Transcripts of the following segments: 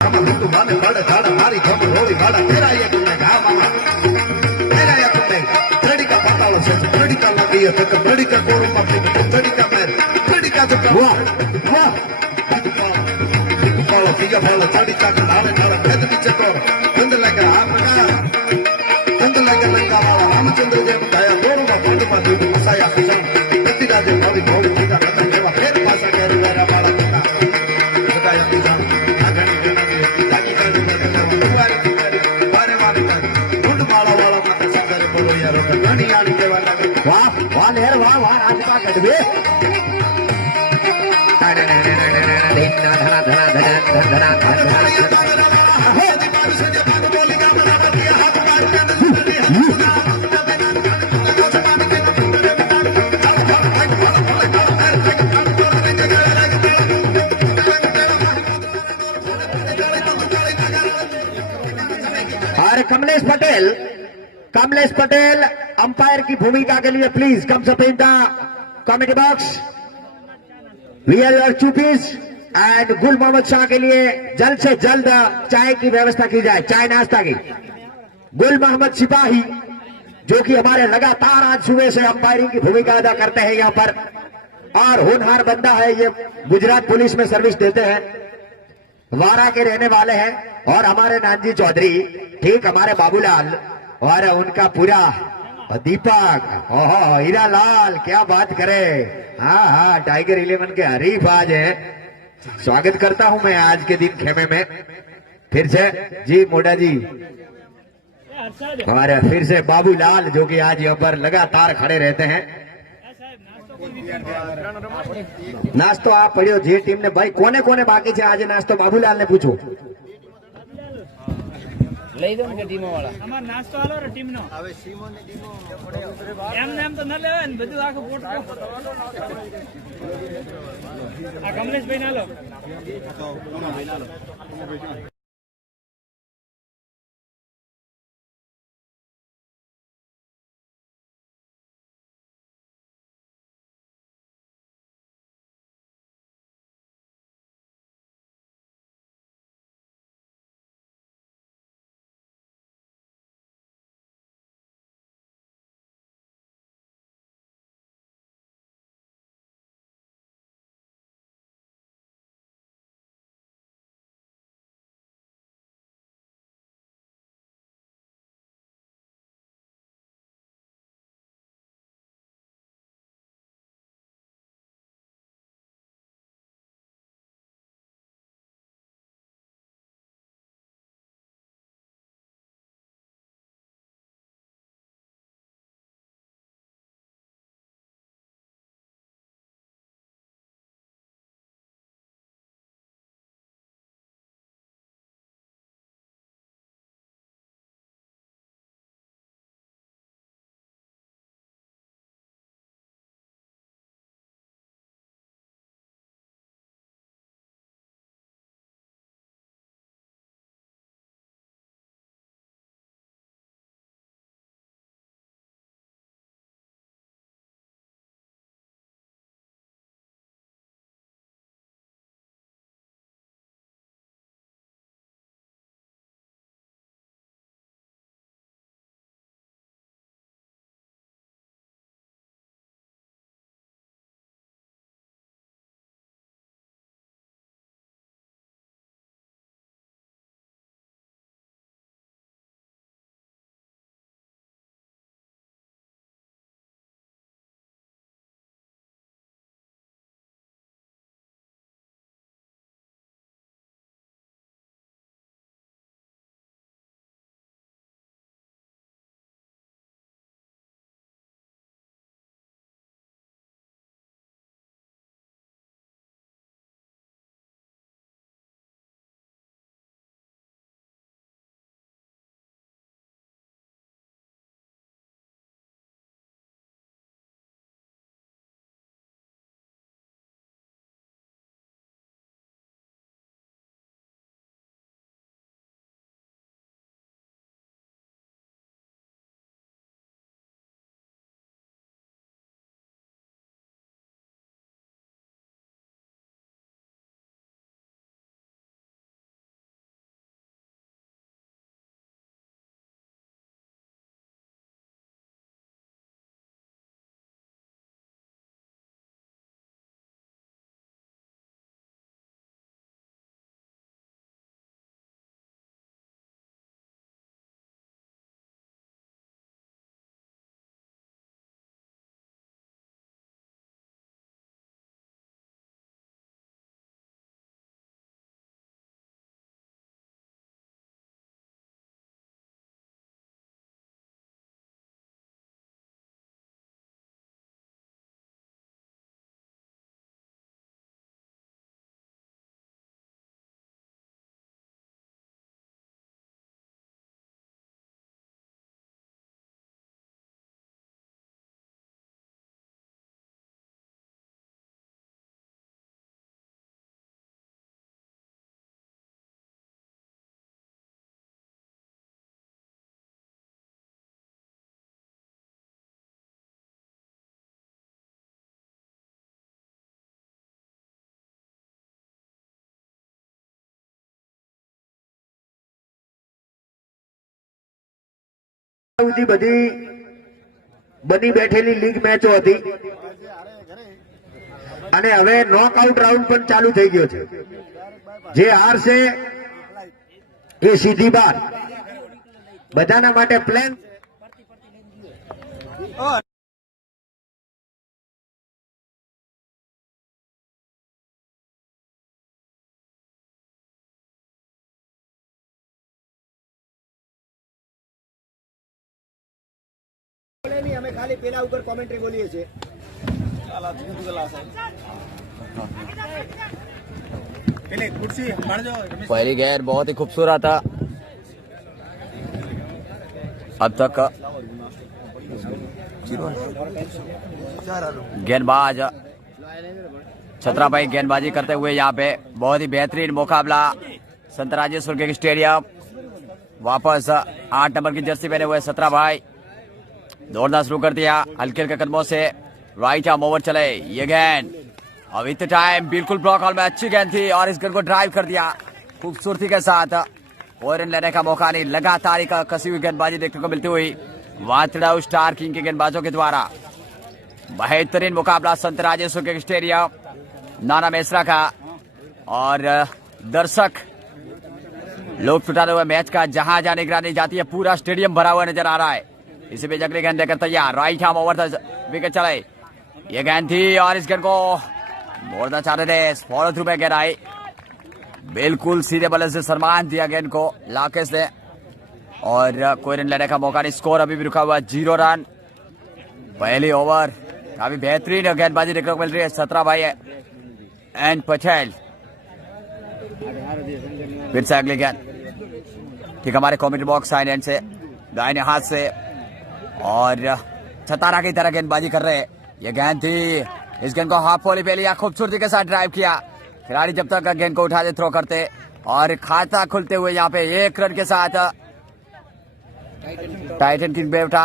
तुम्हारे बड़ झाड़ मारी खम रोड़ी बड़ा तेरा ये तुमने कहा मामा तेरा ये तुमने थड़ी का पातालो से थड़ी का लगी है तक थड़ी का कोरम मत थड़ी का मैं थड़ी का तो वाह वाह पालो किया पालो थड़ी का नावे नावे खेत नीचे कोर गंद लगा आपका गंद लगा लगा वाला रामचंद्र जी बताया कोरम पांडु माती मसाया खिसम कति राजे भावी भावी सीधा खत्म हुआ फिर पासा कह रहा वाला बताया खिसम वाह वाह नेर वाह वाह आज का कटवे और कमलेश पटेल अंपायर की भूमिका के लिए प्लीज कम से in the comment box we are your चूपीस एंड गुल मोहम्मद शाह के लिए जल्द से जल्द चाय की व्यवस्था की जाए, चाय नाश्ता की। गुल मोहम्मद सिपाही जो कि हमारे लगातार आज सुबह से अंपायरिंग की भूमिका अदा करते हैं यहाँ पर और होनहार बंदा है, ये गुजरात पुलिस में सर्विस देते हैं, वारा के रहने वाले हैं। और हमारे नानजी चौधरी ठीक हमारे बाबूलाल और उनका पूरा दीपक, ओहो हीरा लाल, क्या बात करे। हाँ हाँ टाइगर 11 के हरीफ आज है। स्वागत करता हूं मैं आज के दिन खेमे में फिर से जी मोडा जी हमारे फिर से बाबूलाल जो कि आज यहाँ पर लगातार खड़े रहते हैं। नाश्तो आप पढ़ियो जी टीम ने भाई कोने कोने बाकी है आज नाश्तो बाबूलाल ने पूछो લઈ દો ને ટીમો વાળા અમાર નાસ્તો આલો રે ટીમ નો હવે સીમો ની ટીમો એમ ને એમ તો ન લેવાય ને બધું આખું પોટ આ કમલેશ ભાઈ ના લો સુધી બધી બની બેઠેલી લીગ મેચો હતી અને હવે નોકઆઉટ રાઉન્ડ પણ ચાલુ થઈ ગયો છે. જે હારશે એ સીધી બાર. બધાના માટે પ્લાન અમે ખાલી પેલા ઉપર કોમેન્ટ્રી બોલીએ છીએ. पहली गेंद बहुत ही खूबसूरत था. अब तक गेंदबाज छतरा भाई गेंदबाजी करते हुए यहाँ पे बहुत ही बेहतरीन मुकाबला संतराजेश्वर के स्टेडियम. वापस 8 नंबर की जर्सी पहने हुए छतरा भाई दौड़ना शुरू कर दिया हल्के हल्के कदमों से. राइट आर्म ओवर चले. ये गेंद अब इतने टाइम बिल्कुल ब्लॉक हॉल में अच्छी गेंद थी और इस गेंद को ड्राइव कर दिया खूबसूरती के साथ. और रन लेने का मौका नहीं. लगातार एक कसी हुई गेंदबाजी देखने को मिलती हुई वातड़ाऊ स्टार किंग के गेंदबाजों के द्वारा. बेहतरीन मुकाबला संतराजेश्वर के स्टेडियम नाना मेसरा का और दर्शक लोग छुटाते हुए मैच का जहां जहां निगरानी जाती है पूरा स्टेडियम भरा हुआ नजर आ रहा है. इसी बीच अगली गेंद देकर तैयार. राइट आर्म ओवर था विकेट चले. ये गेंद थी और इस गेंद को मोड़ना चाह रहे थे. फॉलो थ्रू में गेंद आई. बिल्कुल सीधे बल्ले से सम्मान दिया गेंद को लाकेश ने और कोई रन लेने का मौका नहीं. स्कोर अभी भी रुका हुआ 0 रन. पहली ओवर काफी बेहतरीन गेंदबाजी देखने को मिल रही है. 17 भाई एन पटेल. फिर से अगली गेंद ठीक हमारे कॉमेंट्री बॉक्स साइड एंड से दाहिने हाथ से और छतारा की तरह गेंदबाजी कर रहे हैं. ये गेंद थी. इस गेंद को हाफ वॉली पे लिया खूबसूरती के साथ ड्राइव किया. खिलाड़ी जब तक गेंद को उठाते थ्रो करते और खाता खुलते हुए यहाँ पे 1 रन के साथ टाइटन किंग पे उठा.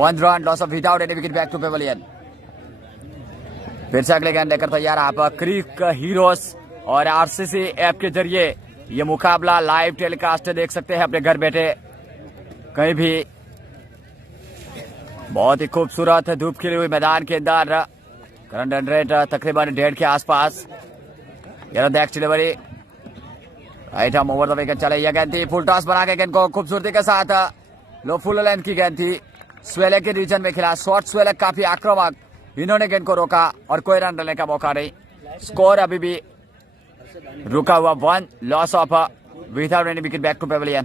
1 run loss of without any wicket back to pavilion. फिर से अगले गेंद लेकर तैयार आप क्रिक हीरोज और आरसीसी ऐप के जरिए ये मुकाबला लाइव टेलीकास्ट देख सकते हैं अपने घर बैठे कहीं भी. बहुत ही खूबसूरत धूप खिली हुई मैदान के अंदर करंट रन रेट तकरीबन 1.5 के आसपास. Delivery right arm over the wicket चले. यह गेंद थी. फुल टॉस बना के गेंद को खूबसूरती के साथ लो फुल लेंथ की गेंद थी. स्वेले के रीजन में खिला. शॉर्ट स्वेले काफी आक्रामक. इन्होंने गेंद को रोका और कोई रन लेने का मौका नहीं. स्कोर अभी भी रुका हुआ 1 loss of without any wicket back to pavilion.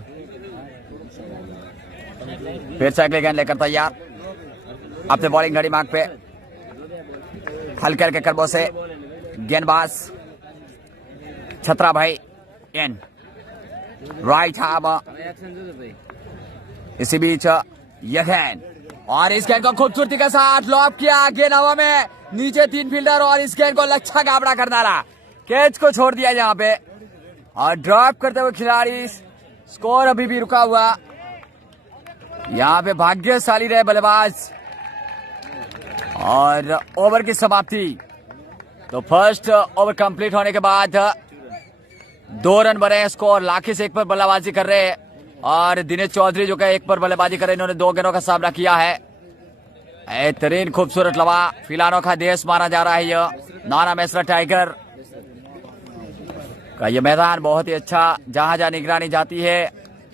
फिर से अगले गेंद लेकर तैयार अपने बॉलिंग घड़ी मार्ग पे हल्के हल्के कदमों से गेंदबाज छतरा भाई एन. Right arm. इसी बीच यह गेंद और इस गेंद को खूबसूरती के साथ लॉब किया. गेंद हवा में नीचे 3 फील्डर और इस गेंद को लच्छा गाबड़ा करना रहा. कैच को छोड़ दिया यहाँ पे और ड्रॉप करते हुए खिलाड़ी. स्कोर अभी भी रुका हुआ. यहाँ पे भाग्यशाली रहे बल्लेबाज और ओवर की समाप्ति. तो फर्स्ट ओवर कंप्लीट होने के बाद 2 रन बने. स्कोर लाखेश 1 पर बल्लेबाजी कर रहे हैं और दिनेश चौधरी जो कि 1 पर बल्लेबाजी कर रहे हैं. इन्होंने 2 गेंदों का सामना किया है. बेहतरीन खूबसूरत लवा फिलानों का देश माना जा रहा है यह नाना मेसरा टाइगर का ये मैदान. बहुत ही अच्छा जहां जहां निगरानी जाती है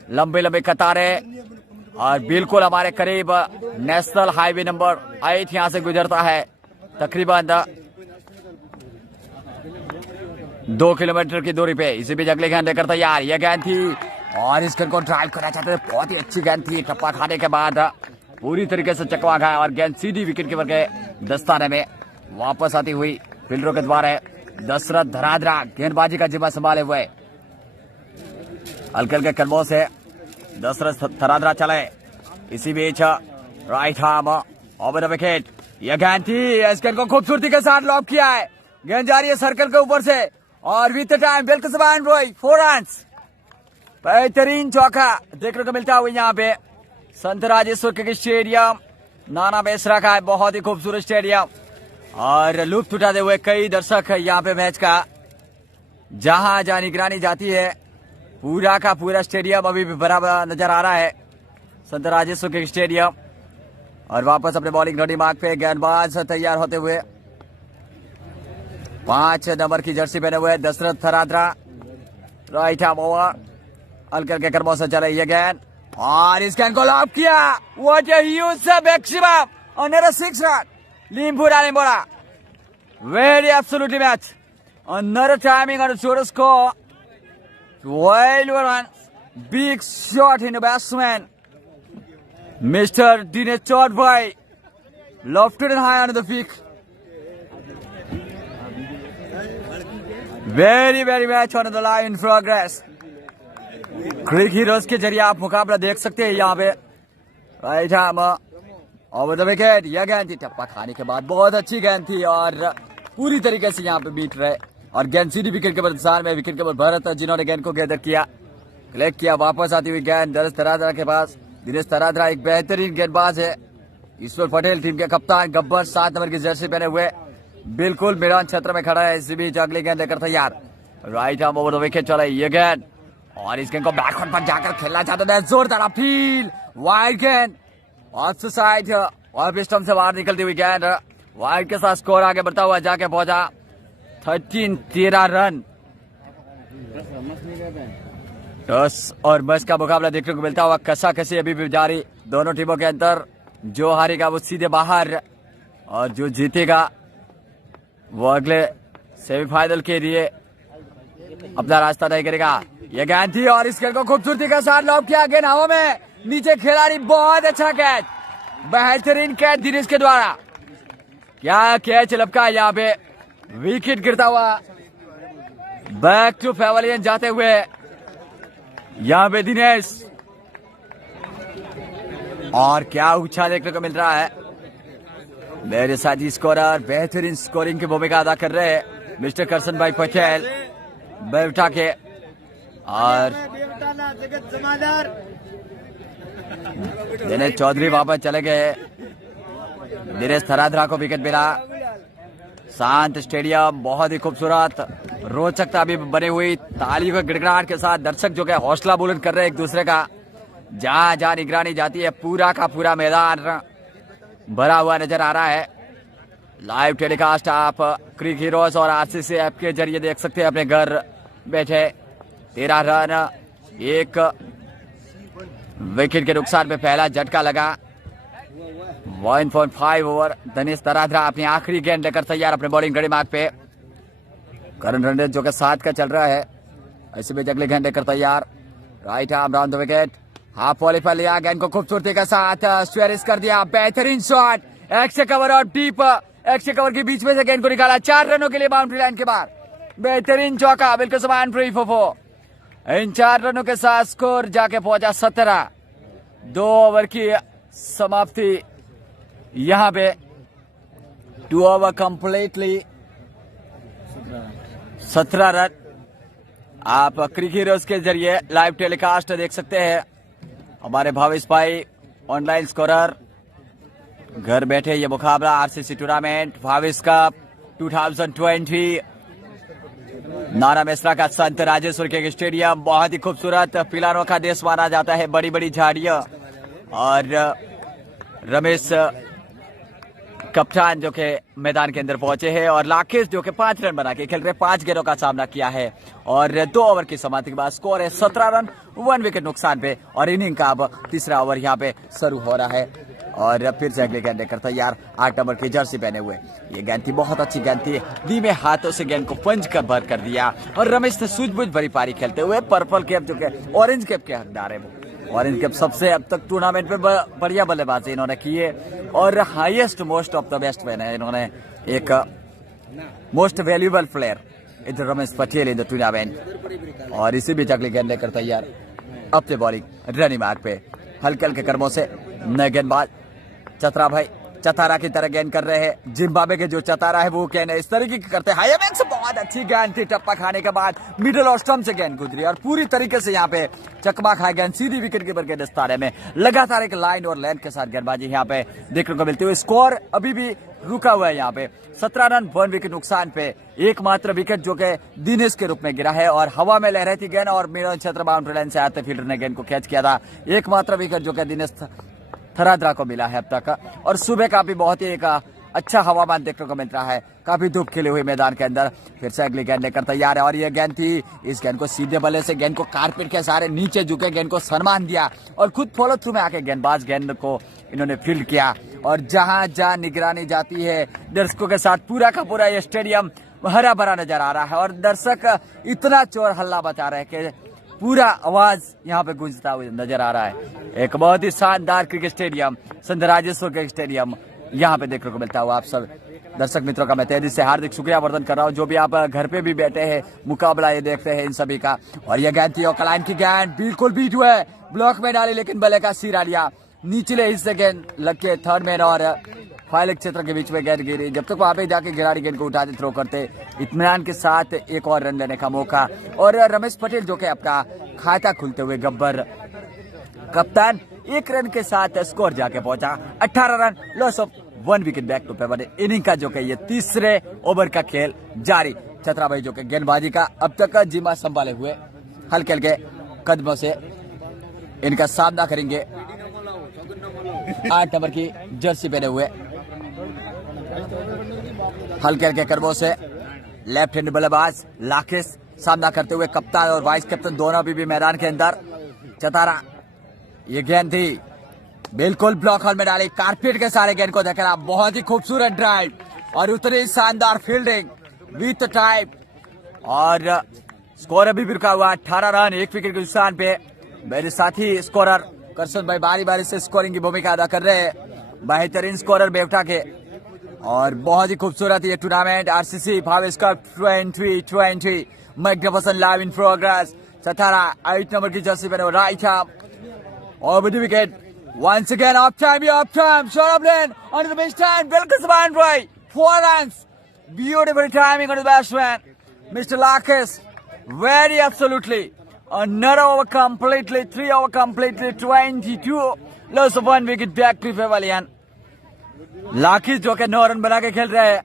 लंबे लंबे कतारें और बिल्कुल हमारे करीब नेशनल हाईवे नंबर 8 यहां से गुजरता है. तकरीबन 2 किलोमीटर की दूरी पे. इसी बीच अगली गेंद लेकर तैयार. यह गेंद थी और इस गेंद को ड्राइव करना चाहते थे. बहुत ही अच्छी गेंद थी. टप्पा खाने के बाद पूरी तरीके से चकवा खाया और गेंद सीधी विकेट कीपर के दस्ताने में वापस आती हुई फील्डरों के द्वारा दशरथ धराधरा गेंदबाजी का जिम्मा संभाले हुए हल्के हल्के कदमों से दशरथ धराधरा चले. इसी बीच right arm over the wicket. यह गेंद थी. इस गेंद को खूबसूरती के साथ लॉक किया है. गेंद जा रही है सर्कल के ऊपर से और विथ टाइम बिल्कुल 4 रन. बेहतरीन चौका देखने को मिलता हुआ यहाँ पे संतराजेश्वर के स्टेडियम नाना मेसरा का है. बहुत ही खूबसूरत स्टेडियम और लुत्फ उठाते हुए कई दर्शक यहाँ पे मैच का जहां जहां निगरानी जाती है पूरा का पूरा स्टेडियम अभी भी भरा नजर आ रहा है. संत राजेश्वर क्रिकेट स्टेडियम। और वापस अपने बॉलिंग रेडी मार्क पे गेंदबाज तैयार होते हुए 5 नंबर की जर्सी पहने हुए दशरथ थरादरा, राइट आर्म ओवर, हल्के हल्के कर्मों से चले ये गेंद और इस गेंद को लॉब किया। What a huge maximum under 6 run, लिम्पुरा लिम्बोरा, very absolutely match, another timing on the short score, 12 runs, big shot in the batsman, Mr. Dinesh Chaudhary, lofted and high on the peak. Very match on the line in progress. Cric Heroes के जरिए आप मुकाबला देख सकते हैं यहाँ पे। Right arm over the wicket, यह गेंद थी टप्पा खाने के बाद बहुत अच्छी गेंद थी और पूरी तरीके से यहाँ पे बीट रहे और गेंद सीधी विकेट के इंतजार में विकेट कीपर भरत जिन्होंने गेंद को गैदर किया, कलेक्ट किया। वापस आती हुई गेंद दिनेश तरादरा के पास। दिनेश तरादरा एक बेहतरीन गेंदबाज है। ईश्वर पटेल टीम के कप्तान, गब्बर 7 नंबर की जर्सी पहने हुए बिल्कुल मैदान क्षेत्र में खड़ा है। इसी बीच अगली गेंद लेकर तैयार, right arm over the wicket चला ये गेंद और इस गेंद को बैकवर्ड पर जाकर खेलना चाहते हैं, जोरदार अपील, वाइड गेंद ऑफ साइड और स्टंप से बाहर निकलती हुई गेंद, वाइड के साथ स्कोर आगे बढ़ता हुआ जाके पहुंचा 13 रन। 10 और बस का मुकाबला देखने को मिलता हुआ, कसा कसी अभी भी जारी दोनों टीमों के अंदर। जो हारेगा वो सीधे बाहर और जो जीतेगा वो अगले सेमीफाइनल के लिए अपना रास्ता तय करेगा। ये गेंद थी और इस गेंद को खूबसूरती के साथ लॉब किया, गेंद हवा में, नीचे खिलाड़ी, बहुत अच्छा कैच, बेहतरीन कैच दिनेश के द्वारा। क्या कैच लपका यहाँ पे, विकेट गिरता हुआ, बैक टू पैवेलियन जाते हुए यहाँ पे दिनेश। और क्या उछाल देखने को मिल रहा है, मेरे साथी स्कोरर बेहतरीन स्कोरिंग की भूमिका अदा कर रहे हैं मिस्टर करसन भाई पटेल बेवटा के। और दिनेश चौधरी वापस चले गए, दिनेश थरादरा को विकेट मिला। शांत स्टेडियम, बहुत ही खूबसूरत रोचकता भी बनी हुई, ताली के गिड़गिड़ाहट के साथ दर्शक जो है हौसला बुलंद कर रहे हैं एक दूसरे का। जहां जहां निगरानी जाती है पूरा का पूरा मैदान भरा हुआ नजर आ रहा है। लाइव टेलीकास्ट आप क्रिक हीरोज और आरसीसी ऐप के जरिए देख सकते हैं अपने घर बैठे। 13 रन, एक विकेट के नुकसान पे पहला झटका लगा। 1.5 ओवर, दिनेश तरादरा अपनी आखिरी गेंद लेकर तैयार अपने बॉलिंग घड़ी मार्क पे। करण रनरेज जो कि 7 का चल रहा है, ऐसे में अगले गेंद लेकर तैयार, right arm round the wicket, half volley पर लिया, गेंद को खूबसूरती के साथ स्क्वेयर कर दिया, बेहतरीन शॉट, एक्स्ट्रा कवर और डीप एक्स्ट्रा कवर के बीच में से गेंद को निकाला 4 रनों के लिए बाउंड्री लाइन के बाहर। बेहतरीन चौका, बिल्कुल समान फ्री फोफो। इन 4 रनों के साथ स्कोर जाके पहुंचा 17। 2 ओवर की समाप्ति यहां पे, 2 ओवर कंप्लीटली 17 रन। आप क्रिक हीरोज के जरिए लाइव टेलीकास्ट देख सकते हैं। हमारे भावेश भाई ऑनलाइन स्कोरर, घर बैठे ये मुकाबला आरसीसी टूर्नामेंट भावेश कप 2020 नाना मेसरा का संत राजेश्वर के स्टेडियम। बहुत ही खूबसूरत, पिलारों का देश माना जाता है, बड़ी बड़ी झाड़ियां और रमेश कप्तान जो के मैदान के अंदर पहुंचे हैं और लाकेश जो के 5 रन बना के खेल रहे 5 गेंदों का सामना किया है और 2 ओवर की समाप्ति के बाद स्कोर है 17 रन, 1 विकेट नुकसान पे। और इनिंग का अब तीसरा ओवर यहाँ पे शुरू हो रहा है और फिर से अगले गेंद लेकर तैयार 8 नंबर की जर्सी पहने हुए। ये गेंद थी, बहुत अच्छी गेंद थी, धीमे हाथों से गेंद को पंच कर भर कर दिया और रमेश ने सूझबूझ भरी पारी खेलते हुए पर्पल कैप जो के ऑरेंज कैप के हकदार है वो, ऑरेंज कैप सबसे अब तक टूर्नामेंट में बढ़िया बल्लेबाजी इन्होंने की है और highest most of the best man है इन्होंने, एक most valuable player is Ramesh Patel in the tournament. और इसी बीच अगली गेंद लेकर तैयार अपने बॉलिंग रनिंग मार्क पे, हल्के हल्के कर्मों से नए गेंदबाज चतरा भाई चतारा की तरह गेंद कर रहे हैं। जिम्बाब्वे के जो चतारा है वो गेंद इस तरीके की करते हैं, बहुत अच्छी गेंद थी, टप्पा खाने के बाद मिडिल और स्टंप से गेंद गुजरी और पूरी तरीके से यहाँ पे चकमा खाए गेंद सीधी विकेट कीपर के दस्तारे में। लगातार एक लाइन और लेंथ के साथ गेंदबाजी यहाँ पे देखने को मिलती हुई। स्कोर अभी भी रुका हुआ है यहाँ पे। 17 रन 1 विकेट नुकसान पे, एकमात्र विकेट जो कि दिनेश के रूप में गिरा है और हवा में लहराई थी गेंद और मिडल क्षेत्र बाउंड्री लाइन से आते फील्डर ने गेंद को कैच किया था। एकमात्र विकेट जो कि दिनेश थरादरा को मिला है अब तक। और सुबह का भी बहुत ही एक अच्छा हवामान देखने को मिल रहा है, काफी धूप खिली हुई मैदान के अंदर। फिर से अगली गेंद लेकर तैयार है और ये गेंद थी, इस गेंद को सीधे बल्ले से गेंद को कारपेट के सहारे नीचे झुके गेंद को सम्मान दिया और खुद फॉलो थ्रू में आके गेंदबाज गेंद को इन्होंने फील्ड किया। और जहां जहां निगरानी जाती है दर्शकों के साथ पूरा का पूरा ये स्टेडियम हरा भरा नजर आ रहा है और दर्शक इतना चोर हल्ला बचा रहे हैं कि पूरा आवाज यहाँ पे गूंजता हुआ नजर आ रहा है। एक बहुत ही शानदार क्रिकेट स्टेडियम, संत राजेश्वर क्रिकेट स्टेडियम यहाँ पे देखने को मिलता हुआ। आप सब दर्शक मित्रों का मैं तेजी से हार्दिक शुक्रिया वर्धन कर रहा हूँ, जो भी आप घर पे भी बैठे हैं मुकाबला ये देखते हैं इन सभी का। और ये गेंद थी ओकलाइन की गेंद, बिल्कुल बीट हुए, ब्लॉक में डाली लेकिन बल्ले का सिरा लिया, निचले हिस्से गेंद लग के थर्ड मैन और फाइल क्षेत्र के बीच में गेंद गिरी। जब तक वहां पे जाके खिलाड़ी गेंद को उठाते थ्रो करते, इत्मीनान के साथ एक और रन लेने का मौका। और रमेश पटेल जो कि आपका खाता खुलते हुए गब्बर कप्तान 1 रन के साथ स्कोर जाके पहुंचा। 18 run, loss of 1 wicket back to paper inning का जो कि ये तीसरे ओवर का खेल जारी। छत्रा भाई जो कि गेंदबाजी का अब तक जिम्मा संभाले हुए हल्के हल्के कदमों से इनका सामना करेंगे 8 नंबर की जर्सी पहने हुए हल्के हल्के कदमों से लेफ्ट हैंड बल्लेबाज लाकेश सामना करते हुए कप्तान और वाइस कैप्टन दोनों भी मैदान के अंदर। चतारा ये गेंद थी, बिल्कुल ब्लॉक हॉल में डाली, कारपेट के सारे गेंद को देखा, बहुत ही खूबसूरत ड्राइव और उतनी शानदार फील्डिंग विथ टाइप। और स्कोर अभी भी रुका हुआ 18 रन 1 विकेट के नुकसान पे। मेरे साथी स्कोरर करसन भाई बारी बारी से स्कोरिंग की भूमिका अदा कर रहे हैं, बेहतरीन स्कोरर बेवटा के। और बहुत ही खूबसूरत ये tournament RCC Bhavesh cup 2020 magnificent live in progress. 8 number की जर्सी पहने राइट आर्म और with wicket once again off time short of lane on the bench time welcome to boundary 4 runs, beautiful timing on the batsman Mr. Lakesh, very absolutely another over completely 3 over completely 22 loss of 1 wicket back to pavilion। Lakesh जो कि 9 run बना के खेल रहे हैं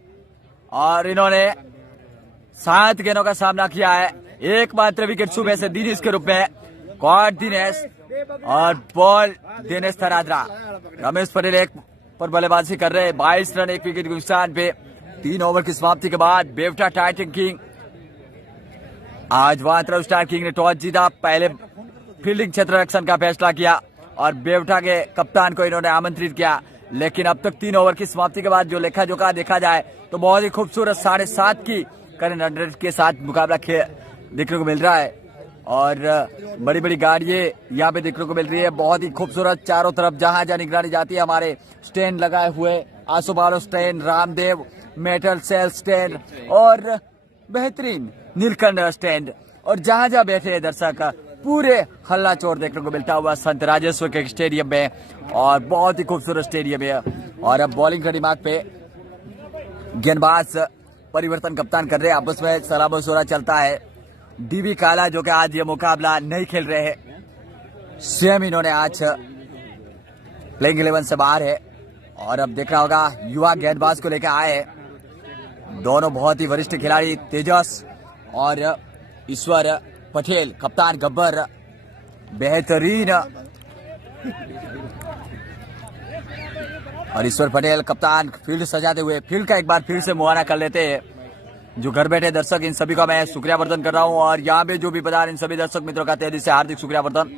और इन्होंने 7 गेंदों का सामना किया है। एकमात्र विकेट सुबह से दिनेश के रूप में, कॉट दिनेश और बॉल दिनेश थरादरा। रमेश पटेल एक पर बल्लेबाजी कर रहे हैं, 22 रन 1 विकेट के नुकसान पे। 3 ओवर की समाप्ति के बाद बेवटा टाइटन किंग आज वात्रव स्टार किंग ने टॉस जीता, पहले फील्डिंग क्षेत्र रक्षण का फैसला किया और बेवटा के कप्तान को इन्होंने आमंत्रित किया। लेकिन अब तक 3 ओवर की समाप्ति के बाद जो लेखा जोखा देखा जाए तो बहुत ही खूबसूरत 7.5 की करंट रन रेट के साथ मुकाबला देखने को मिल रहा है। और बड़ी बड़ी गाड़ियां यहाँ पे देखने को मिल रही है, बहुत ही खूबसूरत चारों तरफ जहां जहां निगरानी जाती है। हमारे स्टैंड लगाए हुए आसोबालो स्टैंड, रामदेव मेटल सेल स्टैंड और बेहतरीन नीलकंठ स्टैंड, और जहां जहां बैठे दर्शक पूरे हल्ला चोर देखने को मिलता हुआ संत राजेश्वर के स्टेडियम में। और बहुत ही खूबसूरत स्टेडियम है। और अब बॉलिंग का दिमाग पे गेंदबाज परिवर्तन कप्तान कर रहे हैं, आपस में सलाह मशवरा चलता है। डीबी काला जो कि आज ये मुकाबला नहीं खेल रहे हैं, स्वयं इन्होंने आज प्लेइंग 11 से बाहर है। और अब देखना होगा युवा गेंदबाज को लेकर आए हैं दोनों बहुत ही वरिष्ठ खिलाड़ी, तेजस और ईश्वर पटेल, कप्तान गब्बर बेहतरीन। और ईश्वर पटेल कप्तान फील्ड सजाते हुए फील्ड का एक बार फिर से मुआयना कर लेते हैं। जो घर बैठे दर्शक इन सभी का मैं शुक्रिया वर्धन कर रहा हूं और यहाँ पे जो भी पधार इन सभी दर्शक मित्रों का तेजी से हार्दिक शुक्रिया वर्धन।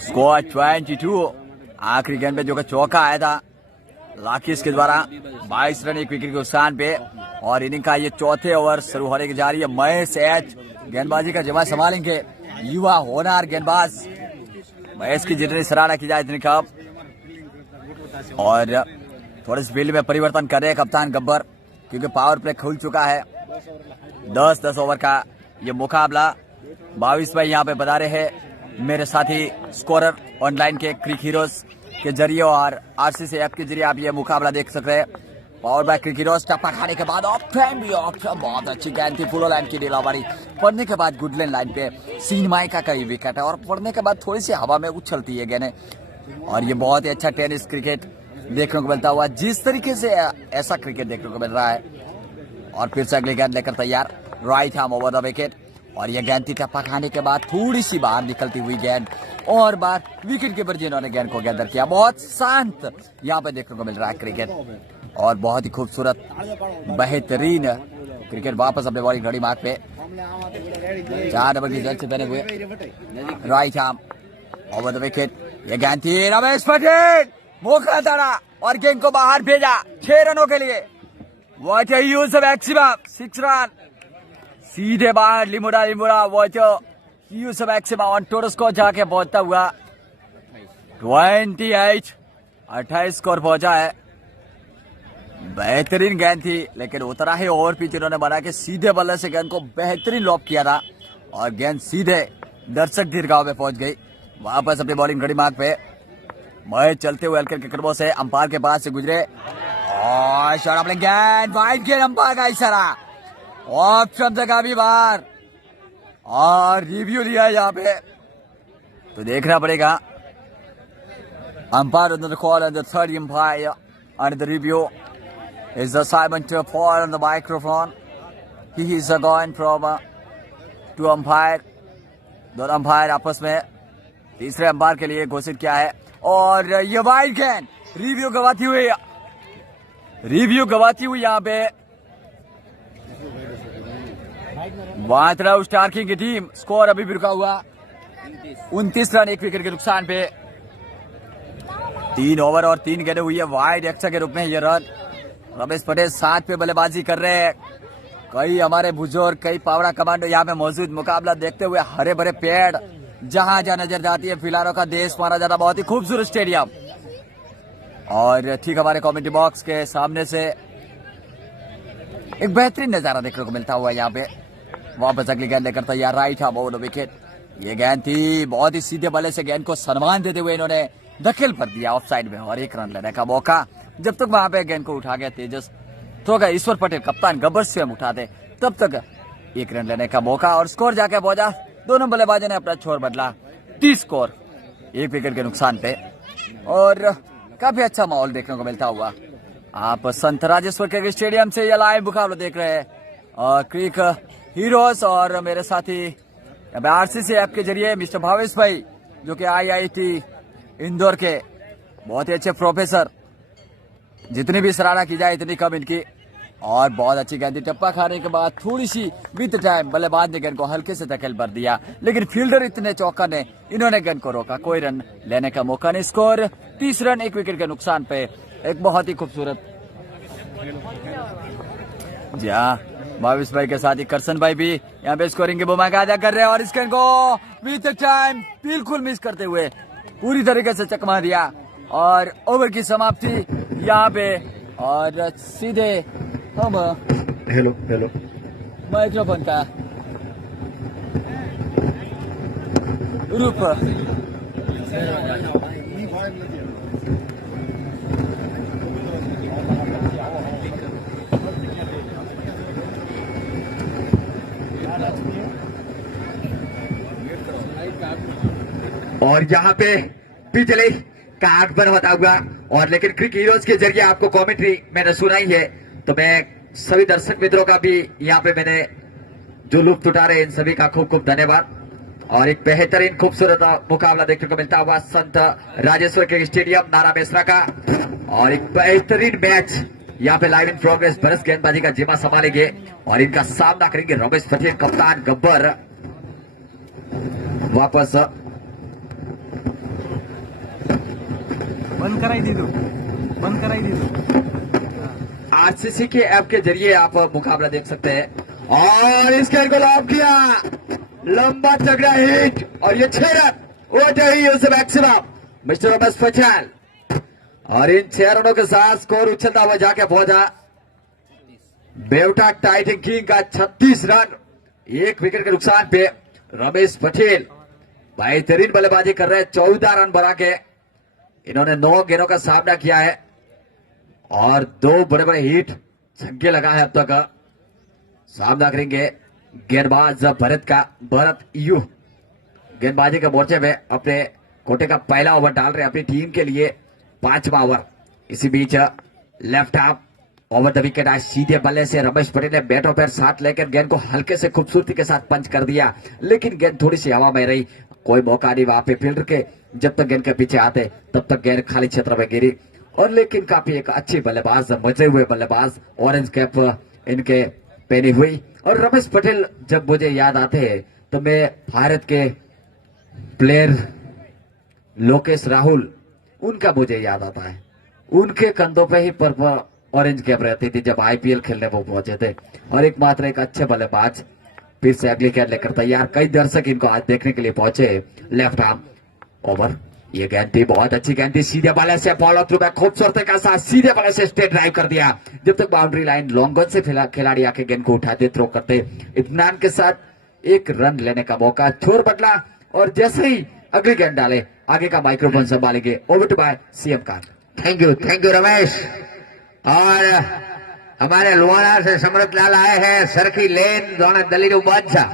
स्कोर 22, आखिरी गेंद पे जो कि चौका आया था लाकेश के द्वारा, 22 रन 1 विकेट के नुकसान पे। और इनिंग का ये चौथे ओवर शुरू होने की जा रही है। महेश एच गेंदबाजी का जमा संभालेंगे, युवा होनहार गेंदबाज महेश की जितनी सराहना की जाए इतनी कम। और थोड़े से फील्ड में परिवर्तन कर रहे हैं कप्तान गब्बर, क्योंकि पावर प्ले खुल चुका है। 10 ओवर का ये मुकाबला 22 भाई यहाँ पे बता रहे हैं, मेरे साथी स्कोरर ऑनलाइन के क्रिक हीरोज के जरिए और आरसीसी ऐप के जरिए आप ये मुकाबला देख सकते हैं। पावर बाय क्रिक हीरोज टप्पा खाने के बाद ऑफ टाइम भी ऑफ टाइम, बहुत अच्छी गेंद थी, फुल लाइन की डिलीवरी पड़ने के बाद गुडलैंड लाइन पे सीनमाई का कई विकेट है और पड़ने के बाद थोड़ी सी हवा में उछलती है गेंदें। और ये बहुत ही अच्छा टेनिस क्रिकेट देखने को मिलता हुआ, जिस तरीके से ऐसा क्रिकेट देखने को मिल रहा है। और फिर से अगली गेंद लेकर तैयार, right arm over the wicket. और यह गेंद की टप्पा खाने के बाद थोड़ी सी बाहर निकलती हुई गेंद, और बार विकेट कीपर जिन्होंने गेंद को गैदर किया। बहुत शांत यहाँ पे देखने को मिल रहा है क्रिकेट, और बहुत ही खूबसूरत बेहतरीन क्रिकेट। वापस अपने बॉलिंग घड़ी मार्क पे 4 नंबर की जर्सी पहने हुए, right arm over the wicket. ये गेंद थी, रमेश पटेल मौका तड़ा और गेंद को बाहर भेजा 6 रनों के लिए। What a use of maximum 6 run, सीधे बाहर लिमुड़ा what use of maximum on total score जाके पहुंचता हुआ 28 स्कोर पहुंचा है। बेहतरीन गेंद थी, लेकिन उतरा है ओवर पिच इन्होंने बना के सीधे बल्ले से गेंद को बेहतरीन लॉब किया था, और गेंद सीधे दर्शक दीर्घाव में पहुंच गई। वापस अपनी बॉलिंग घड़ी मार्ग पे मैच चलते हुए हल्के कदमों से अंपायर के पास से गुजरे, और शॉट अपने गेंद वाइड गेंद, अंपायर का इशारा, ऑप्शन से काफी बार, और रिव्यू लिया यहाँ पे तो देखना पड़ेगा। Umpire on the call and the third umpire and the review is the Simon Paul on the microphone. He is going from to umpire. दोनों अंपायर आपस में तीसरे अंपायर के लिए घोषित किया है, और ये वाइड गेंद रिव्यू गवाती हुई यहाँ पे वातराव स्टार किंग की टीम। स्कोर अभी भी रुका हुआ 29 रन 1 विकेट के नुकसान पे। 3 ओवर और 3 गेंदें हुई है वाइड एक्स्ट्रा के रूप में। ये रन रमेश पटेल 7 पे बल्लेबाजी कर रहे हैं। कई हमारे बुजुर्ग, कई पावड़ा कमांडो यहाँ पे मौजूद। मुकाबला देखते हुए हरे भरे पेड़ जहां जहां नजर जाती है, फिलहालों का देश माना जाता, बहुत ही खूबसूरत स्टेडियम। और ठीक हमारे कमेंट्री बॉक्स के सामने से एक बेहतरीन नजारा देखने को मिलता हुआ यहाँ पे। वापस अगली गेंद लेकर तैयार, right arm over the wicket. ये गेंद थी, बहुत ही सीधे बल्ले से गेंद को सम्मान देते हुए इन्होंने दखल पर दिया ऑफ साइड में, और 1 रन लेने का मौका। जब तक वहां पे गेंद को उठा गया तेजस, तो अगर ईश्वर पटेल कप्तान गब्बर स्वयं उठाते, तब तक 1 रन लेने का मौका, और स्कोर जाके पहुंचा। दोनों बल्लेबाजों ने अपना छोर बदला, 30 स्कोर 1 विकेट के नुकसान पे, और काफी अच्छा माहौल देखने को मिलता हुआ। आप संत राजेश्वर क्रिकेट स्टेडियम से यह लाइव मुकाबला देख रहे हैं, और क्रिक हीरोज और मेरे साथी आरसीसी ऐप के जरिए मिस्टर भावेश भाई, जो कि IIT इंदौर के बहुत ही अच्छे प्रोफेसर, जितनी भी सराहना की जाए इतनी कम इनकी। और बहुत अच्छी गेंद, टप्पा खाने के बाद थोड़ी सी बीत टाइम बल्लेबाज ने गेंद को हल्के से दखल भर दिया, लेकिन फील्डर इतने चौका ने इन्होंने गेंद को रोका, कोई रन लेने का मौका नहीं। स्कोर 30 रन 1 विकेट के नुकसान पे। एक बहुत ही खूबसूरत, जी हाँ, भावेश भाई के साथ ही करसन भाई भी यहाँ पे स्कोरिंग की भूमिका अदा कर रहे हैं, और इस गेंद को बीत टाइम बिल्कुल मिस करते हुए पूरी तरीके से चकमा दिया, और ओवर की समाप्ति यहाँ पे। और सीधे हम हेलो माइक्रोफोन का रूप और यहाँ पे बिजली का आगमन होता हुआ, और लेकिन क्रिक हीरोज के जरिए आपको कमेंट्री मैंने सुनाई है, तो मैं सभी दर्शक मित्रों का भी यहाँ पे मैंने जो लुत्फ उठा रहे हैं, इन सभी का खूब खूब धन्यवाद। और एक बेहतरीन खूबसूरत मुकाबला देखने को मिलता हुआ संत राजेश्वर क्रिकेट स्टेडियम नारा मेसरा का, और एक बेहतरीन मैच यहाँ पे लाइव इन प्रोग्रेस। बरस गेंदबाजी का जिम्मा संभालेंगे, और इनका सामना करेंगे रमेश पटेल, कप्तान गब्बर। वापस बंद कराई दी दो। आरसीसी के ऐप के जरिए आप मुकाबला देख सकते हैं, और इस गेंद को लॉब किया, लंबा तगड़ा हिट, और ये 6 run maximum mister Ramesh Patel. और इन 6 रनों के साथ स्कोर उछलता हुआ जाके पहुंचा बेवटा टाइटन किंग का 36 रन 1 विकेट के नुकसान पे। रमेश पटेल बेहतरीन बल्लेबाजी कर रहे हैं, 14 रन बना के इन्होंने 9 गेंदों का सामना किया है, और 2 बड़े बड़े हिट छक्के लगा है अब तक। सामना करेंगे गेंदबाज भरत यू गेंदबाजी के मोर्चे में अपने कोटे का पहला ओवर डाल रहे हैं अपनी टीम के लिए। 5वां ओवर इसी बीच left half over the wicket आज सीधे बल्ले से रमेश पटेल ने बैटों पैर साथ लेकर गेंद को हल्के से खूबसूरती के साथ पंच कर दिया, लेकिन गेंद थोड़ी सी हवा में रही, कोई मौका नहीं वहां पे फील्डर के, जब तक गेंद के पीछे आते तब तक गेंद खाली क्षेत्र में गिरी। और लेकिन काफी एक अच्छी बल्लेबाज, मजे हुए बल्लेबाज, ऑरेंज कैप इनके पहनी हुई। और रमेश पटेल जब मुझे याद आते हैं तो मैं भारत के प्लेयर लोकेश राहुल, उनका मुझे याद आता है। उनके कंधों पे ही पर ऑरेंज कैप रहती थी जब आईपीएल खेलने वो पहुंचे थे। और एकमात्र एक अच्छे बल्लेबाज फिर से अगली गेंद लेकर तैयार, कई दर्शक इनको आज देखने के लिए पहुंचे। लेफ्ट आर्म ओवर, ये गेंद थी, बहुत अच्छी गेंद थी, सीधे बल्ले से फॉलो थ्रू में खूबसूरती के साथ सीधे बल्ले से स्ट्रेट ड्राइव कर दिया। जब तक बाउंड्री लाइन लॉन्ग गन से खिलाड़ी आके गेंद को उठाते थ्रो करते, इत्मीनान के साथ एक रन लेने का मौका छोर बदला। और जैसे ही अगली गेंद डाले, आगे का माइक्रोफोन संभालेंगे over to by CM Khan. Thank you Ramesh. और हमारे लुहारा से समृत लाल आए हैं, सरखी लेन दोनों दलीलो बादशाह।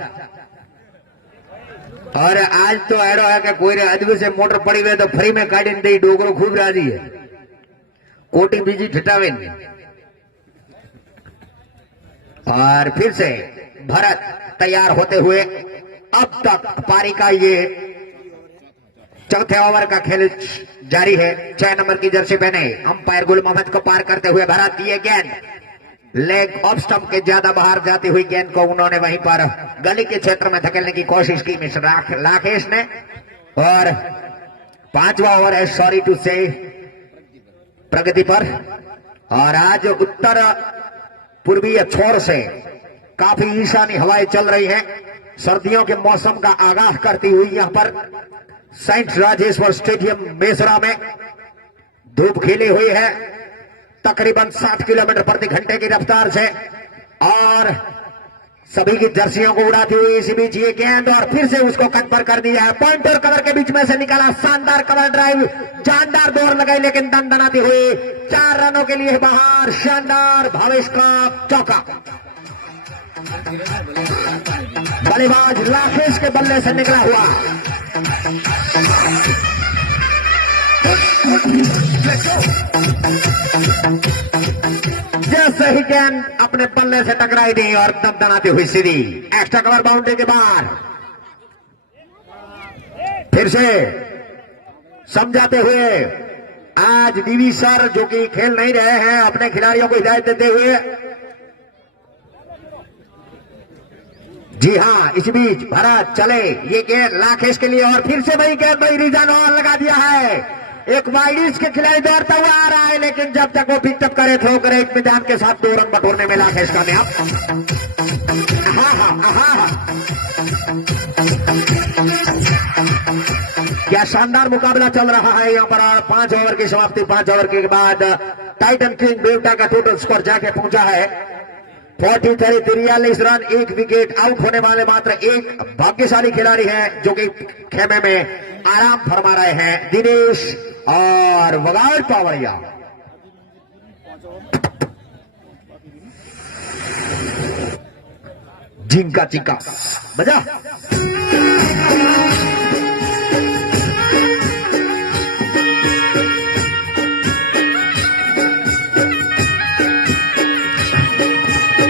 और आज तो एडो है कि कोई अदबी से मोटर पड़ी हुई तो फ्री में काटी दे, डोगरो खूब राजी है, कोटी बीजी ठटावे नहीं। और फिर से भरत तैयार होते हुए, अब तक पारी का ये चौथे ओवर का खेल जारी है। 6 नंबर की जर्सी पहने अंपायर गुल मोहम्मद को पार करते हुए भरत, ये गेंद लेग ऑफ स्टंप के ज्यादा बाहर जाती हुई गेंद को उन्होंने वहीं पर गली के क्षेत्र में धकेलने की कोशिश की मिस्टर लाकेश ने। और 5वां ओवर है, सॉरी टू से, प्रगति पर। और आज उत्तर पूर्वीय छोर से काफी ईशानी हवाएं चल रही हैं, सर्दियों के मौसम का आगाह करती हुई। यहां पर सेंट राजेश्वर स्टेडियम मेसरा में धूप खिली हुई है तकरीबन 60 किलोमीटर प्रति घंटे की रफ्तार से, और सभी की जर्सियों को उड़ाती हुई इसी बीच ये गेंद, और फिर से उसको कट पर कर दिया है, पॉइंट और कवर के बीच में से निकाला, शानदार कवर ड्राइव, जानदार दौड़ लगाई, लेकिन दनदनाती हुई 4 रनों के लिए बाहर। शानदार भावेश का चौका, बल्लेबाज लाकेश के बल्ले से निकला हुआ। जैसे ही गेंद अपने बल्ले से टकराई दी और दमदनाती हुई सीधी एक्स्ट्रा कवर बाउंड्री के बाहर। फिर से समझाते हुए आज डीवी सर, जो कि खेल नहीं रहे हैं, अपने खिलाड़ियों को हिदायत देते हुए, जी हां, इस बीच भरत चले, ये गेंद लाकेश के लिए, और फिर से वही गेंद भाई रिजानो लगा दिया है। एक वाइडिस के खिलाड़ी दौड़ता हुआ आ रहा है, लेकिन जब तक वो पिकअप करे, थ्रो करे, इत्मीनान के साथ 2 रन बटोरने में लाकेश कामयाब। क्या शानदार मुकाबला चल रहा है यहाँ पर। 5 ओवर की समाप्ति, 5 ओवर के बाद टाइटन किंग बेवटा का टोटल स्कोर जाके पहुंचा है 43 रन, 1 विकेट। आउट होने वाले मात्र एक भाग्यशाली खिलाड़ी हैं जो कि खेमे में आराम फरमा रहे हैं, दिनेश और वगाड़ पावड़िया। जिंका चिंका बजा।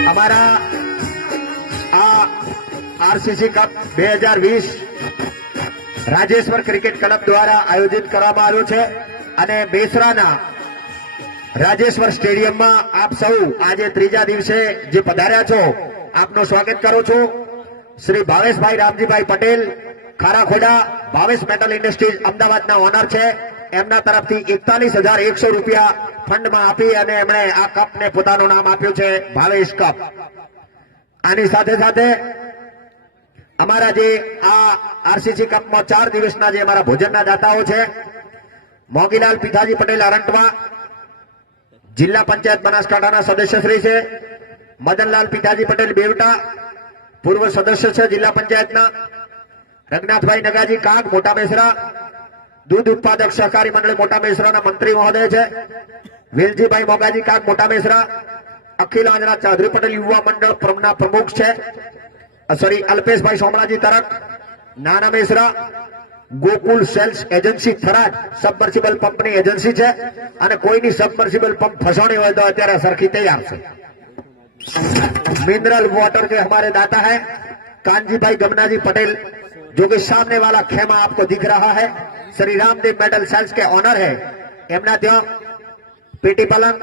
हमारा RCC cup 2020 Rajeshwar cricket club દ્વારા આયોજિત કરવામાં આવ્યું છે અને બેસરાના રાજેશ્વર સ્ટેડિયમમાં આપ સૌ આજે ત્રીજા દિવસે જે પધાર્યા છો, આપનું સ્વાગત કરું છું। શ્રી ભાવેશભાઈ રામજીભાઈ પટેલ ખારાખોડા ભાવેશ મેટલ ઇન્ડસ્ટ્રીઝ અમદાવાદના ઓનર છે, એમના તરફથી 41,100 રૂપિયા ફંડમાં આપી અને એમણે આ કપને પોતાનું નામ આપ્યું છે ભાવેશ કપ। આની સાથે સાથે અમારા જે આ આરસીસી કપમાં 4 દિવસના જે અમારા ભોજનના દાતાઓ છે, મોગીલાલ પિતાજી પટેલ અરંટવા જિલ્લા પંચાયત બનાસકાંઠાના સદસ્યશ્રી છે, મદનલાલ પિતાજી પટેલ બેવટા પૂર્વ સદસ્ય છે જિલ્લા પંચાયતના, રઘનાથભાઈ નગાજી કાગ મોટા મેસરા દૂધ ઉત્પાદક સહકારી મંડળ મોટા મેસરાના મંત્રી મહોદય છે, વેલજીભાઈ મોગાજી કાગ મોટા મેસરા, અખિલ આંજણા ચૌધરી પટેલ યુવા મંડળ પ્રમુખ છે, सॉरी अल्पेश भाई सोमलाजी तरक नाना Mesra, Gokul cells agency Tharad submersible પંપની એજન્સી છે અને કોઈની સબમર્સિબલ પંપ ફસાણી હોય તો અત્યારે સરખી તૈયાર છે। मिनरल वाटर के हमारे दाता है कांजी भाई गमनाजी पटेल, जो कि सामने वाला खेमा आपको दिख रहा है श्री रामदेव मेटल सेल्स के ऑनर है। एमना ત્યાં पेटी पलंग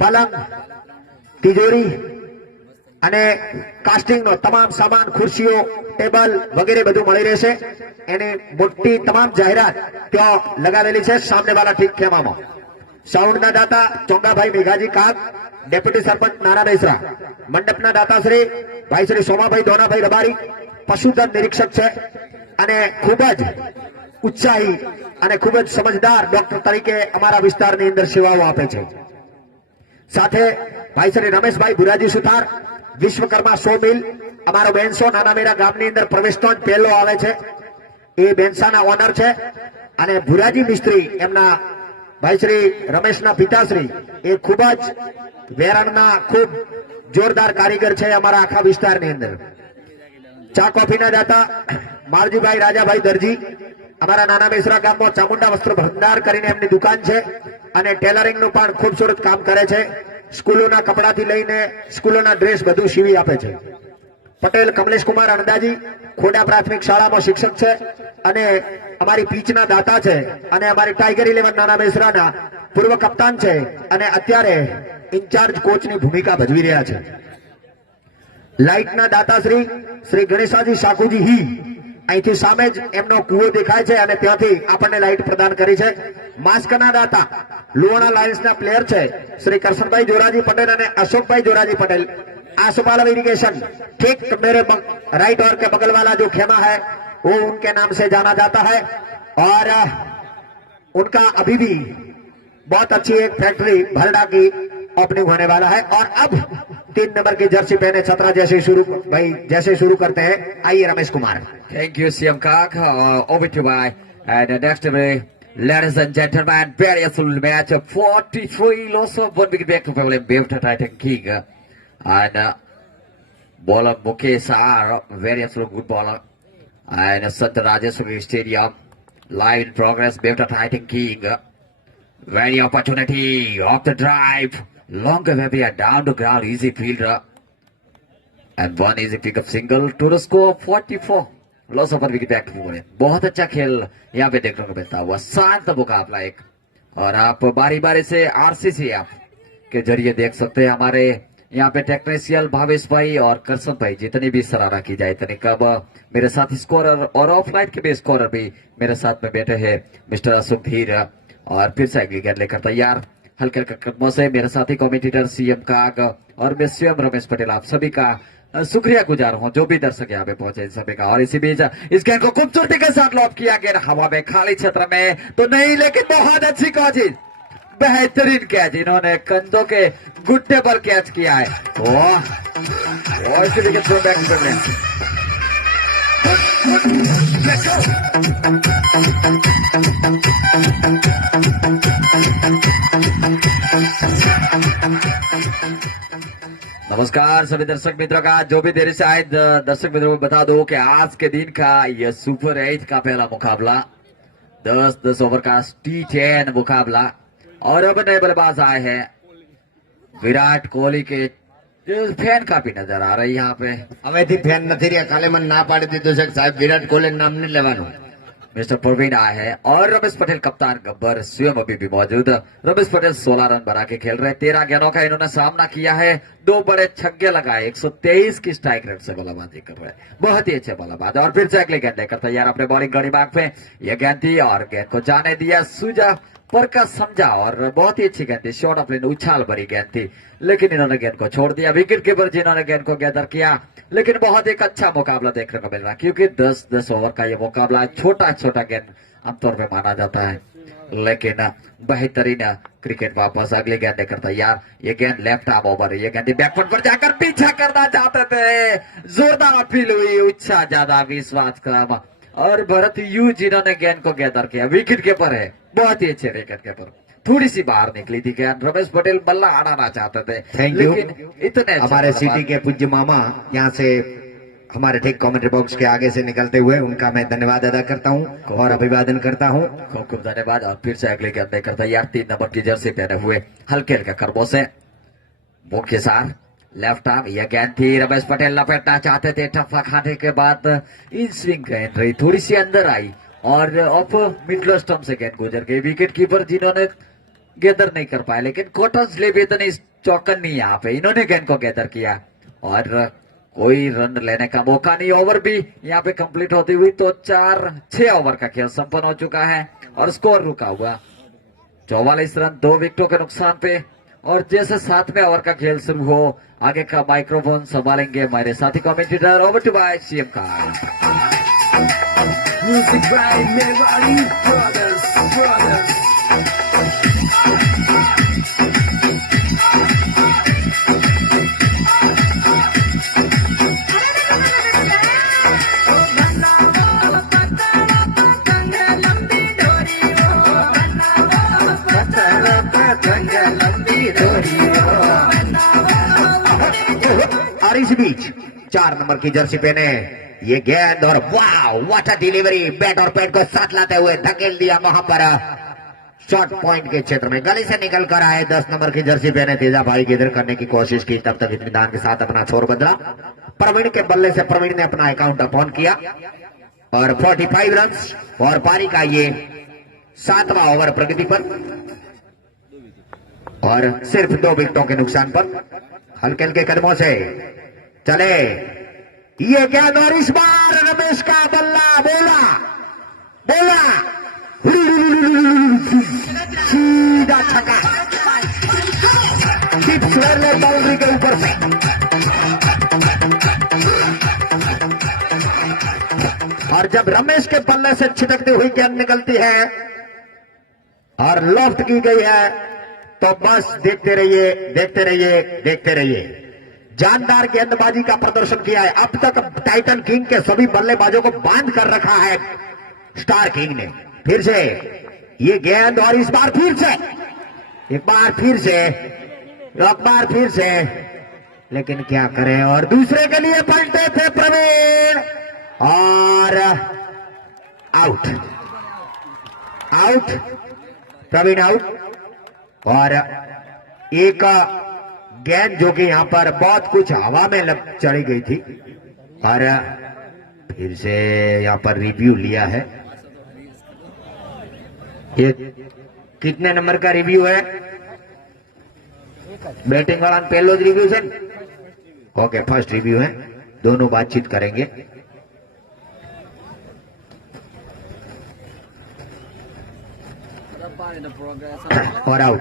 पलंग तिजोरी અને કાસ્ટિંગ નો તમામ સામાન ખુરશીઓ ટેબલ વગેરે બધું મળી રહેશે। એની મોટી તમામ જાહેરાત ત્યાં લગાવેલી છે સામને વાળા ઠીક ખેમામાં। સાઉન્ડના દાતા ચોંગાભાઈ મેઘાજી કાગ, ડેપ્યુટી સરપંચ નાના બેસરા, મંડપના દાતાશ્રી ભાઈ શ્રી સોમાભાઈ દોનાભાઈ રબારી પશુધન નિરીક્ષક છે અને ખૂબ જ ઉત્સાહી અને ખૂબ જ સમજદાર ડોક્ટર તરીકે અમારા વિસ્તારની અંદર સેવાઓ આપે છે। સાથે ભાઈ શ્રી રમેશભાઈ ભુરાજી સુતાર વિશ્વકર્મા 100 મિલ અમારો બેનસો નાના મેરા ગામની અંદર પ્રવેશતો જ પહેલો આવે છે। એ બેનસાના ઓનર છે અને ભુરાજી મિસ્ત્રી એમના ભાઈ શ્રી રમેશના પિતાશ્રી એ ખૂબ જ વેરાણના ખૂબ જોરદાર કારીગર છે અમારા આખા વિસ્તારની અંદર। ચા કોફીના દાતા માળજીભાઈ રાજાભાઈ દરજી અમારા નાના બેસરા ગામમાં ચામુંડા વસ્ત્ર ભંડાર કરીને એમની દુકાન છે અને ટેલરિંગનું પણ ખૂબસૂરત કામ કરે છે। સ્કૂલોના કપડાથી લઈને સ્કૂલોના ડ્રેસ બધું સીવી આપે છે। પટેલ કમલેશ કુમાર અણદાજી ખોડા પ્રાથમિક શાળામાં શિક્ષક છે અને અમારી પીચના દાતા છે અને અમારી ટાઈગર 11 નાના બેસરાના પૂર્વ કપ્તાન છે અને અત્યારે ઇન્ચાર્જ કોચની ભૂમિકા ભજવી રહ્યા છે। લાઇટના દાતાશ્રી શ્રી ગણેશાજી સાકુજી હી અહીંથી સામે જ એમનો કૂવો દેખાય છે અને ત્યાંથી આપણને લાઇટ પ્રદાન કરી છે। માસ્કના દાતા લુવાણા લાયન્સના પ્લેયર છે શ્રી કરશનભાઈ જોરાજી પટેલ અને અશોકભાઈ જોરાજી पटेल। आसुपालव इरिगेशन ठीक मेरे राइट और के बगल वाला जो खेमा है वो उनके नाम से जाना जाता है और उनका अभी भी बहुत अच्छी एक फैक्ट्री भरडा की ओपनिंग होने वाला है। और अब 3 नंबर की जर्सी पहने छतरा जैसे शुरू करते हैं। आइए Ramesh Kumar. Thank you, CM Kak. Over to by. And next, ladies and gentlemen, very full match of 43 loss of 1 wicket back to Pavilion Bevta Titan King. And bowler Mukesh R, very full good bowler. And Santarajaswari Stadium, live in progress, Bevta Titan King. Very opportunity off the drive. Longer maybe a down to ground, easy fielder. And one easy pick up single to the score 44. Loss of wicket back बहुत अच्छा खेल यहाँ पे देखने को मिलता हुआ शांत मुकाबला एक। और आप बारी बारी से आरसीसी ऐप के जरिए देख सकते हैं हमारे यहाँ पे टेक्नीशियन भावेश भाई और करसन भाई जितनी भी सराहना की जाए इतनी कब मेरे साथ स्कोरर और ऑफलाइन के भी स्कोरर भी मेरे साथ में बैठे हैं मिस्टर अशोक धीर। और फिर से अगली गेंद लेकर तैयार हल्के हल्के कदमों से मेरे साथी कमेंटेटर सीएम काग और मैं स्वयं रमेश पटेल आप सभी का शुक्रिया गुजार हूं जो भी दर्शक यहाँ पे पहुंचे सभी का। और इसी बीच इस गेंद को खूबसूरती के साथ लॉब किया गया हवा में खाली क्षेत्र में तो नहीं लेकिन बहुत अच्छी कोशिश बेहतरीन कैच इन्होंने कंधों के घुटने पर कैच किया है। वाह इसी विकेट थ्रो बैक कर लें। नमस्कार सभी दर्शक मित्रों का जो भी देरी से आए दर्शक मित्रों को बता दो कि आज के दिन का यह सुपर 8 का पहला मुकाबला 10 ओवर का T10 मुकाबला। और अब नए बल्लेबाज आए हैं विराट कोहली के फैन काफी नजर आ रही है यहाँ पे। हमें फैन नहीं रहा काले मन ना पाड़ी दीधो साहब विराट कोहली नाम नहीं लेवानो। मिस्टर प्रवीण आए हैं और रमेश पटेल कप्तान गब्बर स्वयं अभी भी मौजूद। रमेश पटेल 16 रन बना के खेल रहे 13 गेंदों का इन्होंने सामना किया है 2 बड़े छक्के लगाए 123 की स्ट्राइक रेट से बल्लेबाजी कर रहे हैं बहुत ही अच्छे बल्लेबाज। और फिर से अगली गेंद लेकर तैयार अपने बॉलिंग गड़ी बाग पे यह गेंद थी और गेंद को जाने दिया सूजा पर का समझा और बहुत ही अच्छी गेंद थी शॉर्ट ऑफ लेन उछाल भरी गेंद थी लेकिन इन्होंने गेंद को छोड़ दिया। विकेट कीपर जिन्होंने गेंद को गैदर किया लेकिन बहुत एक अच्छा मुकाबला देखने को मिल रहा है क्योंकि 10 ओवर का ये मुकाबला छोटा छोटा गेंद आमतौर पर माना जाता है लेकिन बेहतरीन क्रिकेट। वापस अगली गेंद लेकर तैयार ये गेंद लेफ्ट आर्म ओवर ये गेंद बैकफुट पर जाकर पीछा करना चाहते थे जोरदार अपील हुई उत्साह ज्यादा विश्वास कम और भरत यू जिन्होंने गेंद को गैदर किया विकेट कीपर है बहुत ही अच्छे विकेट कीपर थोड़ी सी बाहर निकली थी गेंद रमेश पटेल बल्ला आना चाहते थे। थैंक यू इतने हमारे सिटी के पूज्य मामा यहाँ से हमारे ठीक कमेंट्री बॉक्स के आगे से निकलते हुए उनका मैं धन्यवाद अदा करता हूं और अभिवादन करता हूं। खूब खूब धन्यवाद। और फिर से अगले गेंद में करता यार 3 नंबर की जर्सी पहने हुए हल्के हल्के करबों से मुख्य सार लेफ्ट आर्म। यह गेंद थी, रमेश पटेल लपेटना चाहते थे, टप्पा खाने के बाद इन स्विंग गेंद रही, थोड़ी सी अंदर आई और ऑफ मिडल स्टंप से गेंद गुजर गई। विकेट कीपर जिन्होंने गैदर नहीं कर पाए, लेकिन कॉटन स्लेब इतनी चौकन नहीं यहाँ पे, इन्होंने गेंद को गैदर किया और कोई रन लेने का मौका नहीं। ओवर भी यहाँ पे कंप्लीट होती हुई तो 4-6 ओवर का खेल संपन्न हो चुका है और स्कोर रुका हुआ 44 रन 2 विकेटों के नुकसान पे। और जैसे 7वें ओवर का खेल शुरू हो, आगे का माइक्रोफोन संभालेंगे हमारे साथी commentator. Over to by CM का Music by Mewari Brothers. और इस बीच 4 नंबर की जर्सी पहने ये गेंद और वाह व्हाट अ डिलीवरी, बैट और पैड को साथ लाते हुए धकेल दिया वहां पर शॉर्ट पॉइंट के क्षेत्र में, गली से निकल कर आए। 10 नंबर की जर्सी पहने तेजा भाई की इधर करने की कोशिश की, तब तक इत्मीनान के साथ अपना छोर बदला। प्रवीण के बल्ले से प्रवीण ने अपना अकाउंट अपॉन किया और 45 रन और पारी का ये 7वां ओवर प्रगति पर और सिर्फ 2 विकेटों के नुकसान पर हल्के हल्के कदमों से चले ये गेंद और इस बार रमेश का बल्ला बोला सीधा छक्का, बाउंड्री के ऊपर से। और जब रमेश के बल्ले से छिटकती हुई गेंद निकलती है और लॉफ्ट की गई है तो बस देखते रहिए। जानदार गेंदबाजी का प्रदर्शन किया है। अब तक टाइटन किंग के सभी बल्लेबाजों को बांध कर रखा है स्टार किंग ने। फिर से ये गेंद और इस बार एक बार फिर से लेकिन क्या करें, और दूसरे के लिए पलटे थे प्रवीण और आउट प्रवीण आउट। और एक गेंद जो कि यहां पर बहुत कुछ हवा में चढ़ी गई थी और फिर से यहां पर रिव्यू लिया है। ये कितने नंबर का रिव्यू है? बैटिंग वाला पहलो रिव्यू है। ओके, फर्स्ट रिव्यू है, दोनों बातचीत करेंगे। और आउट,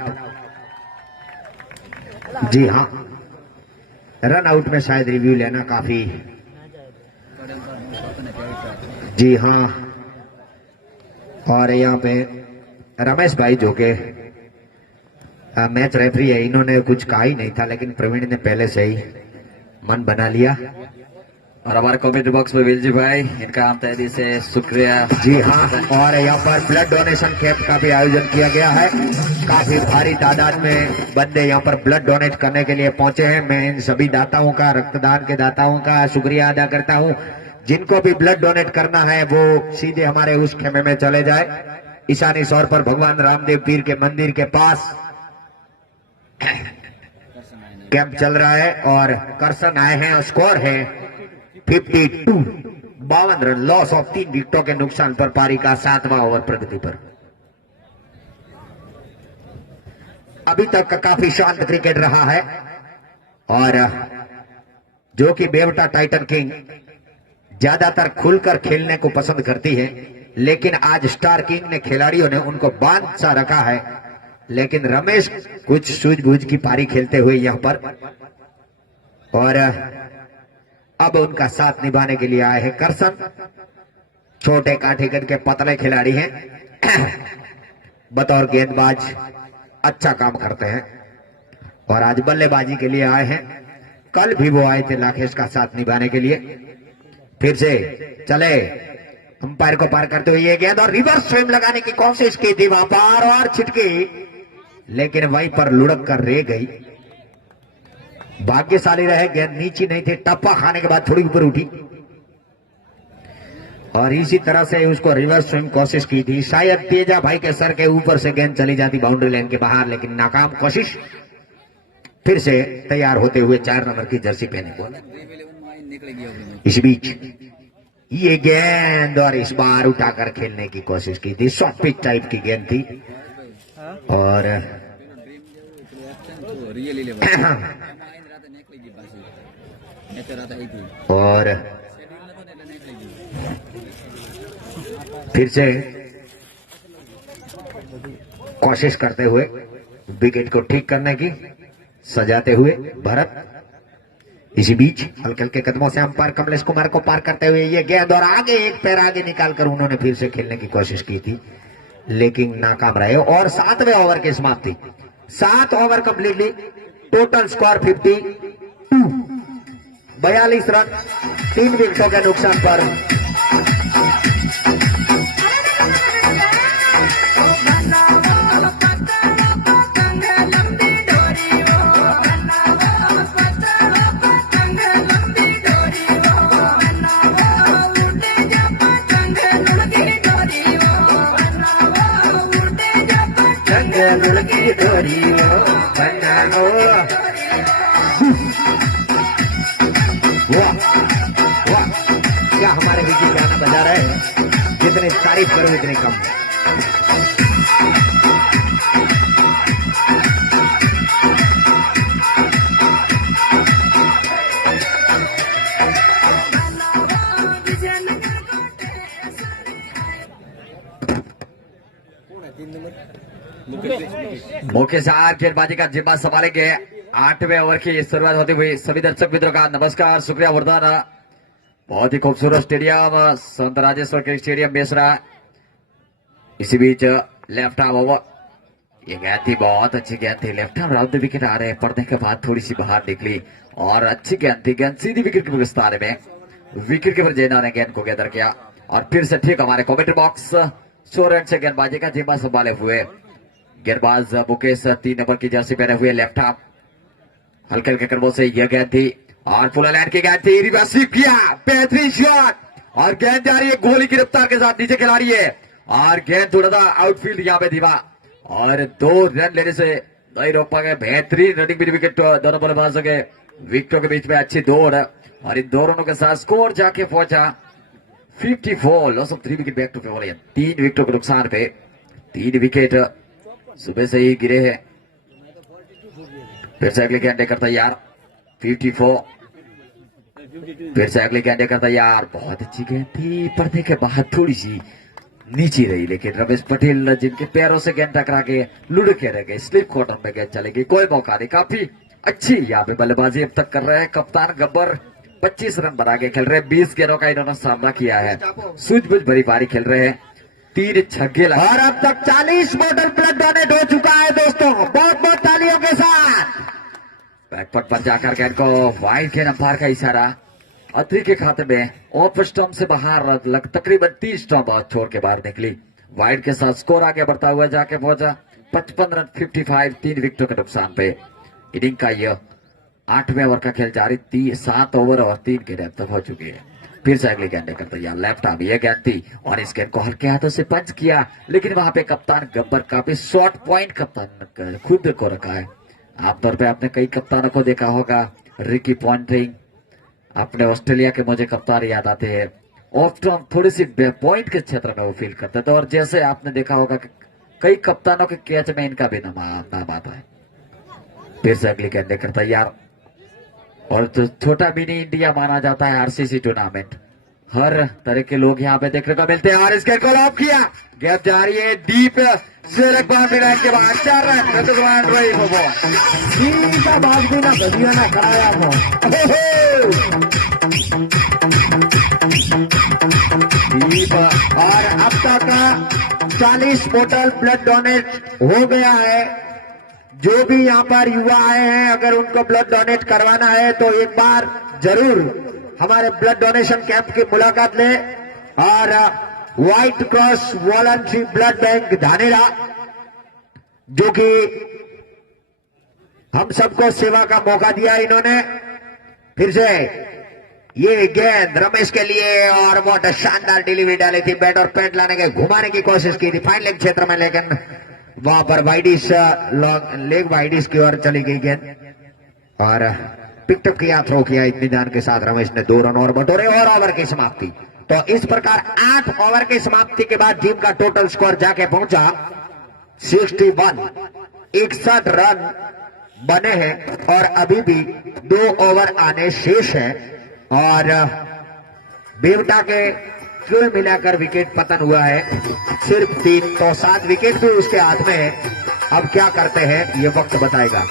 जी हाँ, रन आउट में शायद रिव्यू लेना काफी, जी हाँ। और यहाँ पे रमेश भाई जो के मैच रेफरी है, इन्होंने कुछ कहा ही नहीं था, लेकिन प्रवीण ने पहले से ही मन बना लिया। और हमारे कमेंट बॉक्स में विल जी भाई, इनका हम तहे दिल से शुक्रिया। जी हाँ, और यहाँ पर ब्लड डोनेशन कैंप का भी आयोजन किया गया है। काफी भारी तादाद में बंदे यहाँ पर ब्लड डोनेट करने के लिए पहुंचे हैं। मैं इन सभी दाताओं का, रक्तदान के दाताओं का शुक्रिया अदा करता हूँ। जिनको भी ब्लड डोनेट करना है वो सीधे हमारे उस खेमे में चले जाए। ईशानी सौर पर भगवान रामदेव पीर के मंदिर के पास कैंप चल रहा है और करसन आए हैं और स्कोर है 52, 52 रन, लॉस ऑफ 3 विकेटों के नुकसान पर पारी का 7वां ओवर प्रगति पर। अभी तक का काफी शांत क्रिकेट रहा है और जो कि बेवटा टाइटन किंग ज्यादातर खुलकर खेलने को पसंद करती है, लेकिन आज स्टार किंग ने खिलाड़ियों ने उनको बांध सा रखा है। लेकिन रमेश कुछ सूझबूझ की पारी खेलते हुए यहां पर और अब उनका साथ निभाने के लिए आए हैं करसन। छोटे काठीगढ़ के पतले खिलाड़ी हैं, बतौर गेंदबाज अच्छा काम करते हैं और आज बल्लेबाजी के लिए आए हैं। कल भी वो आए थे लाखेश का साथ निभाने के लिए। फिर से चले, अंपायर को पार करते हुए ये गेंद और रिवर्स स्विंग लगाने की कोशिश की थी वहां पर और छिटकी, लेकिन वहीं पर लुढ़क कर रह गई। भाग्यशाली रहे, गेंद नीचे नहीं थी, टप्पा खाने के बाद थोड़ी ऊपर उठी और इसी तरह से उसको रिवर्स स्विंग कोशिश की थी, शायद तेजा भाई के सर के ऊपर से गेंद चली जाती बाउंड्री लाइन के बाहर, लेकिन नाकाम कोशिश। फिर से तैयार होते हुए 4 नंबर की जर्सी पहने को। इस बीच ये गेंद और इस बार उठाकर खेलने की कोशिश की थी, शॉर्ट पिच टाइप की गेंद थी और फिर से कोशिश करते हुए विकेट को ठीक करने की, सजाते हुए भरत। इसी बीच हल्के हल्के कदमों से अंपायर कमलेश कुमार को पार करते हुए ये गेंद और आगे एक पैर आगे निकालकर उन्होंने फिर से खेलने की कोशिश की थी, लेकिन नाकाम रहे। और 7वें ओवर की समाप्ति, 7 over completely, total score 52, 42 run 3 विकेटों के नुकसान पर। वाह वाह, क्या हमारे विकेट गाना बजा रहे हैं, जितनी तारीफ करो इतनी कम। मुख्य सार गेंदबाजी का जिम्मा संभालेंगे। 8वें ओवर की शुरुआत होती हुई सभी दर्शक मित्रों का नमस्कार, शुक्रिया, वरदान। बहुत ही खूबसूरत स्टेडियम संत राजेश्वर के स्टेडियम बेसरा। इसी बीच लेफ्ट आर्म ओवर, ये गेंद थी, बहुत अच्छी गेंद थी, लेफ्ट आर्म राउंड विकेट आ रहे हैं, पड़ने के बाद थोड़ी सी बाहर निकली और अच्छी गेंद थी, गेंद सीधी विकेट के विस्तार में, विकेट के ऊपर जैना ने गेंद को गैदर किया और फिर से ठीक हमारे कमेंट्री बॉक्स 100 रन से गेंदबाजी का जिम्मा संभाले हुए गेंदबाज मुकेश 3 नंबर की जर्सी पहने हुए, लेफ्ट आर्म हल्के हल्के कदमों से यह गेंद थी और फुल लैंड की गेंद थी, रिवर्स किया, बेहतरीन शॉट और गेंद जा रही है गोली की रफ्तार के साथ नीचे खिला रही है और गेंद थोड़ा सा आउटफील्ड यहाँ पे धीमा और 2 रन लेने से नहीं रोक पाए। बेहतरीन रनिंग भी विकेट दोनों बल्लेबाजों के विकेटों के बीच में अच्छी दौड़ और इन दोनों के साथ स्कोर जाके पहुंचा 54, loss of 3 wicket back to pavilion. 3 विकेटों के नुकसान पे 3 विकेट सुबह से ही गिरे हैं। फिर से अगले गेंद लेकर तैयार 54, फिर से अगले गेंद लेकर तैयार, बहुत अच्छी गेंद थी, पर्दे के बाहर थोड़ी सी नीचे रही, लेकिन रमेश पटेल जिनके पैरों से गेंद टकरा के लुढ़क के रह गए, स्लिप कॉर्नर में गेंद चलेगी, कोई मौका नहीं। काफी अच्छी यहाँ पे बल्लेबाजी अब तक कर रहे हैं कप्तान गब्बर, 25 रन बना के खेल रहे हैं, 20 गेंदों का इन्होंने सामना किया है, सूझबूझ भरी पारी खेल रहे हैं, 3 छक्के लगे और अब तक 40 बॉटल ब्लड डोनेट हो चुका है दोस्तों, बहुत बहुत तालियों के साथ। बैकपट पर जाकर गेंद को वाइड के अंपायर का इशारा, अथी के खाते में ऑफ स्टंप से बाहर तकरीबन 30 स्टंप छोड़ के बाहर निकली, वाइड के साथ स्कोर आगे बढ़ता हुआ जाके पहुंचा 55 रन 55, 3 विकेटों के नुकसान पे। इनिंग का यह 8वें ओवर का खेल जारी, 7 ओवर और 3 गेंद तक हो चुकी है। फिर से अगली गेंद लेकर तैयार, लेफ्ट आर्म ये गेंद थी और इस गेंद को हल्के हाथों से पंच किया, लेकिन वहां पे कप्तान गब्बर काफी शॉर्ट पॉइंट कप्तान खुद को रखा है। आमतौर पे आपने कई कप्तानों को देखा होगा, रिकी पॉन्टिंग, अपने ऑस्ट्रेलिया के मुझे कप्तान याद आते हैं, ऑफ टर्म थोड़ी सी पॉइंट के क्षेत्र में वो फील करते थे और जैसे आपने देखा होगा कि कई कप्तानों के कैच में इनका भी नाम आता है। फिर से अगली गेंद लेकर तैयार और तो छोटा मिनी इंडिया माना जाता है आरसीसी टूर्नामेंट, हर तरह के लोग यहाँ पे देखने को मिलते हैं और इस गेंद को लॉब किया, गेंद जा रही है डीप सिलेक्ट बाउंड्री लाइन के बाद 4 रन रही वो सीधा भाग भी ना भजिया ना कराया वो। और अब तक 40 बोतल ब्लड डोनेट हो गया है। जो भी यहाँ पर युवा आए हैं, अगर उनको ब्लड डोनेट करवाना है तो एक बार जरूर हमारे ब्लड डोनेशन कैंप की मुलाकात लें और white Cross voluntary blood bank Dhanera, जो कि हम सबको सेवा का मौका दिया इन्होंने, फिर से ये गेंद रमेश के लिए और बहुत शानदार डिलीवरी डाली थी, बैट और पैंट लाने के घुमाने की कोशिश की थी फाइन लेग क्षेत्र में, लेकिन वहां पर वाइडिश लेग वाइडिश की ओर चली गई गेंद और पिकअप किया, थ्रो किया इत्मीनान के साथ रमेश ने 2 रन और बटोरे और ओवर की समाप्ति। तो इस प्रकार 8 ओवर की समाप्ति के बाद टीम का टोटल स्कोर जाके पहुंचा 61, 61 रन बने हैं और अभी भी 2 ओवर आने शेष है और बेवटा के कुल मिलाकर विकेट पतन हुआ है सिर्फ 3, तो 7 विकेट भी उसके हाथ में है। अब क्या करते हैं ये वक्त बताएगा।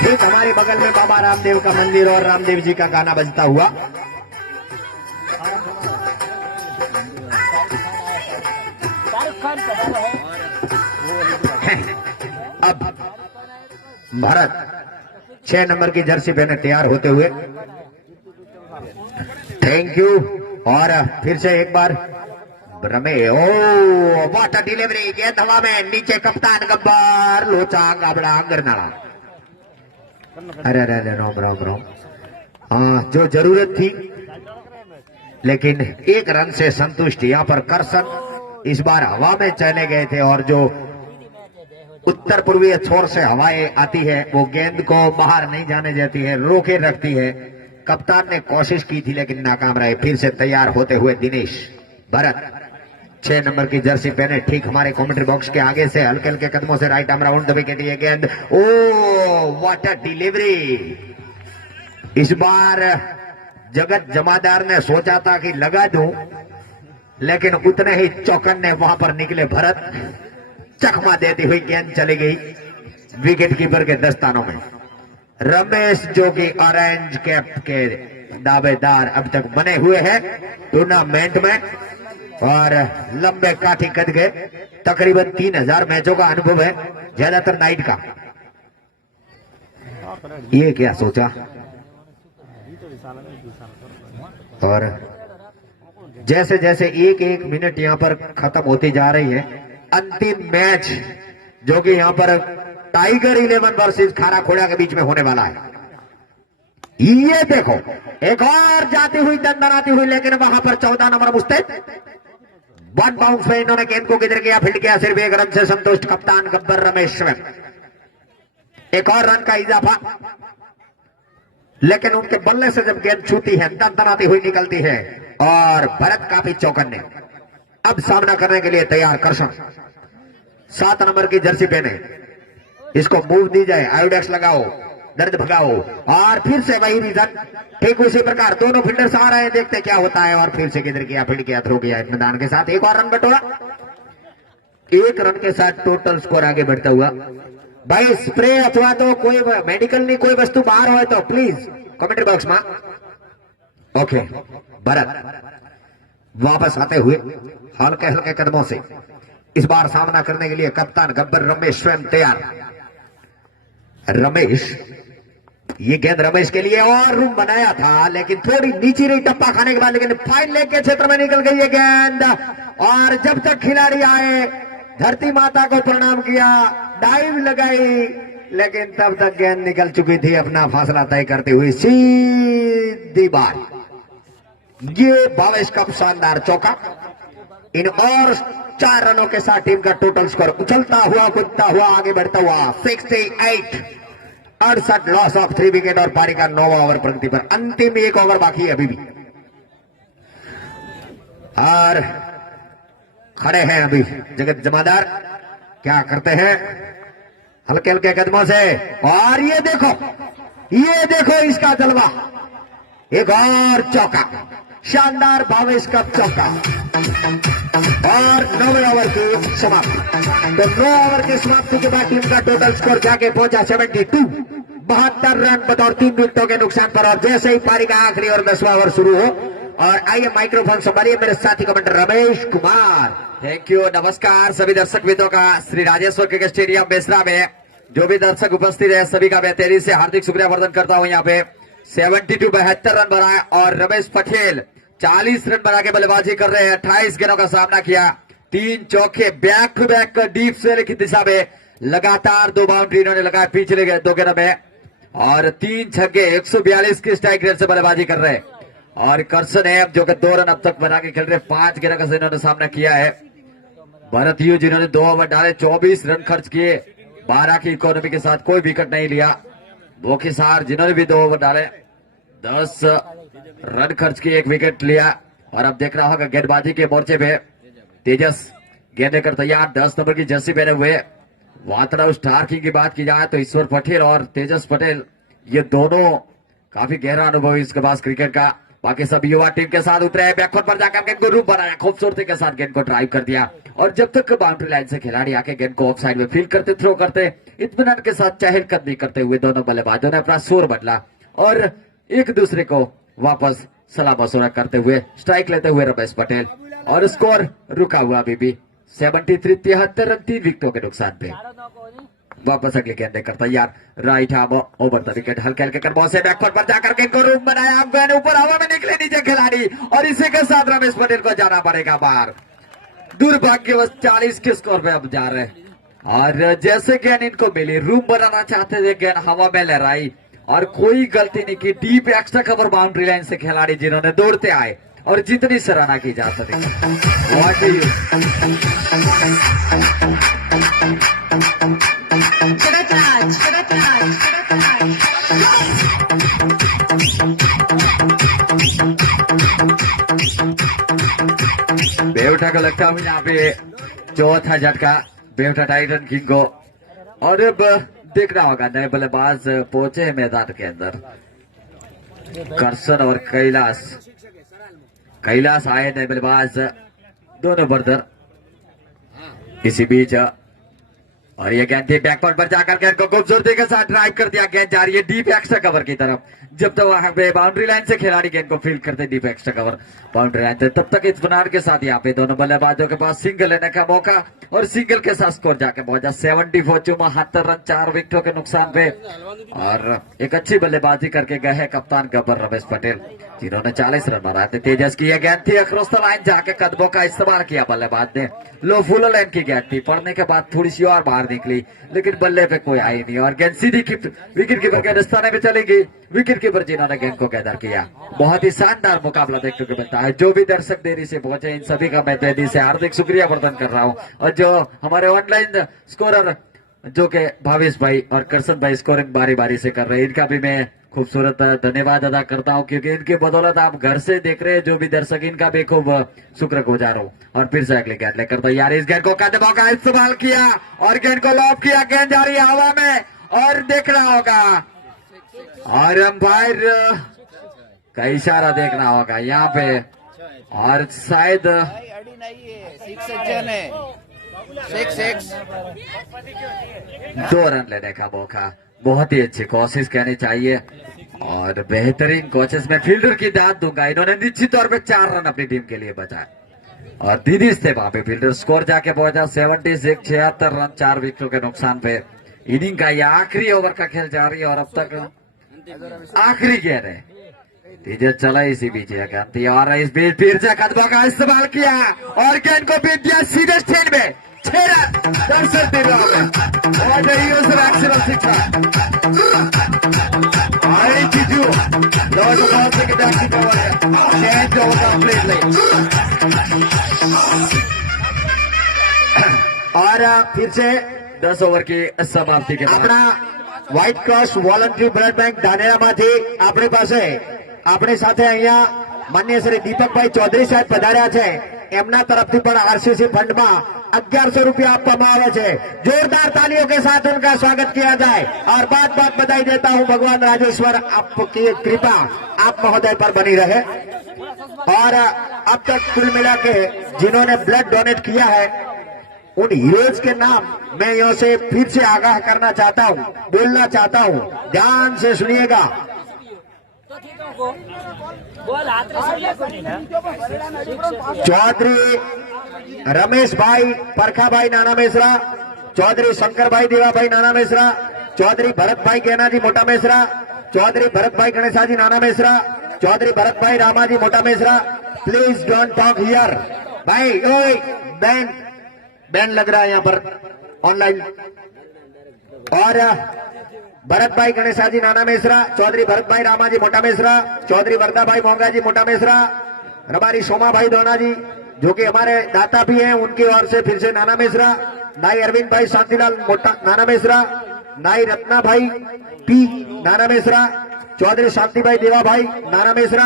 ठीक हमारे बगल में बाबा रामदेव का मंदिर और रामदेव जी का गाना बजता हुआ अब भारत 6 नंबर की जर्सी पहने तैयार होते हुए, थैंक यू। और फिर से एक बार रमे, ओ व्हाट अ डिलीवरी, गेंद हवा में, नीचे कप्तान गब्बर लोचा गाबड़ा गरनाला। अरे अरे अरे राम राम राम, हाँ जो जरूरत थी, लेकिन 1 रन से संतुष्ट। यहाँ पर करसन इस बार हवा में चले गए थे और जो उत्तर पूर्वीय छोर से हवाएं आती है वो गेंद को बाहर नहीं जाने देती है, रोके रखती है। कप्तान ने कोशिश की थी लेकिन नाकाम रहे। फिर से तैयार होते हुए दिनेश भरत 6 नंबर की जर्सी पहने ठीक हमारे कमेंट्री बॉक्स के आगे से हल्के हल्के कदमों से right arm round the wicket. ये गेंद, ओ व्हाट अ डिलीवरी। इस बार जगत जमादार ने सोचा था कि लगा दूं, लेकिन उतने ही चौकन्ने वहां पर निकले भरत, चकमा देती हुई गेंद चली गई विकेट कीपर के दस्तानों में। रमेश जो कि ऑरेंज कैप के दावेदार अब तक बने हुए हैं टूर्नामेंट में और लंबे काठी कद के तकरीबन 3000 मैचों का अनुभव है, ज्यादातर नाइट का। ये क्या सोचा, और जैसे जैसे एक एक मिनट यहां पर खत्म होती जा रही है, अंतिम मैच जो कि यहां पर टाइगर 11 वर्सेस खारा खोड़ा के बीच में होने वाला है। ये देखो एक और जाती हुई दंदनाती हुई, लेकिन वहां पर 14 नंबर मुस्तैद 1 बाउंस में इन्होंने गेंद को किधर किया, फील्ड किया, सिर्फ 1 रन से संतुष्ट कप्तान गब्बर रमेश स्वयं। एक और रन का इजाफा, लेकिन उनके बल्ले से जब गेंद छूती है दंदनाती हुई निकलती है और भरत काफी चौकन्ने। अब सामना करने के लिए तैयार करशन 7 नंबर की जर्सी पहने, इसको मूव दी जाए, आयोडेक्स लगाओ, दर्द भगाओ और फिर से वही रीजन। ठीक उसी प्रकार दोनों फील्डर्स आ रहे हैं, देखते क्या होता है। और फिर से किधर किया, फील्ड किया, थ्रो किया मैदान के साथ। एक और रन बटोरा, 1 रन के साथ टोटल स्कोर आगे बढ़ता हुआ। भाई स्प्रे अथवा तो कोई मेडिकल नहीं, कोई वस्तु बाहर हो तो प्लीज कमेंट्री बॉक्स में। ओके, भरत वापस आते हुए हल्के हल्के कदमों से इस बार सामना करने के लिए कप्तान गब्बर रमेश स्वयं तैयार। रमेश, ये गेंद रमेश के लिए और रूम बनाया था, लेकिन थोड़ी नीचे रही टप्पा खाने के बाद, लेकिन फाइन लेग के क्षेत्र में निकल गई ये गेंद। और जब तक खिलाड़ी आए धरती माता को प्रणाम किया, डाइव लगाई, लेकिन तब तक गेंद निकल चुकी थी अपना फासला तय करती हुई सीधी बार। ये भावेश का शानदार चौका, इन और 4 रनों के साथ टीम का टोटल स्कोर उछलता हुआ कूदता हुआ आगे बढ़ता हुआ 68, 68 लॉस ऑफ 3 विकेट और पारी का 9वां ओवर प्रगति पर। अंतिम 1 ओवर बाकी है अभी भी, और खड़े हैं अभी जगत जमादार। क्या करते हैं, हल्के हल्के कदमों से, और ये देखो इसका जलवा। एक और चौका, शानदार भावेश का चौका और 9वें ओवर की समाप्ति। तो 9 ओवर की समाप्ति के बाद टीम का टोटल स्कोर जाके पहुंचा 72, 72 रन बतौर 3 विकेटों के नुकसान पर। और जैसे ही पारी का आखिरी और 10वां ओवर शुरू हो, और आइए माइक्रोफोन संभालिए मेरे साथी commenter Ramesh Kumar. Thank you, नमस्कार सभी दर्शक मित्रों का। श्री राजेश्वर क्रिकेट स्टेडियम बेसरा में जो भी दर्शक उपस्थित है सभी का मैं तेजी से हार्दिक शुक्रिया वर्धन करता हूं। यहाँ पे 72 72 रन बनाए और रमेश पटेल 40 रन बना के बल्लेबाजी कर रहे हैं। 28 गेंदों का सामना किया, 3 चौके back to back deep swell की दिशा में लगातार 2 बाउंड्री इन्होंने लगाए पिछले 2 गेंदों में और 3 छक्के 142 की स्ट्राइक रेट से बल्लेबाजी कर रहे हैं। और कर्सन है जो कि 2 रन अब तक बना के खेल रहे, 5 गेंदों का इन्होंने सामना किया है। भरत यू जिन्होंने 2 ओवर डाले, 24 रन खर्च किए, 12 की इकोनॉमी के साथ कोई विकेट नहीं लिया। बोखिसार जिन्होंने भी 2 ओवर डाले, 10 रन खर्च किए, 1 विकेट लिया। और अब देख रहा होगा गेंदबाजी के मोर्चे पे तेजस गेंद लेकर तैयार, 10 नंबर की जर्सी पहने हुए। वातड़ा स्टार किंग की बात की जाए तो ईश्वर पटेल और तेजस पटेल ये दोनों काफी गहरा अनुभव है इसके पास क्रिकेट का। बाकी सब युवा टीम के साथ उतरे हैं, बैकवर्ड पर जाकर गेंद को रूप बनाया, खूबसूरती के साथ गेंद को ड्राइव कर दिया। और जब तक बाउंड्री लाइन से खिलाड़ी आके गेंद को ऑफ साइड में फील्ड करते, थ्रो करते, इत्मीनान के साथ चहलकदमी करते हुए दोनों बल्लेबाजों ने अपना शोर बदला और एक दूसरे को वापस सलाह मशवरा करते हुए स्ट्राइक लेते हुए रमेश पटेल। और स्कोर रुका हुआ अभी भी 73 73 रन, 3 विकेटों के नुकसान पे। वापस अगले गेंद लेकर तैयार, right arm over the wicket, हल्के हल्के करबो से बैकवर्ड पर जाकर गेंद को रूप बनाया, गेंद ऊपर हवा में निकले नीचे खिलाड़ी और इसी के साथ रमेश पटेल को जाना पड़ेगा बाहर। दुर्भाग्यवश 40 के स्कोर पे अब जा रहे हैं। और जैसे गेंद इनको मिली, रूम बनाना चाहते थे, गेंद हवा में लहराई और कोई गलती नहीं की। Deep extra cover boundary line से खिलाड़ी जिन्होंने दौड़ते आए और जितनी सराहना की जा सके। बेवटा को लगता है यहाँ पे चौथा झटका बेवटा टाइटन किंग को। और अब देखना होगा नए बल्लेबाज पहुंचे हैं मैदान के अंदर, करसन और कैलाश आए नए बल्लेबाज, दोनों बर्दर। इसी बीच और ये गेंद थी बैकवर्ड पर जाकर गेंद को खूबसूरती के साथ ड्राइव कर दिया, गेंद जा रही है डीप एक्स्ट्रा कवर की तरफ। जब तक वहां पे बाउंड्री लाइन से खिलाड़ी गेंद को फील्ड करते deep extra cover boundary line से, तब तक इत्मीनान के साथ यहाँ पे दोनों बल्लेबाजों के पास सिंगल लेने का मौका और सिंगल के साथ स्कोर जाके पहुंचा 74 74 रन, 4 विकेटों के नुकसान पे। और एक अच्छी बल्लेबाजी करके गए हैं कप्तान गब्बर रमेश पटेल जिन्होंने 40 रन बनाए थे। तेजस की यह गेंद थी अक्रॉस द लाइन, जाके कदमों का इस्तेमाल किया बल्लेबाज ने, लो फुल लाइन की गेंद थी, पड़ने के बाद थोड़ी सी और बाहर निकली लेकिन बल्ले पे कोई आई नहीं और गेंद सीधी विकेट कीपर के दस्ताने में चली गई। विकेट कीपर जिन्होंने गेंद को गैदर किया। बहुत ही शानदार मुकाबला देखने को मिलता है। जो भी दर्शक देरी से पहुंचे इन सभी का मैं दिल से हार्दिक शुक्रिया प्रदान कर रहा हूं। और जो हमारे ऑनलाइन स्कोरर जो के भावेश भाई और करसन भाई स्कोरिंग बारी बारी से कर रहे हैं, इनका भी मैं खूबसूरत धन्यवाद अदा करता हूं क्योंकि इनकी बदौलत आप घर से देख रहे हैं जो भी दर्शक, इनका भी खूब शुक्रगुजार हूं। और फिर से अगली गेंद लेकर तैयार, इस गेंद को कदमों का इस्तेमाल किया और गेंद को लॉब किया, गेंद जा रही है हवा में और देखना होगा और अंपायर का इशारा देखना होगा यहाँ पे और शायद 2 रन लेने का मौका। बहुत ही अच्छी कोशिश कहनी चाहिए और बेहतरीन कोशिश में फील्डर की दाद दूंगा। इन्होंने निश्चित तौर पे 4 रन अपनी टीम के लिए बचाए और दीदी से वहां पे फील्डर स्कोर जाके पहुंचा 76 76 रन, 4 विकेटों के नुकसान पे। इनिंग का यह आखिरी ओवर का खेल जारी है और अब तक आखिरी गेंद है। तेजस चला इसी बीच थी और इस बीच फिर से कदमों का इस्तेमाल किया और गेंद को बीत दिया सीधे स्टैंड में। 6 रन दर्शक दे रहा है और फिर से 10 ओवर की समाप्ति के अपना White Cross voluntary blood bank ધાનેરામાંથી આપણી પાસે આપણી સાથે અહીંયા માનનીય શ્રી દીપકભાઈ ચૌધરી સાહેબ પધાર્યા છે, એમના તરફથી પણ આરસીસી ફંડમાં 1100 रुपया આપવામાં આવે છે। जोरदार तालियों के साथ उनका स्वागत किया जाए और बात बात बधाई देता हूं। भगवान राजेश्वर आपकी कृपा आप महोदय पर बनी रहे। और अब तक कुल मिला के जिन्होंने ब्लड डोनेट किया है उन हीरोज के नाम मैं यहाँ से फिर से आगाह करना चाहता हूँ, बोलना चाहता हूँ, ध्यान से सुनिएगा। चौधरी रमेश भाई परखा भाई नाना मेसरा, चौधरी शंकर भाई देवा भाई नाना मेसरा, चौधरी भरत भाई गेना जी मोटा मेसरा, चौधरी भरत भाई गणेशा जी नाना मेसरा, चौधरी भरत भाई रामा जी मोटा Mesra, please don't talk here भाई। ओए बैन बैन लग रहा है यहाँ पर ऑनलाइन। और भरत भाई गणेशा जी नाना मेसरा, चौधरी भरत भाई रामा जी मोटा मेसरा, चौधरी वरदा भाई मोंगा जी मोटा मेसरा, रबारी सोमा भाई दोना जी जो कि हमारे दाता भी हैं, उनकी ओर से फिर से नाना मेसरा, नाई अरविंद भाई शांतिलाल मोटा नाना मेसरा, नाई रत्ना भाई पी नाना मेसरा, चौधरी शांति भाई देवा भाई नाना मेसरा,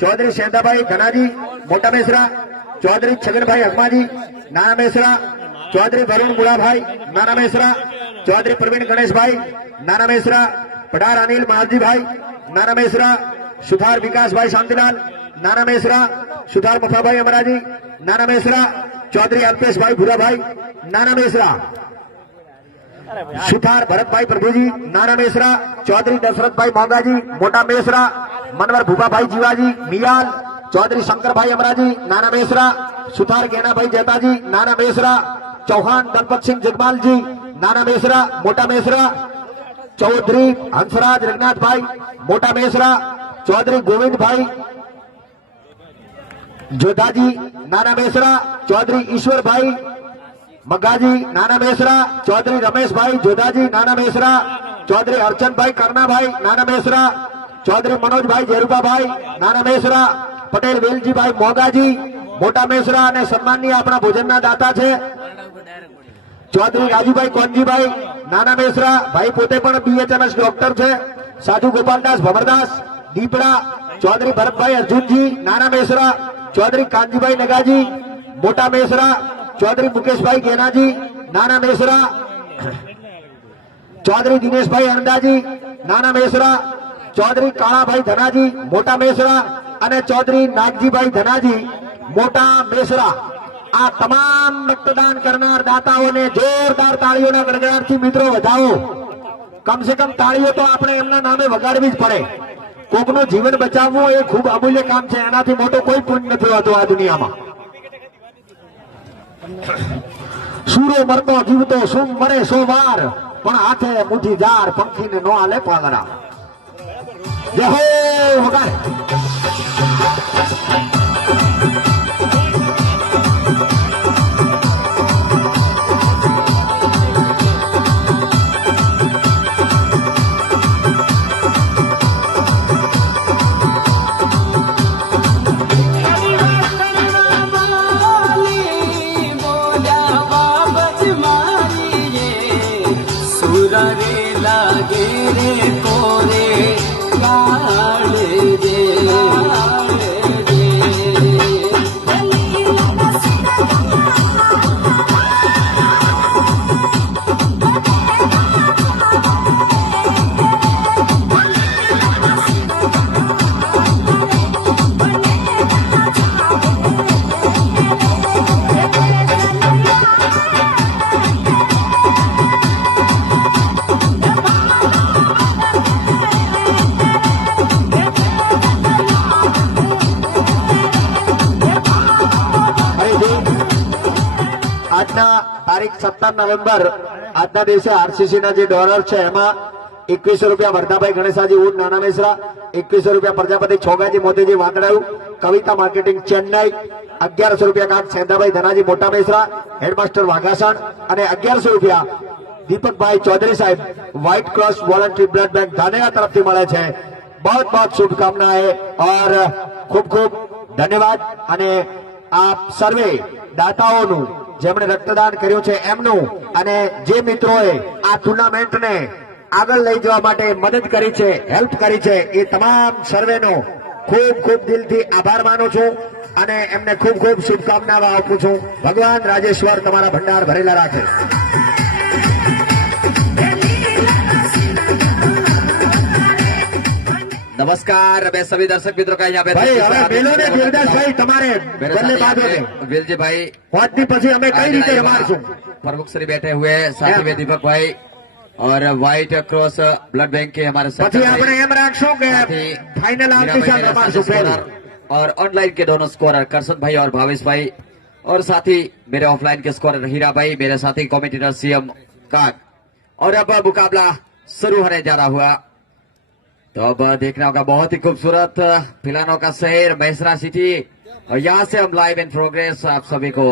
चौधरी शेंदा भाई धनाजी मोटा मेसरा, चौधरी छगन भाई अगमा जी नाना मेसरा, चौधरी वरुण बुढ़ा भाई नाना मेसरा, चौधरी प्रवीण गणेश भाई नाना मेसरा, पठार अनिल महाजी भाई नाना मेसरा, सुधार विकास भाई शांतिलाल नाना मेसरा, सुधार मफा भाई अमरा जी नाना मेसरा, चौधरी अल्पेश भाई भूरा भाई नाना मेसरा, सुधार भरत भाई प्रभु जी नाना मेसरा, चौधरी दशरथ भाई मोंगा जी मोटा मेसरा, मनवर भूपा भाई जीवाजी मियाल, चौधरी शंकर भाई अमरा जी नाना मेसरा, सुधार गेना भाई जैता जी नाना मेसरा, चौहान दलपत सिंह जगमाल जी नाना मेसरा मोटा मेसरा, चौधरी हंसराज रघुनाथ भाई मोटा मेसरा, चौधरी गोविंद भाई जोधाजी नाना मेसरा, चौधरी ईश्वर भाई मग्गाजी नाना मेसरा, चौधरी रमेश भाई जोधाजी नाना मेसरा, चौधरी अर्चन भाई करना भाई नाना मेसरा, चौधरी मनोज भाई जेरूबा भाई नाना मेसरा, पटेल वेलजी भाई मोगाजी मोटा मेसरा અને સન્માનની આપણા ભોજનના દાતા છે ચૌધરી રાજુભાઈ કોનજીભાઈ નાના મેસરા ભાઈ પોતે પણ બીએચએમએસ ડોક્ટર છે, સાધુ ગોપાલદાસ ભમરદાસ દીપડા, ચૌધરી ભરતભાઈ અર્જુનજી નાના મેસરા, चौधरी कांजीभाई नगाजी मोटा मेसरा, चौधरी मुकेश भाई गेनाजी नाना मेसरा, चौधरी दिनेश भाई अंडाजी नाना मेसरा, चौधरी काला भाई धनाजी मोटा मेसरा અને चौधरी नागजी भाई धनाजी मोटा मेसरा। આ તમામ રક્તદાન કરનાર દાતાઓને જોરદાર તાળીઓના ગડગડાટથી મિત્રો વધાવો। કમ સે કમ તાળીઓ તો આપણે એમના નામે વગાડવી જ પડે। કોકનું જીવન બચાવવું એ ખૂબ અમૂલ્ય કામ છે, એનાથી મોટો કોઈ પુણ્ય નથી હોતો આ દુનિયામાં। સૂરો મરતો જીવતો શું મરે 100 વાર, પણ હાથે મુઠ્ઠી જાર પંખીને નો આલે પાગડા। જય હો વગાડ। તારીખ 17 નવેમ્બર આજના દિવસે આરસીસી ના જે ડોલર છે એમાં 2100 રૂપિયા વરદાભાઈ ગણેશાજી ઉડ નાના મેસરા, 2100 રૂપિયા પ્રજાપતિ છોગાજી મોતીજી વાંકડાયું, કવિતા માર્કેટિંગ ચેન્નાઈ, 1100 રૂપિયા કાંક સેંધાભાઈ ધનાજી મોટા મેસરા, હેડમાસ્ટર વાઘાસણ અને 1100 રૂપિયા દીપકભાઈ ચૌધરી સાહેબ white Cross voluntary blood bank Dhanera तरफ થી મળે છે। बहुत बहुत शुभकामनाएं और खूब खूब धन्यवाद। અને આપ સર્વે દાતાઓનું જેમણે રક્તદાન કર્યું છે એમનું અને જે મિત્રોએ આ ટુર્નામેન્ટને આગળ લઈ જવા માટે મદદ કરી છે, હેલ્પ કરી છે, એ તમામ સર્વેનો ખૂબ ખૂબ દિલથી આભાર માનું છું અને એમને ખૂબ ખૂબ શુભકામનાઓ આપું છું। ભગવાન રાજેશ્વર તમારા ભંડાર ભરેલા રાખે। नमस्कार मैं सभी दर्शक मित्रों का यहाँ पे भाई હવે મેલોને વીરદાસભાઈ તમારે બલ્લેબાજોને विलजी भाई હોદની પછી અમે કઈ રીતે રમાડશું? प्रमुख श्री बैठे हुए साथी में दीपक भाई और व्हाइट क्रॉस ब्लड बैंक के हमारे પછી આપણે એમ રાખશું કે ફાઇનલ આવતી સાલ રમાડશું પહેલા। और ऑनलाइन के दोनों स्कोरर करसन भाई और भावेश भाई और साथ ही मेरे ऑफलाइन के स्कोरर हीरा भाई, मेरे साथी कमेंटेटर सीएम काक। और अब मुकाबला शुरू होने जा रहा हुआ। तो अब देखना होगा बहुत ही खूबसूरत पिलानो का शहर मैसरा सिटी, और यहाँ से हम लाइव इन प्रोग्रेस आप सभी को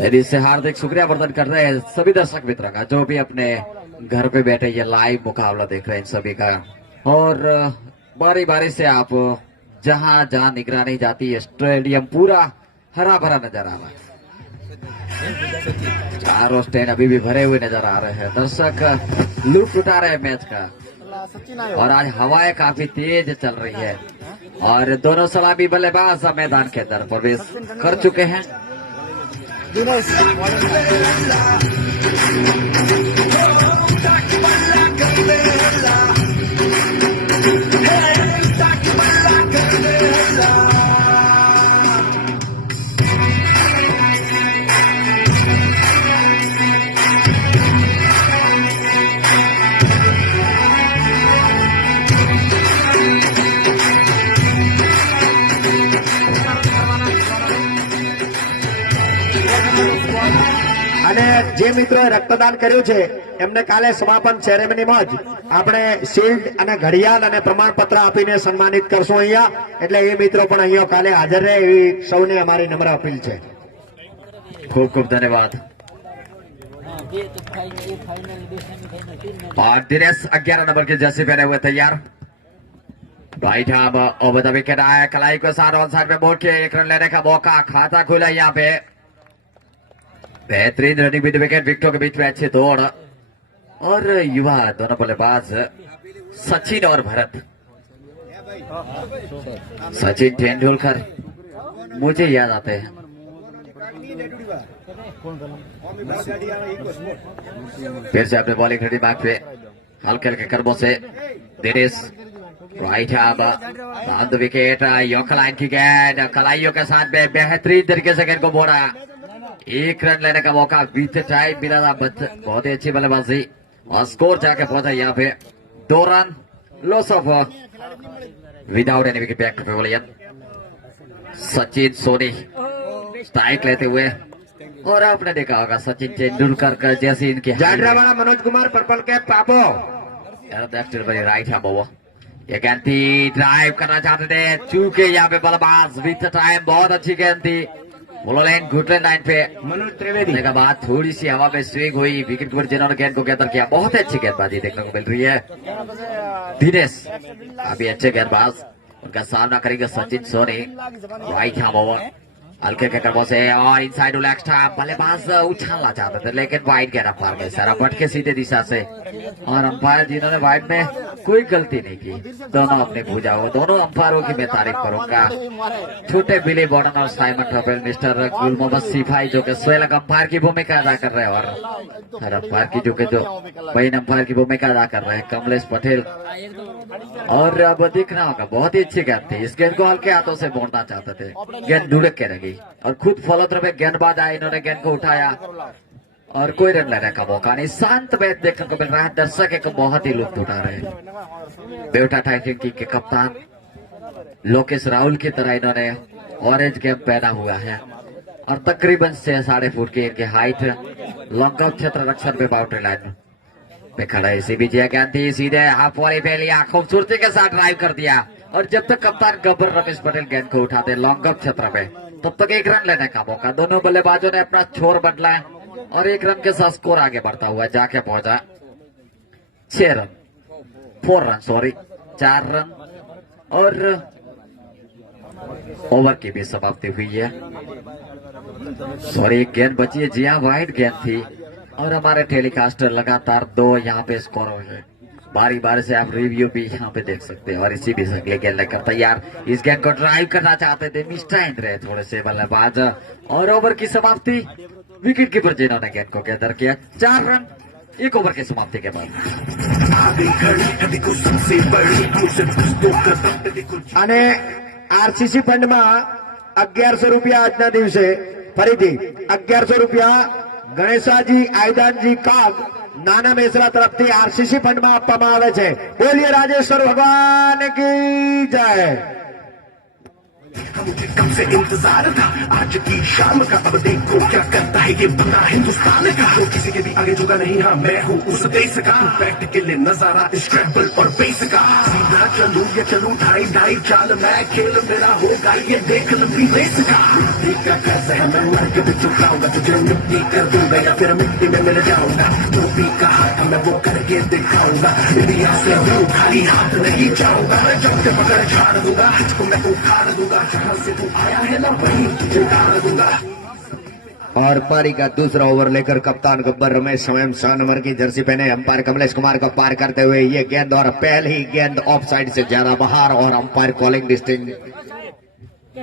दिल से हार्दिक शुक्रिया प्रदान कर रहे हैं सभी दर्शक मित्रों का जो भी अपने घर पे बैठे ये लाइव मुकाबला देख रहे हैं इन सभी का। और बारी बारी से आप जहां जहां निगरानी जाती है स्टेडियम पूरा हरा भरा नजर आ रहा है। चारों स्टैंड अभी भी भरे हुए नजर आ रहे हैं, दर्शक लुत्फ उठा रहे हैं मैच का। और आज हवाएं काफी तेज चल रही है और दोनों सलामी बल्लेबाज मैदान के अंदर प्रवेश कर चुके हैं। અને જે મિત્રોએ રક્તદાન કર્યું છે એમને કાલે સમાપન સેરેમનીમાં જ આપણે શિલ્ડ અને ઘડિયાળ અને પ્રમાણપત્ર આપીને સન્માનિત કરશું અહીંયા, એટલે એ મિત્રો પણ અહીંયા કાલે હાજર રહે એવી સૌને અમારી નમ્ર અપીલ છે। खूब खूब धन्यवाद। और दिनेश 11 नंबर की जर्सी पहने हुए तैयार। Right hand over the wicket आया, कलाई को साथ ऑन साइड में बोल के 1 रन लेने का मौका, खाता खुला यहाँ पे। बेहतरीन रनिंग विद विकेट, विकेटों के बीच में अच्छी दौड़ और युवा दोनों बल्लेबाज सचिन और भरत। सचिन तेंदुलकर मुझे याद आते हैं। फिर से अपने बॉलिंग रेडी बैक पे हल्के हल्के कर्मों से Dinesh right hand on the wicket, yorker line की गेंद कलाइयों के साथ में बेहतरीन तरीके से गेंद को मोड़ा, 1 रन लेने का मौका। बीच टाइम मिला था, बहुत ही अच्छी बल्लेबाजी और स्कोर जाके पहुंचा यहाँ पे 2 run, loss of without any wicket back to pavilion. Sachin Soni strike लेते हुए, और आपने देखा होगा सचिन तेंदुलकर का जैसी इनकी જાડરા વાળા मनोज कुमार पर्पल कैप पापो। राइट हैंड ओवर, ये गेंद थी ड्राइव करना चाहते थे, चूके यहाँ पे बल्लेबाज विथ टाइम, बहुत अच्छी गेंद थी बोलो लाइन गुटलेन लाइन पे। मनोज त्रिवेदी के बाद थोड़ी सी हवा में स्विंग हुई, विकेट कीपर जिन्होंने गेंद को गैदर किया, बहुत अच्छी गेंदबाजी देखने को मिल रही है। दिनेश अभी अच्छे गेंदबाज, उनका सामना करेंगे Sachin Soni. Right hand over हल्के के कर्मों से और इनसाइड लेग स्टंप, बल्लेबाज उछालना चाहते थे लेकिन वाइड गया अंपायर में सारा भटके सीधे दिशा से, और अंपायर जिन्होंने वाइड में कोई गलती नहीं की, दोनों अपनी भूजा हो। दोनों अंपायरों की मैं तारीफ करूंगा, छोटे बिली बॉर्डन और साइमन ट्रबल, मिस्टर गुल मोहम्मद सिपाही जो कि स्वयं अंपायर की भूमिका अदा कर रहे हैं, और हर अंपायर की जो बहन अंपायर की भूमिका अदा कर रहे हैं कमलेश पटेल। और अब देखना होगा बहुत ही अच्छी गेंद थी, इस गेंद को हल्के हाथों से मोड़ना चाहते थे, गेंद ढुड़क के रही और खुद फॉलो थ्रू में गेंदबाज आए, इन्होंने गेंद को उठाया और कोई रन लेने का मौका नहीं। शांत मैच देखने को मिल रहा है, दर्शक एक बहुत ही लुत्फ उठा रहे हैं। बेवटा टाइटन के कप्तान लोकेश राहुल की तरह इन्होंने ऑरेंज कैप पहना हुआ है और तकरीबन 6.5 फुट की इनकी हाइट, लॉन्ग ऑफ क्षेत्र रक्षण में बाउंड्री लाइन पे खड़ा है। इसी बीच गेंद थी सीधे हाफ वॉली पे लिया, खूबसूरती के साथ ड्राइव कर दिया, और जब तक कप्तान गब्बर रमेश पटेल गेंद को उठाते लॉन्ग ऑफ क्षेत्र में, तब तक 1 रन लेने का मौका। दोनों बल्लेबाजों ने अपना छोर बदला है और 1 रन के साथ स्कोर आगे बढ़ता हुआ जाके पहुंचा 4 रन और ओवर की भी समाप्ति हुई है। सॉरी, गेंद बची है, जी हाँ वाइड गेंद थी, और हमारे टेलीकास्टर लगातार 2 यहाँ पे स्कोर हो गए। बारी बारी से आप रिव्यू भी यहाँ पे देख सकते हैं। और इसी भी अगले गेंद लेकर तैयार, इस गेंद को ड्राइव करना चाहते थे, मिस्टाइम रहे थोड़े से बल्लेबाज, और ओवर की समाप्ति विकेट कीपर जिन्होंने गेंद को गैदर किया। 4 रन 1 ओवर की समाप्ति के बाद। અને આરસીસી ફંડમાં 1100 રૂપિયા આજના દિવસે ફરીથી 1100 રૂપિયા ગણેશાજી આયદાનજી કાગ નાના મેસરા તરફથી આરસીસી ફંડમાં આપવામાં આવે છે। બોલીએ રાજેશ્વર ભગવાન કી જય। मुझे कब से इंतजार था आज की शाम का, अब देखो क्या करता है ये बंदा हिंदुस्तान का। जो किसी के भी आगे झुका नहीं, हाँ मैं हूँ उस देश का। बैठ के ले नजारा इस ट्रैवल और बेस का। सीधा चलूं या चलूं ढाई ढाई चाल, मैं खेल मेरा होगा ये देख लंबी रेस का। मिट्टी का कर्ज है मैं मर के भी चुकाऊंगा, तुझे मिट्टी कर दूंगा या फिर मिट्टी में मिल जाऊंगा। जो भी कहा था मैं वो करके दिखाऊंगा, इंडिया से हूँ खाली हाथ नहीं जाऊंगा। मैं जब से पकड़ झाड़ दूंगा, तुझको मैं उखाड़ दूंगा। जहाँ से तू आया है ना वहीं तुझे डाल दूंगा। और पारी का दूसरा ओवर लेकर कप्तान गब्बर रमेश स्वयं 6 नंबर की जर्सी पहने अंपायर कमलेश कुमार को पार करते हुए ये गेंद और पहली गेंद ऑफ साइड से ज्यादा बाहर और अंपायर कॉलिंग डिस्टिंग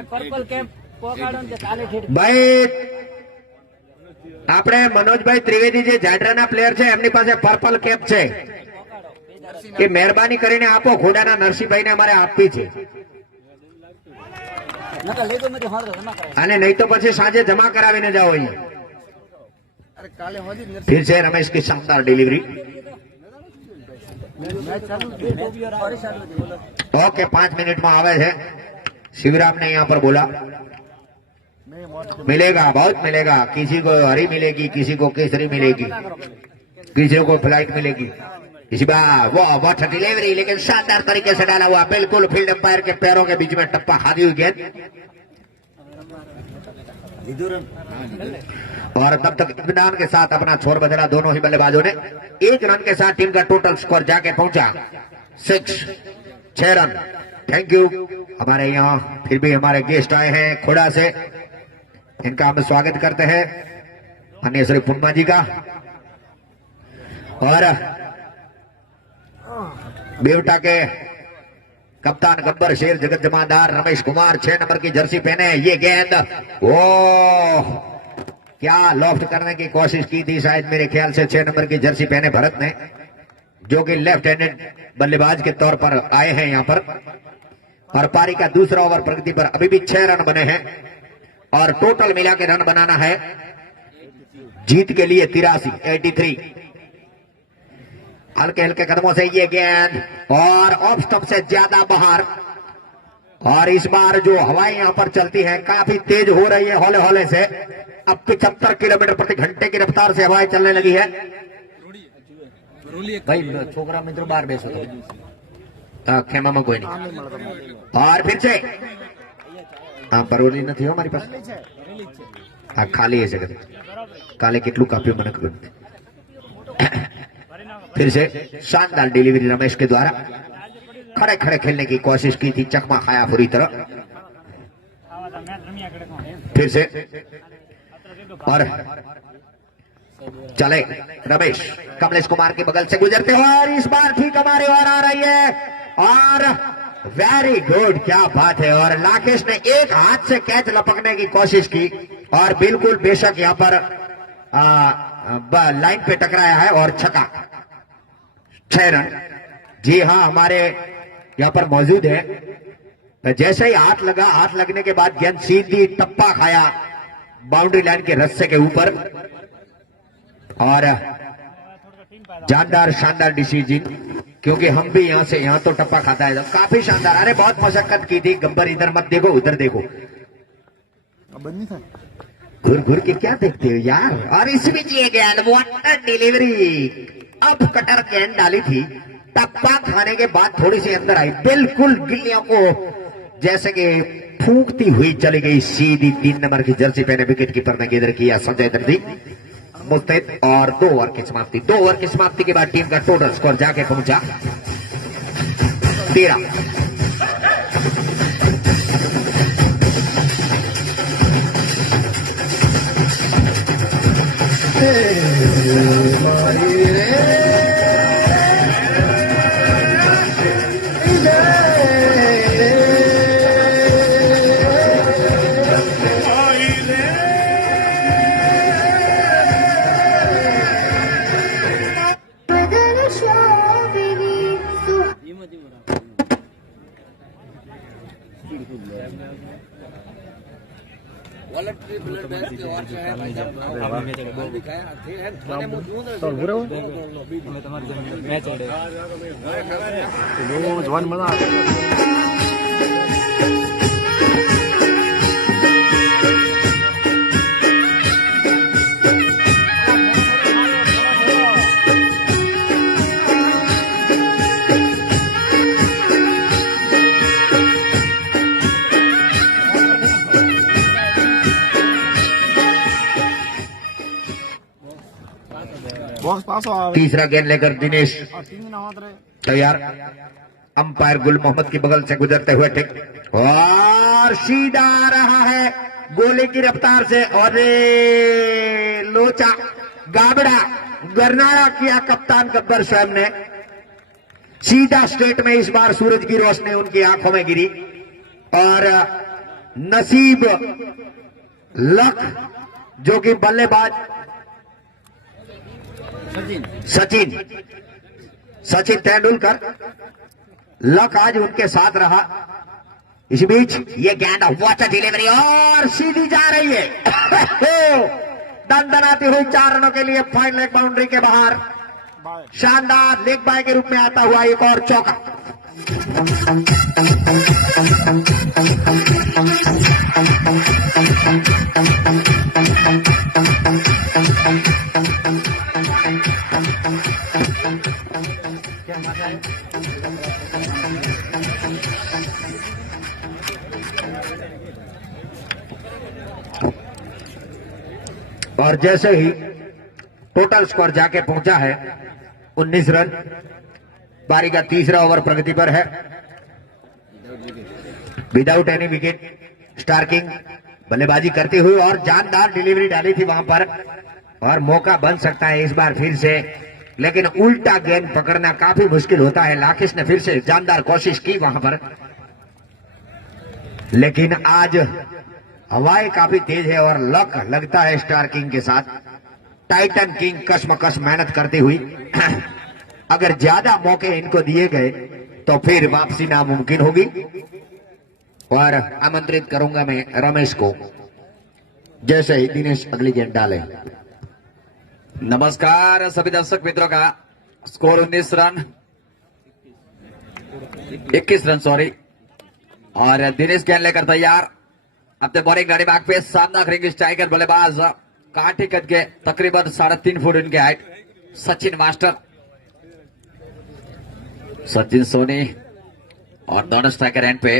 पर्पल कैप પોકાડો ને કાલે ઠેઠ ભાઈ આપણે મનોજભાઈ ત્રિવેદી જે જાડરાના પ્લેયર છે એમની પાસે પર્પલ કેપ છે એ મહેરબાની કરીને આપો, ઘોડાના નરસિંહભાઈને અમારે આપવી છે નકા લેજો મે હાર જમા કરાય અને નહીં તો પછી સાંજે જમા કરાવીને જાઓ અહીંયા। અરે કાલે હોજી फिर से रमेश की शानदार डिलीवरी। મેચ ચાલુ છે। ओके 5 मिनट में आवे है। शिवराम ने यहाँ पर बोला मिलेगा, बहुत मिलेगा। किसी को हरी मिलेगी, किसी को केसरी मिलेगी, किसी को फ्लाइट मिलेगी। इसी बार वो व्हाट डिलीवरी, लेकिन शानदार तरीके से डाला हुआ, बिल्कुल फील्ड अंपायर के पैरों के बीच में टप्पा खादी हुई गेंद। और तब तक इत्मीनान के साथ अपना छोर बदला दोनों ही बल्लेबाजों ने। 1 रन के साथ टीम का टोटल स्कोर जाके पहुंचा 6 रन। Thank you. हमारे यहाँ फिर भी हमारे गेस्ट आए हैं खोड़ा से, इनका हम स्वागत करते हैं अन्य श्री पुन्मा जी का। और बेवटा के कप्तान गब्बर शेर जगत जमादार रमेश कुमार 6 नंबर की जर्सी पहने। ये गेंद ओ क्या लॉफ्ट करने की कोशिश की थी शायद, मेरे ख्याल से 6 नंबर की जर्सी पहने भरत ने, जो कि लेफ्ट हैंडेड बल्लेबाज के तौर पर आए हैं यहां पर। और पारी का दूसरा ओवर प्रगति पर अभी भी 6 रन बने हैं और टोटल मिला के रन बनाना है जीत के लिए 83। हल्के हल्के कदमों से ये गेंद और ऑफ स्टंप से ज्यादा बाहर। और इस बार जो हवाएं यहां पर चलती हैं काफी तेज हो रही है, हौले हौले से। अब 75 किलोमीटर प्रति घंटे की रफ्तार से हवाएं चलने लगी है। भाई छोकरा मित्र बाहर बेचो तो खेमा में कोई नहीं। और फिर से हाँ परोली नहीं हो हमारी पास, हाँ खाली है जगह काले किटलू काफी मन कर। फिर से शानदार डिलीवरी रमेश के द्वारा, खड़े खड़े खेलने की कोशिश की थी, चकमा खाया पूरी तरह। फिर से और चले रमेश कमलेश कुमार के बगल से गुजरते हुए और इस बार ठीक हमारी ओर आ रही है। और वेरी गुड, क्या बात है। और लाकेश ने एक हाथ से कैच लपकने की कोशिश की और बिल्कुल बेशक यहां पर लाइन पे टकराया है और छक्का। 6 रन। जी हाँ, हमारे यहां पर मौजूद है। जैसे ही हाथ लगा, हाथ लगने के बाद गेंद सीधी टप्पा खाया बाउंड्री लाइन के रस्से के ऊपर। और जानदार शानदार डिसीजन, क्योंकि हम भी यहां से यहां तो टप्पा खाता है, काफी शानदार। अरे बहुत मशक्कत की थी गब्बर, इधर मत देखो उधर देखो, घुर घुर के क्या देखते हो यार। और इस बीच ये गेंद वाटर डिलीवरी, अब कटर गेंद डाली थी, टप्पा खाने के बाद थोड़ी सी अंदर आई, बिल्कुल गिल्लियों को जैसे कि फूंकती हुई चली गई सीधी 3 नंबर की जर्सी पहने विकेट कीपर ने किधर किया संजय दर्दी मुस्तैद। और 2 ओवर की समाप्ति, 2 ओवर की समाप्ति के बाद टीम का टोटल स्कोर जाके पहुंचा 13। મેચ तीसरा गेंद लेकर दिनेश तैयार। अंपायर गुल मोहम्मद की बगल से गुजरते हुए ठीक और सीधा आ रहा है गोले की रफ्तार से और लोचा गाबड़ा गरनाड़ा किया कप्तान गब्बर साहब ने। सीधा स्ट्रेट में इस बार सूरज की रोशनी उनकी आंखों में गिरी और नसीब लक जो कि बल्लेबाज सचिन तेंदुलकर लक आज उनके साथ रहा। इस बीच ये गेंद वॉच डिलीवरी और सीधी जा रही है दनदनाती हुई 4 रनों के लिए फाइनल लेग बाउंड्री के बाहर। शानदार लेग बाय के रूप में आता हुआ एक और चौका। और जैसे ही टोटल स्कोर जाके पहुंचा है 19 रन। पारी का तीसरा ओवर प्रगति पर है विदाउट एनी विकेट। स्टार्किंग बल्लेबाजी करते हुए और जानदार डिलीवरी डाली थी वहां पर और मौका बन सकता है इस बार फिर से, लेकिन उल्टा गेंद पकड़ना काफी मुश्किल होता है। लाकेश ने फिर से जानदार कोशिश की वहां पर, लेकिन आज हवाएं काफी तेज है और लक लगता है स्टार किंग के साथ। टाइटन किंग कशमकश मेहनत करती हुई अगर ज्यादा मौके इनको दिए गए तो फिर वापसी नामुमकिन होगी। और आमंत्रित करूंगा मैं रमेश को जैसे ही दिनेश अगली गेंद डाले। नमस्कार सभी दर्शक मित्रों का। Score 19 run 21 run sorry. और दिनेश गेंद लेकर तैयार अपने बॉलिंग गाड़ी बाग पे। सामना करेंगे स्ट्राइकर बल्लेबाज कांटे कद के तकरीबन 3.5 फुट इनके हाइट सचिन मास्टर, सचिन सोनी। और दोनों स्ट्राइकर एंड पे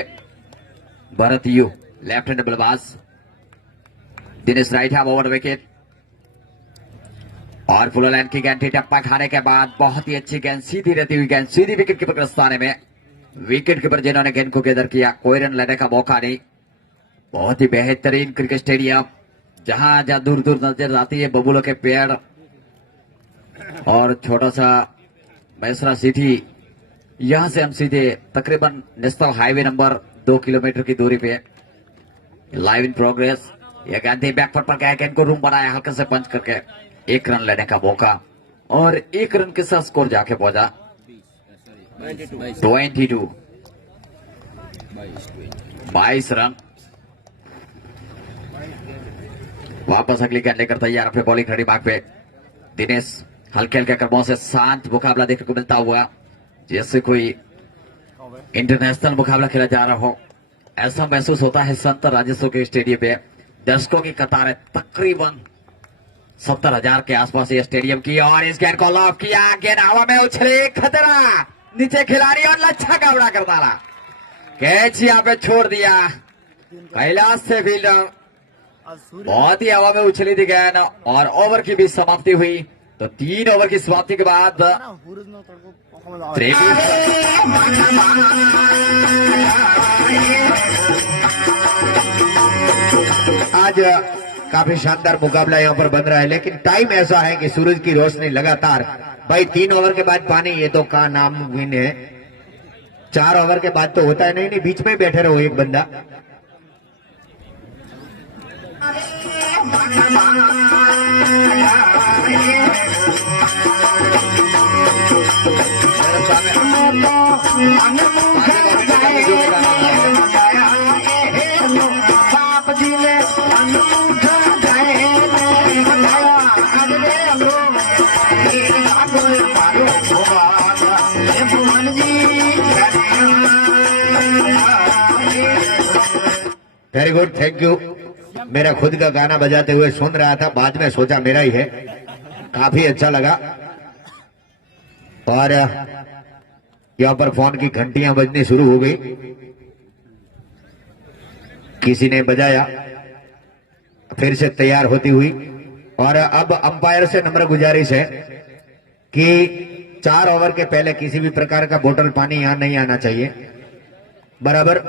भरत यू लेफ्ट हैंड बल्लेबाज, Dinesh right hand over wicket. और फुल लाइन की गेंद टप्पा खाने के बाद बहुत ही अच्छी गेंद, सीधी रहती हुई गेंद सीधी विकेट कीपर ग्रस्ताने में। विकेट कीपर जिन्होंने गेंद को गेदर किया, कोई रन लेने का मौका नहीं। बहुत ही बेहतरीन क्रिकेट स्टेडियम, जहां जहां दूर दूर नजर आती है बबूलों के पेड़ और छोटा सा मैसरा सिटी। यहां से हम सीधे तकरीबन नेशनल हाईवे नंबर 2 किलोमीटर की दूरी पे लाइव इन प्रोग्रेस। यह गांधी बैकफुट पर गया, गेंद को रूम बनाया हल्के से पंच करके 1 रन लेने का मौका और 1 रन के साथ स्कोर जाके पहुंचा 22 रन। वापस अगली गेंद लेकर तैयार अपने बॉलिंग खड़ी बाग पे। दिनेश हल्के हल्के कदमों से शांत मुकाबला देखने को मिलता हुआ, जैसे कोई इंटरनेशनल मुकाबला खेला जा रहा हो। ऐसा महसूस होता है संत राजेश्वर के स्टेडियम पे। दर्शकों की कतारें तकरीबन 70,000 के आसपास ये स्टेडियम की। और इस गेंद को लॉफ किया, गेंद हवा में उछले, खतरा नीचे खिलाड़ी और लच्छा कावड़ा कर डाला। कैच यहाँ पे छोड़ दिया कैलाश से फील्डर। बहुत ही हवा में उछली थी गेंद और ओवर की भी समाप्ति हुई। तो 3 ओवर की समाप्ति के बाद आज काफी शानदार मुकाबला यहाँ पर बन रहा है, लेकिन टाइम ऐसा है कि सूरज की रोशनी लगातार भाई 3 ओवर के बाद पानी, ये तो का नामुमकिन है। 4 ओवर के बाद तो होता है नहीं, बीच में बैठे रहो एक बंदा। Very good, thank you. मेरा खुद का गाना बजाते हुए सुन रहा था, बाद में सोचा मेरा ही है, काफी अच्छा लगा। और यहाँ पर फोन की घंटियां बजनी शुरू हो गई, किसी ने बजाया, फिर से तैयार होती हुई। और अब अंपायर से नम्र गुजारिश है कि 4 ओवर के पहले किसी भी प्रकार का बोतल पानी यहां नहीं आना चाहिए। बराबर?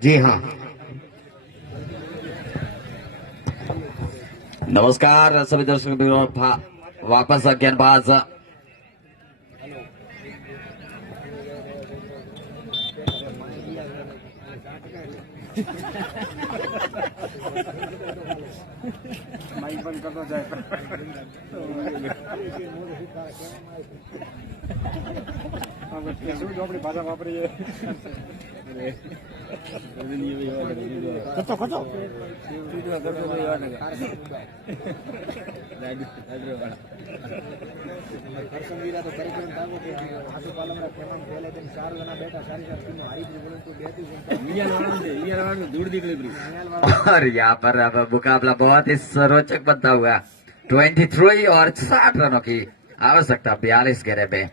जी हाँ। नमस्कार सभी दर्शकों, वापस गेंदबाज और यहाँ पर अब मुकाबला बहुत ही रोचक बनता हुआ। 23 और 60 रनों की आवश्यकता 42 घेरे पे,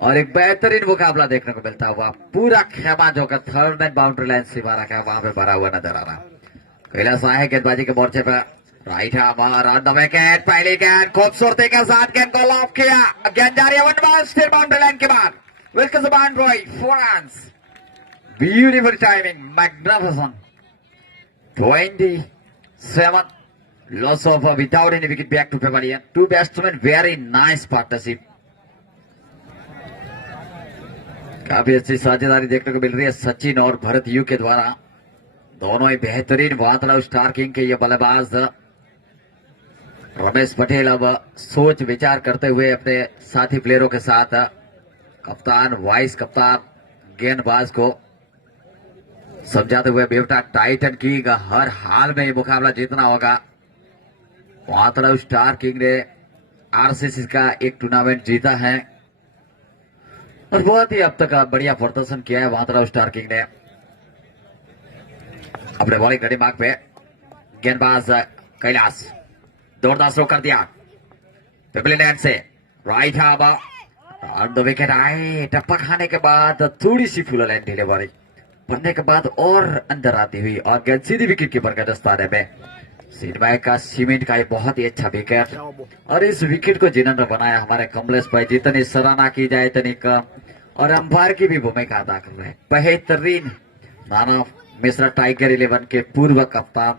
और एक बेहतरीन मुकाबला देखने को मिलता हुआ। पूरा खेमा जो का थर्ड एंड बाउंड्री लाइन सीमा रखा है वहां पे भरा हुआ नजर आ रहा। कैलाश है गेंदबाजी के मोर्चे पर, राइट विकेट, पहली गेंद खूबसूरती के साथ गेंद को लॉक किया। गेंद जा रही है वन बॉल, स्थिर बाउंड्री लाइन के बाद Wilkins boundary 4 runs. Beautiful timing, magnificent. 27 loss of without any wicket back to Pavilion. Two batsmen, very nice partnership. काफी अच्छी साझेदारी देखने को मिल रही है सचिन और भरत यू के द्वारा। दोनों ही बेहतरीन वातला स्टार किंग के ये बल्लेबाज रमेश पटेल अब सोच विचार करते हुए अपने साथी प्लेयरों के साथ कप्तान, वाइस कप्तान, गेंदबाज को समझाते हुए बेवटा टाइटन किंग हर हाल में ये मुकाबला जीतना होगा। वातला स्टार किंग ने आरसीसी का एक टूर्नामेंट जीता है और बहुत ही अब तक बढ़िया प्रदर्शन किया है वातला स्टार किंग ने। अपने बॉलिंग रेडी मार्क पे गेंदबाज कैलाश जोरदार स्ट्रोक कर दिया पेपलिन से, राइट ऑन द विकेट आए। टप्पा खाने के बाद थोड़ी सी फुल लाइन डिलीवरी बनने के बाद और अंदर आती हुई और गेंद सीधी विकेट कीपर के दस्ताने में। सीनबाई का सीमेंट का बहुत ही अच्छा विकेट, और इस विकेट को जिन्होंने बनाया हमारे कमलेश भाई, जितनी सराहना की जाए इतनी कम, और अंपायर की भी भूमिका अदा कर रहे हैं। बेहतरीन मानव मिश्रा टाइगर 11 के पूर्व कप्तान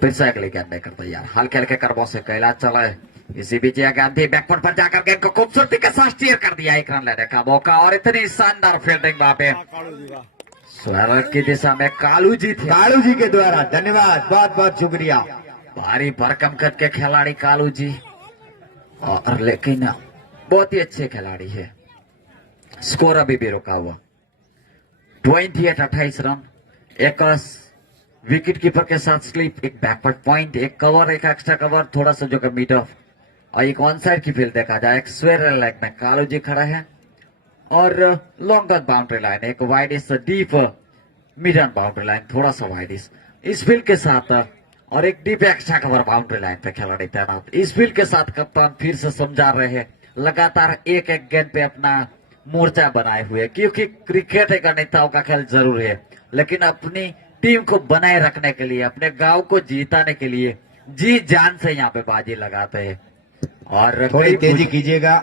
फिर से अगले गेंद में करता यार हल्के हल्के कर्मों से कैलाश चला है। इसी बीच गांधी बैकफुट पर जाकर गेंद को खूबसूरती के साथ स्टीयर कर दिया। 1 रन लेने का मौका और इतनी शानदार फील्डिंग वहां पे स्वर्ग की दिशा में कालू जी थे, कालू जी के द्वारा। धन्यवाद, बहुत बहुत शुक्रिया। भारी भरकम कद के खिलाड़ी कालू जी, और लेकिन बहुत ही अच्छे खिलाड़ी है। स्कोर अभी भी रुका हुआ 28 रन, एक विकेट कीपर के साथ स्लिप, एक बैकवर्ड पॉइंट, एक कवर, एक एक्स्ट्रा कवर, थोड़ा सा जो मिड ऑफ, और एक ऑन साइड की फील्ड देखा जाए। एक स्क्वायर लेग में कालू जी खड़ा है और लॉन्गर बाउंड्री लाइन, एक वाइड इस deep mid on boundary line, थोड़ा सा वाइड इस फील्ड के साथ, और एक deep extra cover boundary line पे खिलाड़ी तैनात। इस फील्ड के साथ कप्तान फिर से समझा रहे हैं, लगातार एक एक गेंद पे अपना मोर्चा बनाए हुए, क्योंकि क्रिकेट एक नेताओं का खेल जरूर है, लेकिन अपनी टीम को बनाए रखने के लिए, अपने गांव को जीताने के लिए जी जान से यहाँ पे बाजी लगाते हैं। और थोड़ी तेजी कीजिएगा।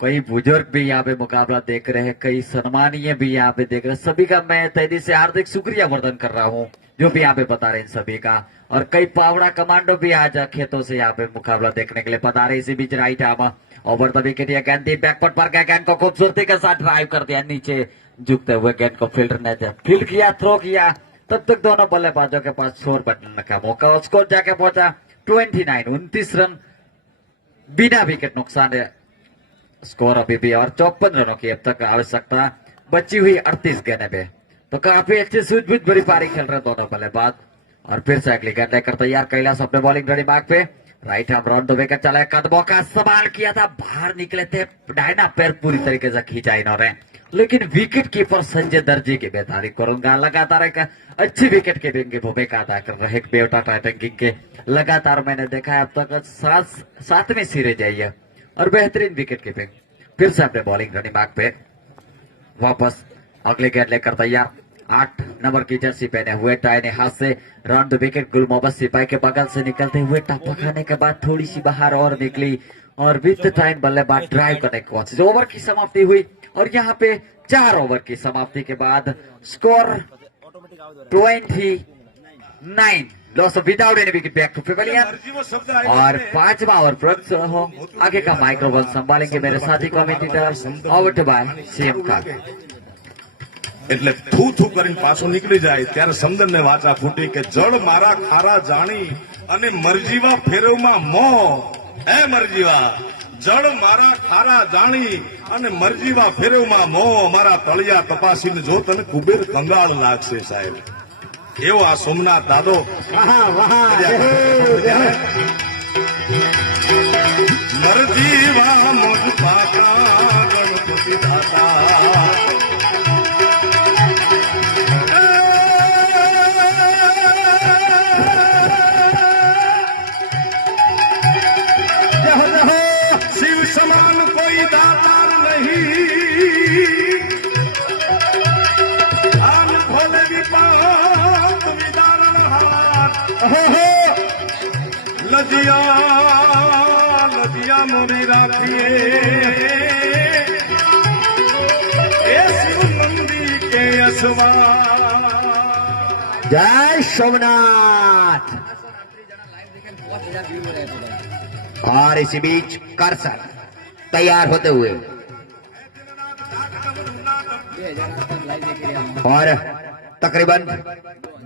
कई बुजुर्ग भी यहाँ पे मुकाबला देख रहे हैं, कई सम्मानीय भी यहाँ पे देख रहे हैं। सभी का मैं तहे से हार्दिक शुक्रिया वर्धन कर रहा हूँ जो भी यहाँ पे बता रहे हैं सभी का। और कई पावड़ा कमांडो भी आज खेतों से यहाँ पे मुकाबला देखने के लिए बता रहे। इसी बीच right arm over the wicket, गेंद बैकवर्ड पर गया, गेंद को खूबसूरती के साथ ड्राइव कर दिया नीचे झुकते हुए, गेंद को फील्डर ने फील्ड किया, थ्रो किया। तब तक दोनों बल्लेबाजों के पास शोर बनने का मौका, स्कोर जाके पहुंचा 29 रन बिना विकेट नुकसान है स्कोर अभी भी, और 54 रनों की अब तक आवश्यकता बची हुई 38 गेंदे पे। तो काफी अच्छी सूझबूझ भरी पारी खेल रहे दोनों बल्लेबाज। और फिर से अगली गेंद लेकर तैयार कैलाश अपने बॉलिंग रेडी मार्क पे, right hand round the wicket चला, कदमों का सवाल किया था, बाहर निकले थे, डायना पैर पूरी तरीके से खींचा इन्होंने, लेकिन विकेट कीपर संजय दर्जी की बेदारी करूंगा। लगातार एक अच्छी विकेट कीपिंग की भूमिका अदा कर रहे बेवटा टाइटन किंग के। लगातार मैंने देखा है अब तक 7वीं सीरीज आई है और बेहतरीन विकेट कीपिंग। फिर से अपने बॉलिंग रेडी मार्क पे वापस अगले गेंद लेकर तैयार, 8 नंबर की जर्सी पहने हुए टाई ने हाथ से राउंड द विकेट गुल मोहम्मद सिपाही के बगल से निकलते हुए टप्पा खाने के बाद थोड़ी सी बाहर और निकली, और विथ टाइम बल्लेबाज ड्राइव करने की कोशिश। ओवर की समाप्ति हुई और यहाँ पे 4 ओवर की समाप्ति के बाद score 29 loss without any wicket back to pavilion. और 5वां ओवर प्रंस हो आगे का माइक्रोफोन संभालेंगे मेरे साथी commentator over to by CM का। એટલે થૂ થૂ કરીને પાછો નીકળી જાય ત્યારે સમદનને વાચા ફૂટી કે જળ મારા ખારા જાણી અને મરજીવા ફેરવમાં મો હે મરજીવા જળ મારા ખારા જાણી અને મરજીવા ફેરવમાં મો મારા તળિયા તપાસીને જો તને કુબેર કંગાળ લાગશે સાહેબ એવો આ સોમનાથ દાદો મરજીવા મોજ પાકા ગણપતિ દાતા शिव समान कोई दातार नहीं आन भोले विपात विदारण हार लजिया लजिया मोरी राखिए ए शिव नंदी के असवार। जय सोमनाथ। और इसी बीच करसन तैयार होते हुए और तकरीबन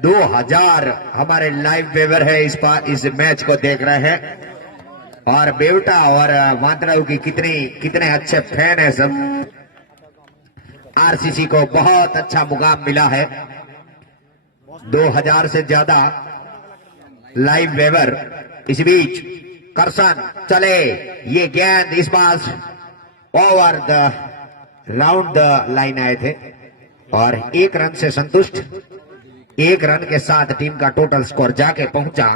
2000 हमारे लाइव वेवर है इस बार इस मैच को देख रहे हैं। और बेवटा और मात्राओं की कितने अच्छे फैन है सब। आरसीसी को बहुत अच्छा मुकाम मिला है। 2000 से ज्यादा लाइव वेवर। इस बीच करसन चले ये गेंद इस बार over the round the line आए थे और 1 रन से संतुष्ट। 1 रन के साथ टीम का टोटल स्कोर जाके पहुंचा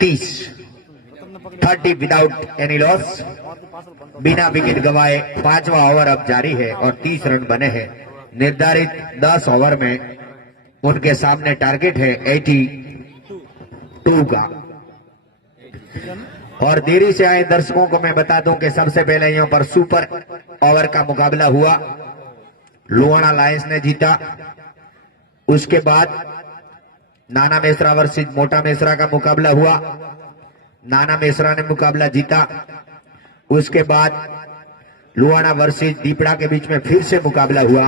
30 विदाउट एनी लॉस। बिना विकेट गंवाए 5वां ओवर अब जारी है और 30 रन बने हैं। निर्धारित 10 ओवर में उनके सामने टारगेट है 82 का। और देरी से आए दर्शकों को मैं बता दूं कि सबसे पहले यहां पर सुपर ओवर का मुकाबला हुआ। लुहाना लायंस ने जीता। उसके बाद नाना मिश्रा वर्सेस मोटा मिश्रा का मुकाबला हुआ। नाना मिश्रा ने मुकाबला जीता। उसके बाद लुहाना वर्सेस दीपड़ा के बीच में फिर से मुकाबला हुआ।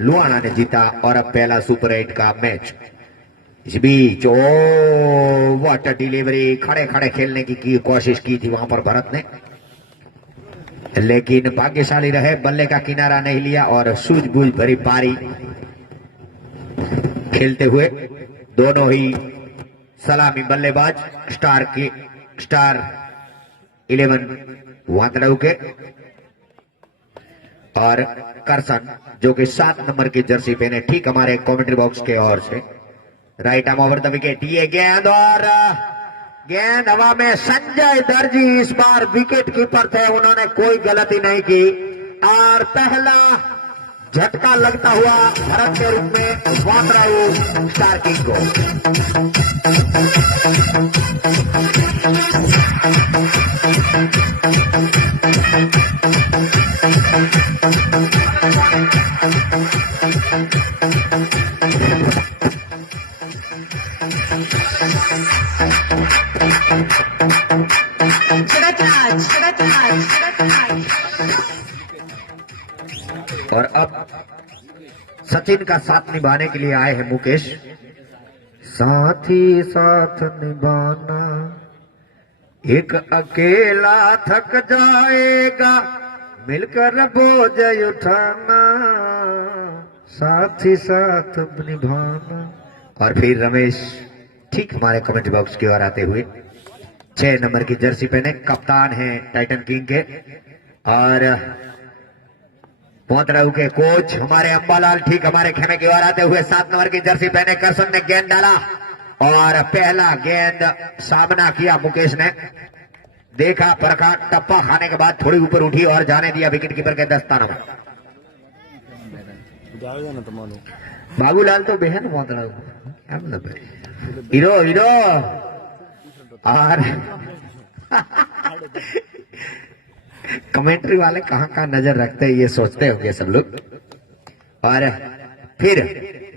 लुहाना ने जीता और अब पहला सुपर 8 का मैच। इस बीच ओ वाटर डिलीवरी खड़े खड़े खेलने की कोशिश की थी वहां पर भरत ने, लेकिन भाग्यशाली रहे, बल्ले का किनारा नहीं लिया और सूझबूझ भरी पारी खेलते हुए दोनों ही सलामी बल्लेबाज स्टार 11 वातड़ू के और करसन जो कि 7 नंबर की जर्सी पहने ठीक हमारे कमेंट्री बॉक्स के ओर से right arm over the wicket. ये गेंद और गेंद हवा में। संजय दर्जी इस बार विकेट कीपर थे, उन्होंने कोई गलती नहीं की और पहला झटका लगता हुआ भरत के रूप में वातराऊ स्टार किंग को। और अब सचिन का साथ निभाने के लिए आए हैं मुकेश। साथ ही साथ निभाना एक अकेला थक जाएगा, मिलकर बोझ उठाना साथ ही साथ निभाना। और फिर रमेश ठीक हमारे कमेंट बॉक्स की ओर आते हुए 6 नंबर की जर्सी पहने कप्तान हैं टाइटन किंग के। और पोतराऊ के कोच हमारे अंबालाल ठीक हमारे खेमे की ओर आते हुए 7 नंबर की जर्सी पहने करसन ने गेंद डाला और पहला गेंद सामना किया। मुकेश ने देखा, परखा, टप्पा खाने के बाद थोड़ी ऊपर उठी और जाने दिया विकेट कीपर के दस्ताना में। बाबूलाल तो बेहन पोतराऊ हीरो हीरो और कमेंट्री वाले कहां कहां नजर रखते हैं ये सोचते होंगे सब लोग। और फिर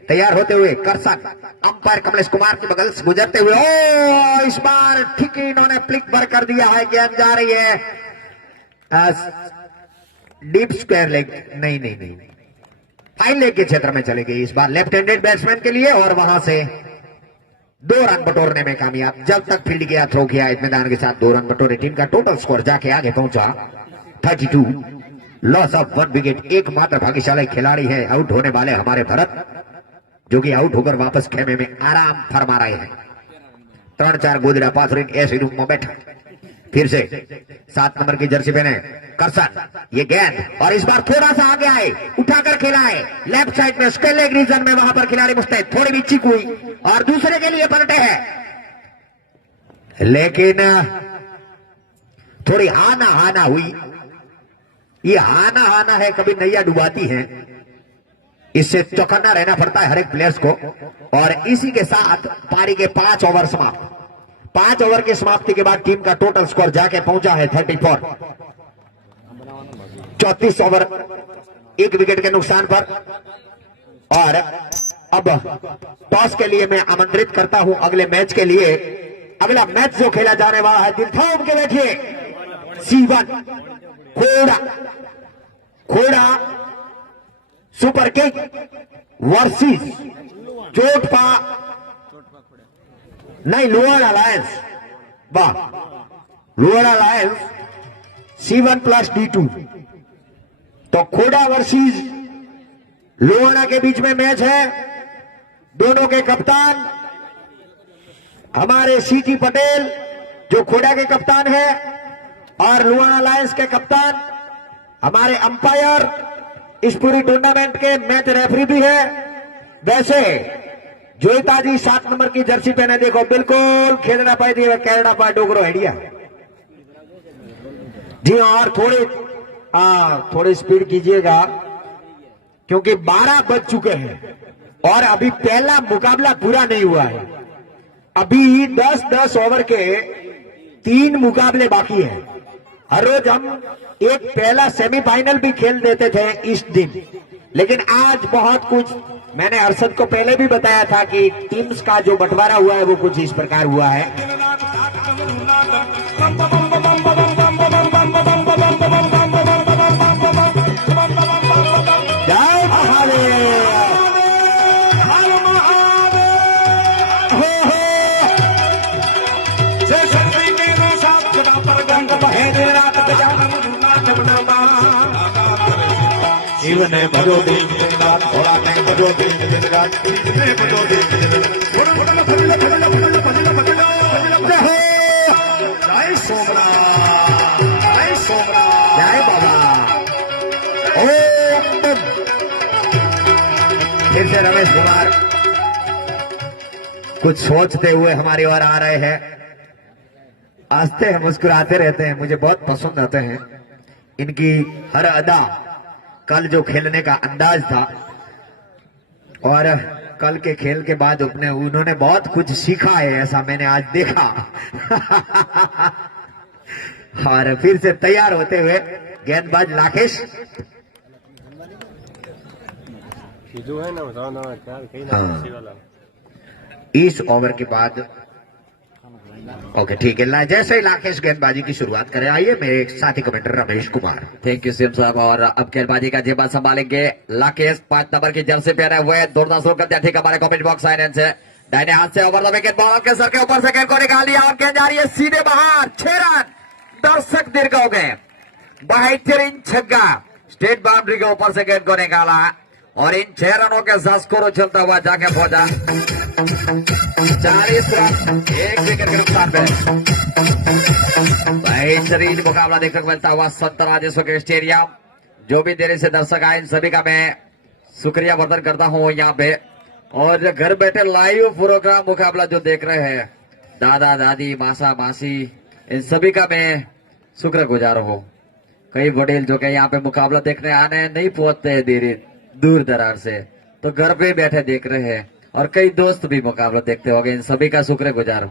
तैयार होते हुए करसन अंपायर कमलेश कुमार के बगल से गुजरते हुए, ओ इस बार ठीक इन्होंने फ्लिक पर कर दिया है। गेंद जा रही है डीप स्क्वायर लेग, नहीं फाइन लेग के क्षेत्र में चली गई इस बार लेफ्ट हैंडेड बैट्समैन के लिए, और वहां से 2 रन बटोरने में कामयाब। जब तक फील्ड किया, थ्रो किया, इत्मीनान के साथ 2 रन बटोरे। टीम का टोटल स्कोर जाके आगे पहुंचा 32, लॉस ऑफ 1 विकेट। एकमात्र भाग्यशाली खिलाड़ी है आउट होने वाले हमारे भरत, जो कि आउट होकर वापस खेमे में आराम फरमा रहे हैं। 3-4 गोदड़ा पाथरिन ऐसे रूम में बैठा। फिर से 7 नंबर की जर्सी पहने करसन, ये गेंद और इस बार थोड़ा सा आगे आए, उठाकर खेला है लेफ्ट साइड में स्क्वायर लेग रीजन में, वहां पर खिलाड़ी मुस्तैद, थोड़ी भी चिक हुई और दूसरे के लिए पलटे हैं, लेकिन थोड़ी हाना हुई। ये हाना है, कभी नैया डुबाती है, इससे चौकन्ना रहना पड़ता है हर एक प्लेयर्स को। और इसी के साथ पारी के 5 ओवर समाप्त। 5 ओवर की समाप्ति के बाद टीम का टोटल स्कोर जाके पहुंचा है 34। 34 ओवर 1 विकेट के नुकसान पर। और अब टॉस के लिए मैं आमंत्रित करता हूं अगले मैच के लिए। अगला मैच जो खेला जाने वाला है, दिल थाम के बैठिए, C1 खोड़ा सुपर किंग वर्सेस चोटपा नहीं लोअर अलायंस, वाह lower alliance C1 plus D2। तो खोड़ा वर्सेस लोअरा के बीच में मैच है। दोनों के कप्तान हमारे CT पटेल जो खोड़ा के कप्तान है, और लोअर अलायंस के कप्तान हमारे अंपायर इस पूरी टूर्नामेंट के मैच रेफरी भी है। वैसे जोईता जी 7 नंबर की जर्सी पहने, देखो बिल्कुल खेलना पाई थी कैनेडा पा डोगरो हेडिया जी। और थोड़ी स्पीड कीजिएगा क्योंकि 12 बज चुके हैं और अभी पहला मुकाबला पूरा नहीं हुआ है। अभी 10-10 ओवर के 3 मुकाबले बाकी हैं। हर रोज हम एक पहला सेमीफाइनल भी खेल देते थे इस दिन, लेकिन आज बहुत कुछ, मैंने अरशद को पहले भी बताया था कि टीम्स का जो बंटवारा हुआ है वो कुछ इस प्रकार हुआ है। जय महादेव, जीवन भजो दिन रात, थोड़ा नहीं भजो दिन रात, भजो दिन जय सोमनाथ, जय सोमनाथ, जय बाबा। ओम फिर से रमेश कुमार कुछ सोचते हुए हमारी ओर आ रहे हैं। हंसते हैं, मुस्कुराते रहते हैं, मुझे बहुत पसंद आते हैं इनकी हर अदा। कल जो खेलने का अंदाज था और कल के खेल के बाद उन्होंने बहुत कुछ सीखा है, ऐसा मैंने आज देखा। और फिर से तैयार होते हुए गेंदबाज लाकेश, जो है ना हाँ, इस ओवर के बाद ओके ठीक है। जैसे ही लाकेश गेंदबाजी की शुरुआत करें, आइए मेरे साथी commenter Ramesh Kumar. Thank you CM साहब। और अब गेंदबाजी का जेबा संभालेंगे लाकेश, 5 नंबर की जर्सी पहने हुए। दौड़ना शुरू करते हैं ठीक हमारे कॉमेंट बॉक्स साइड से, दाहिने हाथ से ओवर द विकेट, बॉल के सर के ऊपर से गेंद को निकाल दिया और गेंद जा रही है सीधे बाहर। 6 रन, दर्शक दीर्घ हो गए। बेहतरीन छक्का, स्टेट बाउंड्री के ऊपर से गेंद को निकाला और इन 6 रनों के साथ स्कोर उछलता हुआ जाके पहुंचा 40 रन, 1 विकेट के नुकसान पे। बेहतरीन मुकाबला देखने को मिलता हुआ संत राजेश्वर के स्टेडियम। जो भी देरी से दर्शक आए, इन सभी का मैं शुक्रिया वर्धन करता हूं यहाँ पे। और घर बैठे लाइव प्रोग्राम मुकाबला जो देख रहे हैं, दादा दादी मासा मासी, इन सभी का मैं शुक्रगुजार हूँ। कई वडील जो कि यहाँ पे मुकाबला देखने आने नहीं पहुंचते देरी दूर दरार से, तो घर पे बैठे देख रहे हैं। और कई दोस्त भी मुकाबला देखते होंगे, इन सभी का शुक्रगुजार।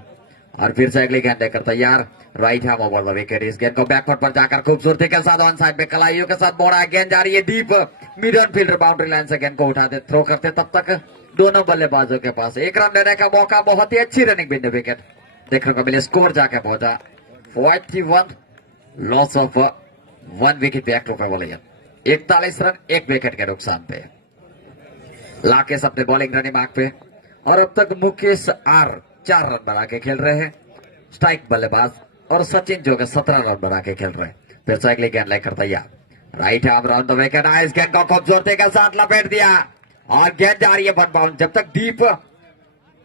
और फिर से अगली गेंद लेकर तैयार, right ham over the wicket. इस गेंद को बैकफुट पर जाकर खूबसूरती के साथ ऑन साइड पे कलाइयों के साथ बोड़ा, गेंद जा रही है deep, middle fielder boundary line से गेंद को उठाते थ्रो करते, तब तक दोनों बल्लेबाजों के पास एक रन लेने का मौका। बहुत ही अच्छी रनिंग बिंदु विकेट देखने को मिले, स्कोर जाके पहुंचा 41, loss of 1 wicket back to pavilion. 41 run 1 wicket के नुकसान पे लाकेश अपने बॉलिंग रनिंग मार्क पे, और अब तक मुकेश आर 4 रन बना के खेल रहे हैं स्ट्राइक बल्लेबाज, और सचिन जो 17 रन बना के खेल रहे हैं। फिर से अगली गेंद लेकर तैयार, right arm round the wicket, इस गेंद को खूबसूरती के साथ लपेट दिया और गेंद जा रही है वन बाउंड। जब तक डीप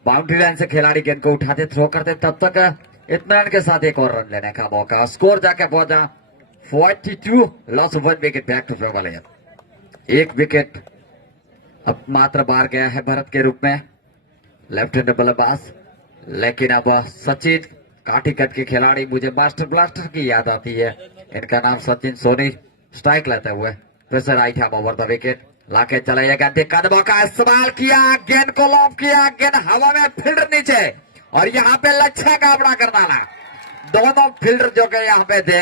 बाउंड्री लाइन से खिलाड़ी गेंद को उठाते थ्रो करते, तब तक इत्मीनान के साथ एक और रन लेने का मौका। स्कोर जाके पहुंचा 42, loss 1 wicket back to pavilion. 1 wicket अब मात्र बाहर गया है भरत के रूप में, लेफ्ट हैंड बल्लेबाज। लेकिन अब सचिन काठी कट के खिलाड़ी, मुझे मास्टर ब्लास्टर की याद आती है, इनका नाम सचिन सोनी, स्ट्राइक लेते हुए फिर से right ham over the wicket लाके चले गए। कदमों का इस्तेमाल किया, गेंद को लॉब किया, गेंद हवा में, फील्डर नीचे, और यहाँ पे लच्छा काबड़ा करना, दोनों फील्डर जो के यहाँ पे थे,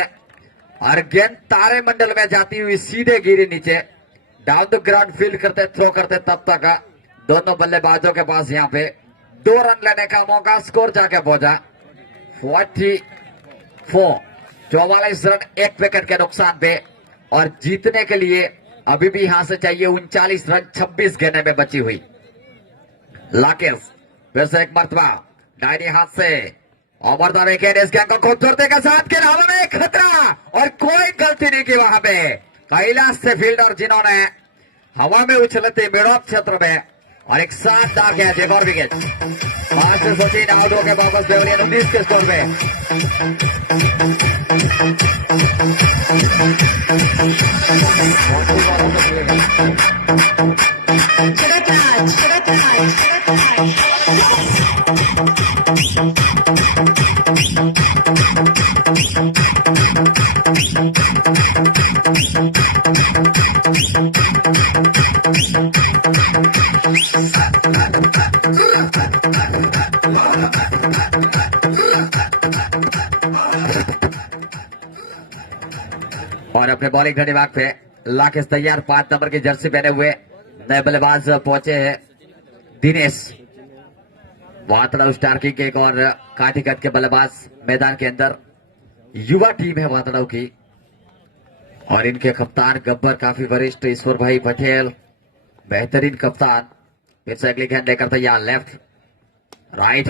और गेंद तारे मंडल में जाती हुई सीधे गिरी नीचे, डाउन द ग्राउंड फील्ड करते थ्रो करते, तब तक दोनों बल्लेबाजों के पास यहाँ पे 2 रन लेने का मौका। स्कोर जाके पहुंचा 44, 44 रन 1 विकेट के नुकसान पे, और जीतने के लिए अभी भी यहां से चाहिए 39 रन 26 गेंदें में बची हुई। लाकेश फिर से एक मरतबा दाहिने हाथ से ओवर द विकेट, इस गेंद को खूबसूरती के साथ के हवा में खतरा, और कोई गलती नहीं की वहां पे कैलाश से फील्डर, जिन्होंने हवा में उछलते मिडऑफ क्षेत्र में और एक साथ दाग गया एक और विकेट। 5 से सचिन आउट होकर वापस पवेलियन 19 के स्कोर पे। और अपने बॉलिंग करने भाग पे लाकेश तैयार, 5 नंबर की जर्सी पहने हुए नए बल्लेबाज पहुंचे हैं दिनेश वातड़ाऊ स्टार किंग के, एक और काठीकट के बल्लेबाज मैदान के अंदर। युवा टीम है वातड़ाऊ की, और इनके कप्तान गब्बर काफी वरिष्ठ, ईश्वर भाई पटेल बेहतरीन कप्तान। फिर से अगली गेंद लेकर तैयार, लेफ्ट राइट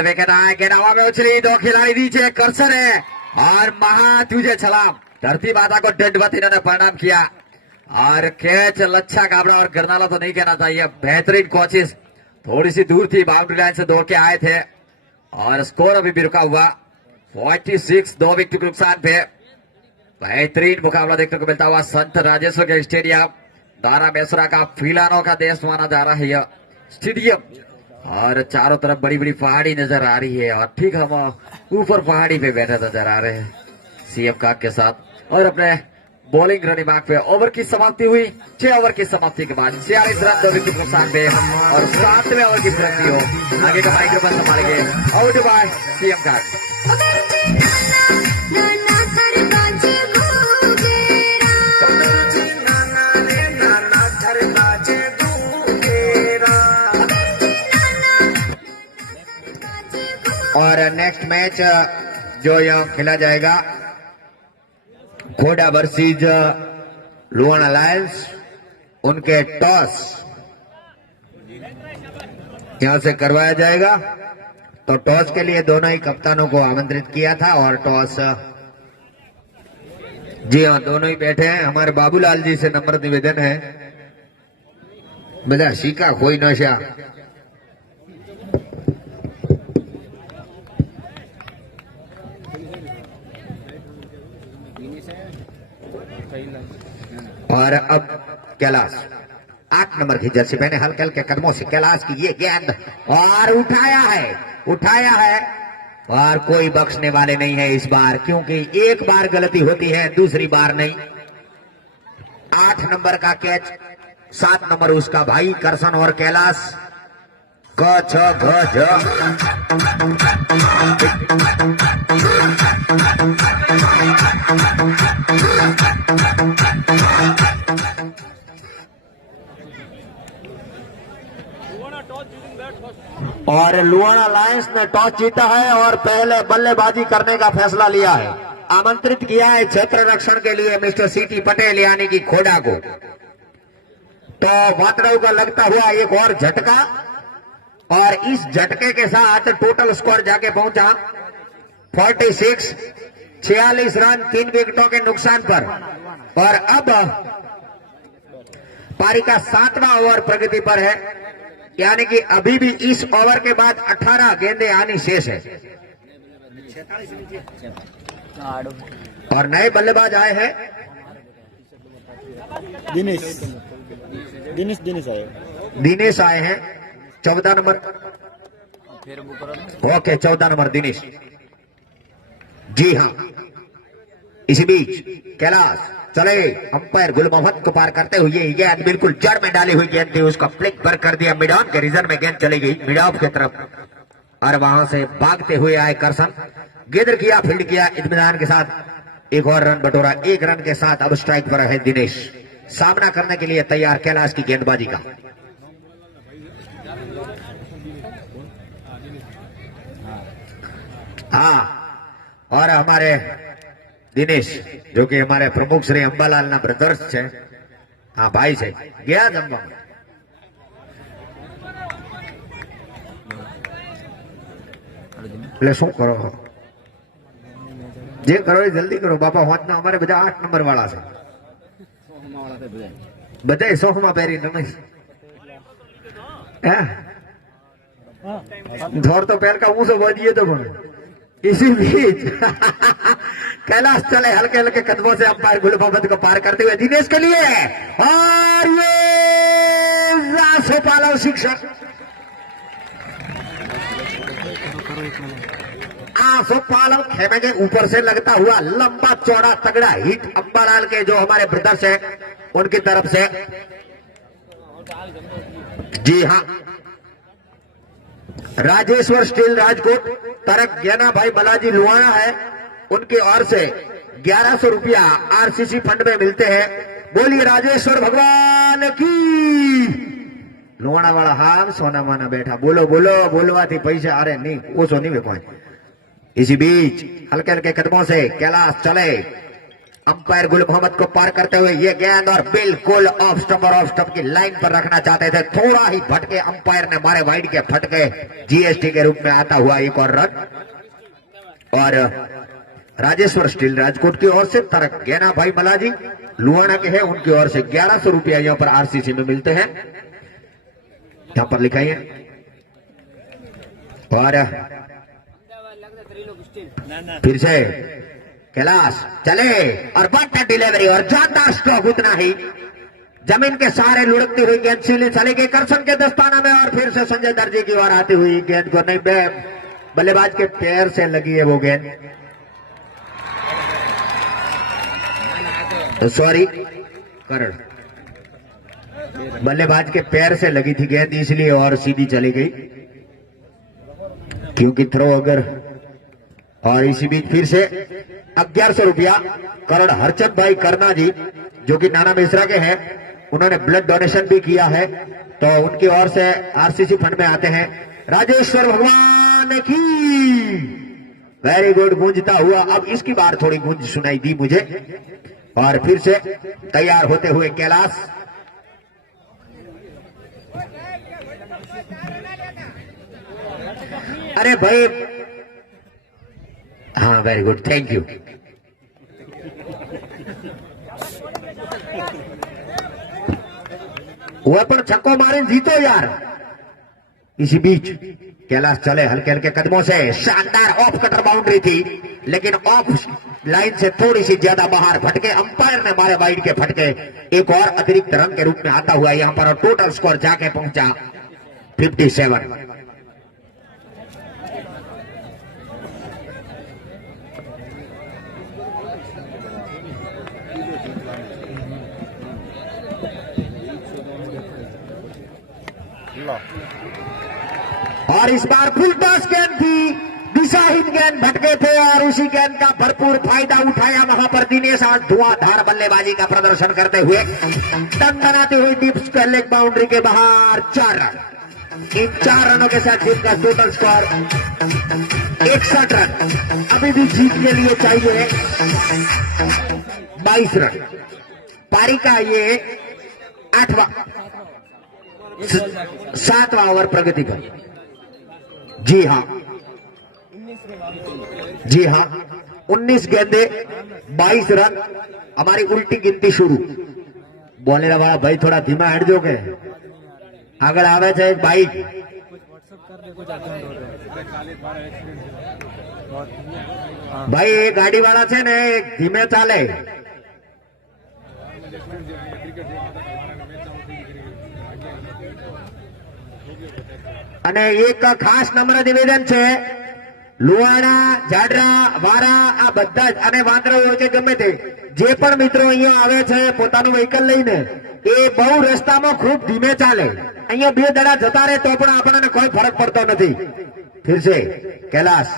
विकेट आए, गेंद हवा में उछली, 2 खिलाड़ी नीचे, कर्सर है, और महा तुझे सलाम, धरती माता को दंडवत इन्होंने प्रणाम किया, और कैच लच्छा काबड़ा और गरनाला तो नहीं कहना चाहिए, बेहतरीन कोचिस, थोड़ी सी दूर थी, बाउंड्री लाइन से दौड़ के आए थे, और स्कोर अभी भी रुका हुआ 46, 2 विकेट के नुकसान पे। बेहतरीन मुकाबला देखने को मिलता हुआ संत राजेश्वर के स्टेडियम, दारा बेसरा का फिलानों का देश माना जा रहा है यह स्टेडियम, और चारों तरफ बड़ी बड़ी पहाड़ी नजर आ रही है, और ठीक हम ऊपर पहाड़ी पे बैठे नजर आ रहे हैं सीएम काक के साथ। और अपने बॉलिंग रनिंग बैक पे ओवर की समाप्ति हुई, 6 ओवर की समाप्ति के बाद 46 रन 2 विकेट के नुकसान पे, और 7वें ओवर की समाप्ति हो। आगे का माइक्रोफोन संभालेंगे आउट बाय सीएम काक। और नेक्स्ट मैच जो यह खेला जाएगा खोडा वर्सेज लुआन अलायंस, उनके टॉस यहां से करवाया जाएगा। तो टॉस के लिए दोनों ही कप्तानों को आमंत्रित किया था, और टॉस, जी हाँ, दोनों ही बैठे हैं। हमारे बाबूलाल जी से नम्र निवेदन है, બધા શીખા કોઈ નશા। और अब कैलाश 8 नंबर की जर्सी पहने हल्के हल्के कदमों से कैलाश की ये गेंद, और उठाया है, और कोई बख्शने वाले नहीं है इस बार, क्योंकि एक बार गलती होती है, दूसरी बार नहीं। 8 नंबर का कैच, 7 नंबर उसका भाई करसन और कैलाश क छ घ झ और लुआना लायंस ने टॉस जीता है और पहले बल्लेबाजी करने का फैसला लिया है। आमंत्रित किया है क्षेत्र रक्षण के लिए मिस्टर सीटी पटेल यानी कि खोडा को। तो मात्राओं का लगता हुआ एक और झटका और इस झटके के साथ टोटल स्कोर जाके पहुंचा 46 रन 3 विकेटों के नुकसान पर। और अब पारी का 7वां ओवर प्रगति पर है, यानी कि अभी भी इस ओवर के बाद 18 गेंदें आनी शेष है। और नए बल्लेबाज आए हैं दिनेश आए हैं 14 नंबर। Okay 14 number Dinesh. जी हाँ, इसी बीच कैलाश चले अंपायर गुल मोहम्मद को पार करते हुए ये गेंद बिल्कुल जड़ में डाली हुई गेंद थी, उसका फ्लिक पर कर दिया मिड ऑन के रीजन में गेंद चली गई मिड ऑफ की तरफ और वहां से भागते हुए आए करसन, गेंद किया फील्ड किया इत्मीनान के साथ एक और रन बटोरा। 1 रन के साथ अब स्ट्राइक पर है दिनेश, सामना करने के लिए तैयार कैलाश की गेंदबाजी का। हाँ, और हमारे दिनेश जो कि हमारे प्रमुख श्री अंबालाल ना ब्रदर्स છે, हाँ भाई છે, ગયા જમવા એટલે શું કરો, જે કરો એ જલ્દી કરો બાપા। હોતના અમારે બધા 8 નંબર વાળા છે, બધા 100 માં પહેરી નમે ધોર તો પહેલ का मुंह से बोलिए तो बोले। इसी बीच कैलाश चले हल्के हल्के कदमों से अंपायर गुल मोहम्मद को पार करते हुए दिनेश के लिए और ये रासो पालव शिक्षक आसो पालव खेमे के ऊपर से लगता हुआ लंबा चौड़ा तगड़ा हिट अंबालाल के जो हमारे ब्रदर्स है उनकी तरफ से। जी हाँ, राजेश्वर स्टील राजकोट तरक ज्ञाना भाई बालाजी लुआना है, उनकी ओर से 1100 रुपया आरसीसी फंड में मिलते हैं। बोलिए राजेश्वर भगवान की। लुआना वाला हाल सोना माना बैठा, बोलो बोलो बोलवाती पैसा, अरे नहीं वो सो नहीं वे कोई। इसी बीच हल्के हल्के कदमों से कैलाश चले अंपायर गुल मोहम्मद को पार करते हुए ये गेंद और बिल्कुल ऑफ स्टंप की लाइन पर रखना चाहते थे, थोड़ा ही भटके अंपायर ने मारे वाइड के फटके जीएसटी के रूप में आता हुआ एक और रन। और राजेश्वर स्टील राजकोट की ओर से तरक गेना भाई बालाजी लुआना के हैं, उनकी ओर से 1100 रुपया यहाँ पर आरसीसी में मिलते हैं, यहाँ पर लिखाइए। और फिर से कैलाश चले और बट डिलीवरी और ज्यादा स्ट्रोक उतना ही जमीन के सारे लुढ़कती हुई गेंद सीले चले गई करसन के दस्ताना में और फिर से संजय दर्जी की ओर आती हुई गेंद को नहीं बल्लेबाज के पैर से लगी है वो गेंद, तो सॉरी करण, बल्लेबाज के पैर से लगी थी गेंद इसलिए और सीधी चली गई क्योंकि थ्रो अगर। और इसी बीच फिर से 1100 रुपया करण हरचंद भाई करना जी जो कि नाना मिश्रा के हैं, उन्होंने ब्लड डोनेशन भी किया है, तो उनकी ओर से आरसीसी फंड में आते हैं। राजेश्वर भगवान की वेरी गुड गूंजता हुआ, अब इसकी बार थोड़ी गूंज सुनाई दी मुझे। और फिर से तैयार होते हुए कैलाश, अरे भाई हाँ वेरी गुड थैंक यू। वो पर छक्को मारे जीतो यार। इसी बीच कैलाश चले हल्के हल्के कदमों से, शानदार ऑफ कटर बाउंड्री थी लेकिन ऑफ लाइन से थोड़ी सी ज्यादा बाहर भटके, अंपायर ने मारे वाइड के फटके, एक और अतिरिक्त रन के रूप में आता हुआ यहां पर, और टोटल स्कोर जाके पहुंचा 57। और इस बार फुल टॉस गेंद थी, दिशाहीन गेंद भटके थे और उसी गेंद का भरपूर फायदा उठाया वहां पर दिनेश। आज धुआंधार बल्लेबाजी का प्रदर्शन करते हुए टन बनाते हुए डीप स्क्वायर लेग बाउंड्री के बाहर 4 रन। इन 4 रनों के साथ टीम का टोटल स्कोर 61 रन। अभी भी जीत के लिए चाहिए 22 रन। पारी का ये 7वां ओवर प्रगति पर। जी हाँ 19 गेंदे 22 रन। हमारी उल्टी गिनती शुरू। बोलने वाला भाई थोड़ा धीमा हट जो के આગળ આવે છે એક બાઈક। ભાઈ એ ગાડી વાળા છે ને એક ધીમે ચાલે। અને એક ખાસ નમ્ર નિવેદન છે, લુહાણા, જાડરા, વારા આ બધા જ અને વાંદરા હોય કે ગમે તે જે પણ મિત્રો અહીંયા આવે છે પોતાનું વ્હીકલ લઈને એ બહુ રસ્તામાં ખૂબ ધીમે ચાલે। અહીંયા 2 દડા જતા રહે તો પણ આપણને કોઈ ફરક પડતો નથી। फिर से कैलाश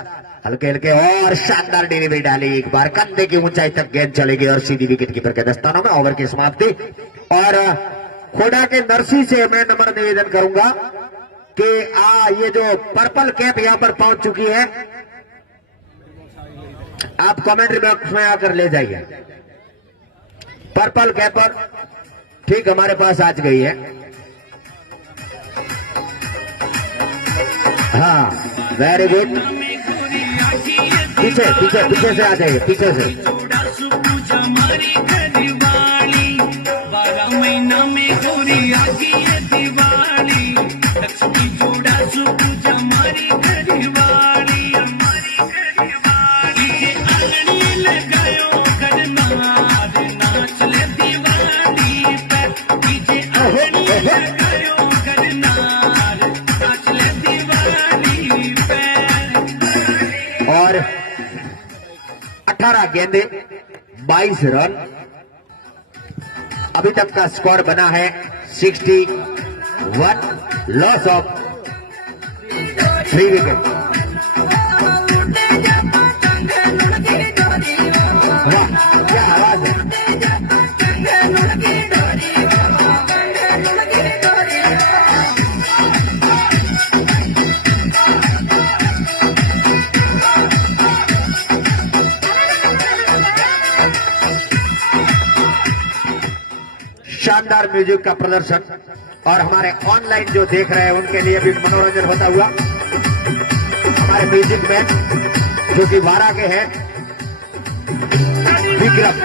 हल्के हल्के और शानदार डिलीवरी डाली। एक बार कंधे की ऊंचाई तक गेंद चलेगी और सीधी विकेट कीपर के दस्तानों में। ओवर की समाप्ति। और खोड़ा के नरसी से मैं नम्र निवेदन करूंगा कि ये जो पर्पल कैप यहां पर पहुंच चुकी है, आप कमेंट्री बॉक्स में आकर ले जाइए। पर्पल कैप पर ठीक हमारे पास आज गई है। हाँ वेरी गुड। पीछे पीछे पीछे से आ जाइए, पीछे से। और 18 गेंदे 22 रन। अभी तक का स्कोर बना है 61। Loss of 3 wicket. वाह क्या आवाज है। शानदार म्यूजिक का प्रदर्शन और हमारे ऑनलाइन जो देख रहे हैं उनके लिए भी मनोरंजन होता हुआ। हमारे म्यूजिक मैन जो कि वारा के हैं विक्रम।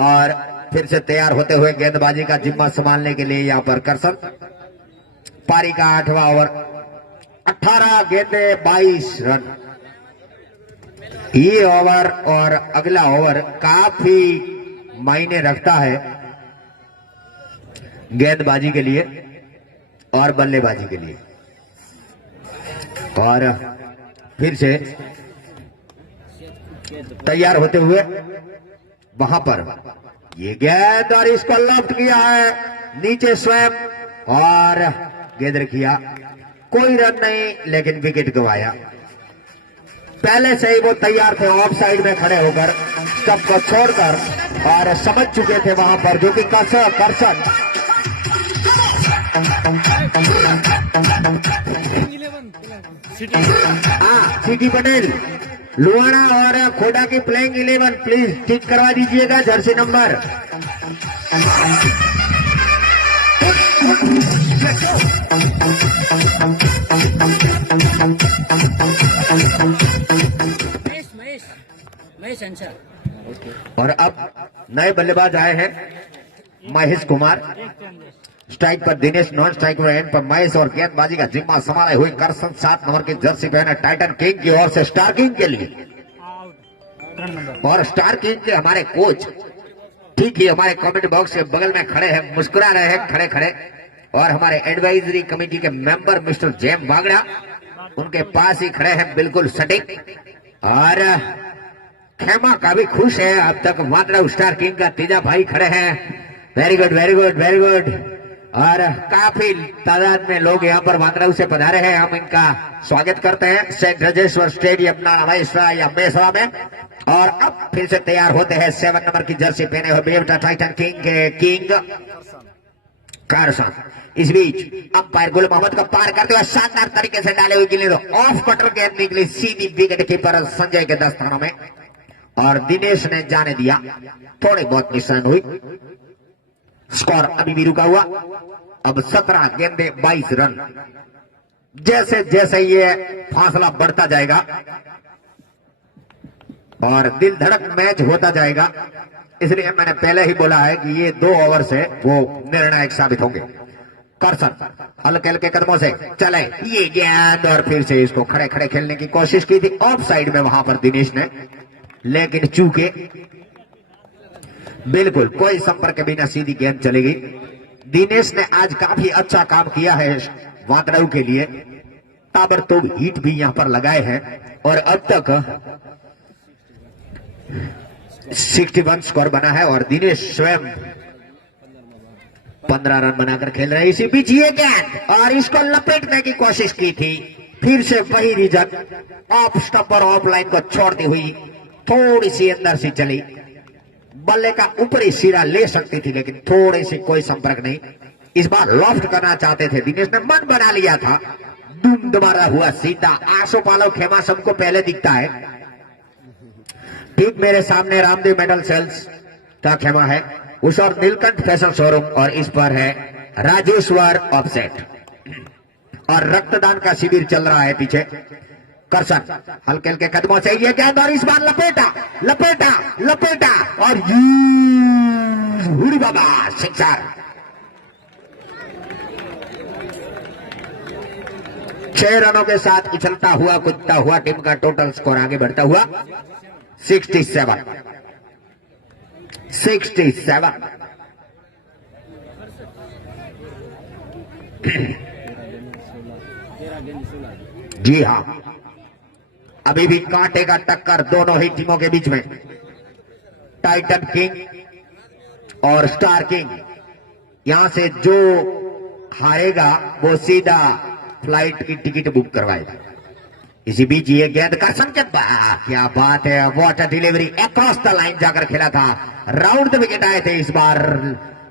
और फिर से तैयार होते हुए गेंदबाजी का जिम्मा संभालने के लिए यहाँ पर करसन। पारी का 8वां ओवर। 18 गेंदे 22 रन। ये ओवर और अगला ओवर काफी मायने रखता है गेंदबाजी के लिए और बल्लेबाजी के लिए। और फिर से तैयार होते हुए वहां पर ये गेंद और इसको लॉफ्ट किया है नीचे स्वयं और गेंद किया। कोई रन नहीं लेकिन विकेट गंवाया। पहले से ही वो तैयार थे ऑफ साइड में खड़े होकर स्टंप को छोड़कर और समझ चुके थे वहां पर जो कि करसन। सीटी पटेल लुहाना और खोड़ा की प्लेइंग 11 प्लीज ठीक करवा दीजिएगा। जर्सी नंबर महेश अंशा और अब नए बल्लेबाज आए हैं महेश कुमार। स्ट्राइक पर दिनेश, नॉन स्ट्राइक में एंड पर महेश और गेंदबाजी का जिम्मा संभाले हुए करसन 7 नंबर की जर्सी पहने टाइटन किंग की ओर से स्टार किंग के लिए। और स्टार किंग के हमारे कोच ठीक ही हमारे कमेंट बॉक्स के बगल में खड़े हैं, मुस्कुरा रहे हैं खड़े खड़े। और हमारे एडवाइजरी कमेटी के मेंबर मिस्टर जैम वागड़ा उनके पास ही खड़े हैं बिल्कुल सटीक। और खेमा का भी खुश है। अब तक वागड़ा स्टार किंग का तीजा भाई खड़े हैं। Very good very good very good. और काफी तादाद में लोग यहाँ पर वांद्राऊ से पधारे हैं। हम इनका स्वागत करते हैं सेंट राजेश्वर स्टेडियम नारायणपुरा या मेसरा में। और अब फिर से तैयार होते हैं 7 नंबर की जर्सी पहने हुए बेवटा टाइटन किंग के किंग कारसन। इस बीच अंपायर गुल मोहम्मद को पार करते हुए शानदार तरीके से डाले हुए गिले ऑफ कटर गेंद निकली सीधी विकेट कीपर संजय के दस्तानों में। और दिनेश ने जाने दिया, थोड़ी बहुत मिश्रण हुई। स्कोर अभी भी रुका हुआ। अब 17 गेंदे 22 रन। जैसे जैसे ये फासला बढ़ता जाएगा और दिल धड़क मैच होता जाएगा, इसलिए मैंने पहले ही बोला है कि ये 2 ओवर से वो निर्णायक साबित होंगे। करसन हल्के हल्के कदमों से चले ये गेंद और फिर से इसको खड़े खड़े खेलने की कोशिश की थी ऑफ साइड में वहां पर दिनेश ने, लेकिन चूके बिल्कुल कोई संपर्क के बिना सीधी गेंद चलेगी। दिनेश ने आज काफी अच्छा काम किया है वांद्राऊ के लिए, ताबड़तोड़ हिट भी यहां पर लगाए हैं। और अब तक 61 स्कोर बना है और दिनेश स्वयं 15 रन बनाकर खेल रहे हैं। इसी बीच ये गेंद और इसको लपेटने की कोशिश की थी, फिर से वही रीजन ऑफ स्टंप और ऑफ लाइन को छोड़ती हुई थोड़ी सी अंदर से चली। बल्ले का ऊपरी सिरा ले सकती थी लेकिन थोड़ी सी कोई संपर्क नहीं। इस बार लॉफ्ट करना चाहते थे, दिनेश ने मन बना लिया था। धूम दोबारा हुआ सीधा। आसो पालो खेमा सबको पहले दिखता है। ठीक मेरे सामने रामदेव मेटल सेल्स का खेमा है, उस और नीलकंठ फैशन शोरूम और इस पर है राजेश्वर ऑफसेट। और रक्तदान का शिविर चल रहा है पीछे। करसन हल्के हल्के कदमों से ये गेंद और इस बार लपेटा लपेटा लपेटा और हुड़ी बाबा सिक्सर। 6 रनों के साथ उछलता हुआ कूदता हुआ टीम का टोटल स्कोर आगे बढ़ता हुआ 67। जी हाँ, अभी भी कांटे का टक्कर दोनों ही टीमों के बीच में। टाइटन किंग और स्टार किंग, यहां से जो हारेगा वो सीधा फ्लाइट की टिकट बुक करवाएगा। इसी बीच ये गेंद का संकेत, क्या बात है, what delivery across the line जाकर खेला था। राउंड द विकेट आए थे इस बार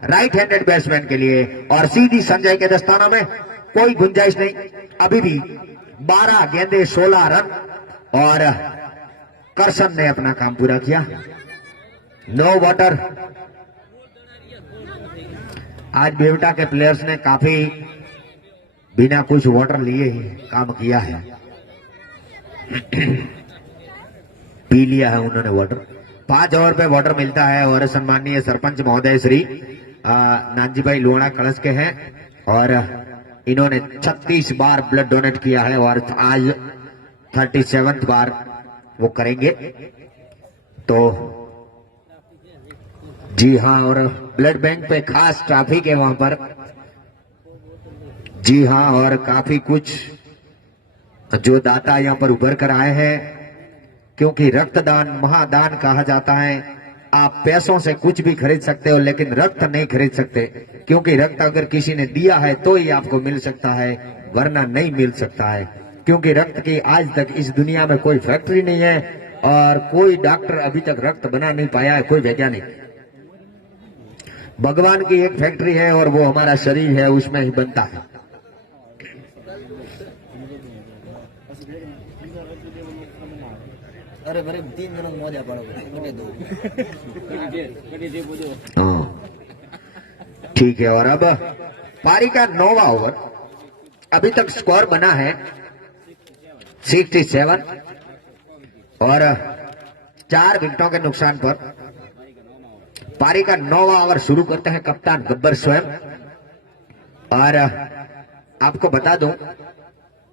राइट हैंडेड बैट्समैन के लिए और सीधी संजय के दस्ताना में, कोई गुंजाइश नहीं। अभी भी 12 गेंदे 16 रन और करसन ने अपना काम पूरा किया। No water. आज बेवटा के प्लेयर्स ने काफी बिना कुछ वाटर लिए ही काम किया है। पी लिया है उन्होंने वाटर। 5 ओवर पे वाटर मिलता है और सम्माननीय सरपंच महोदय श्री नानजी भाई लोहाड़ा कलश के हैं और इन्होंने 36 बार ब्लड डोनेट किया है और आज 37th बार वो करेंगे। तो जी हाँ, और ब्लड बैंक पे खास ट्रैफिक है वहां पर। जी हाँ, और काफी कुछ जो दाता यहाँ पर उभर कर आए हैं, क्योंकि रक्तदान महादान कहा जाता है। आप पैसों से कुछ भी खरीद सकते हो लेकिन रक्त नहीं खरीद सकते, क्योंकि रक्त अगर किसी ने दिया है तो ही आपको मिल सकता है, वरना नहीं मिल सकता है। क्योंकि रक्त की आज तक इस दुनिया में कोई फैक्ट्री नहीं है और कोई डॉक्टर अभी तक रक्त बना नहीं पाया है, कोई वैज्ञानिक। भगवान की एक फैक्ट्री है और वो हमारा शरीर है, उसमें ही बनता है। अरे बड़े 3 जनों मौजा पड़ोगे दो। ठीक है, और अब पारी का 9वां ओवर। अभी तक स्कोर बना है 67 और 4 विकेटों के नुकसान पर पारी का 9वां ओवर शुरू करते हैं कप्तान गब्बर स्वयं। और आपको बता दूं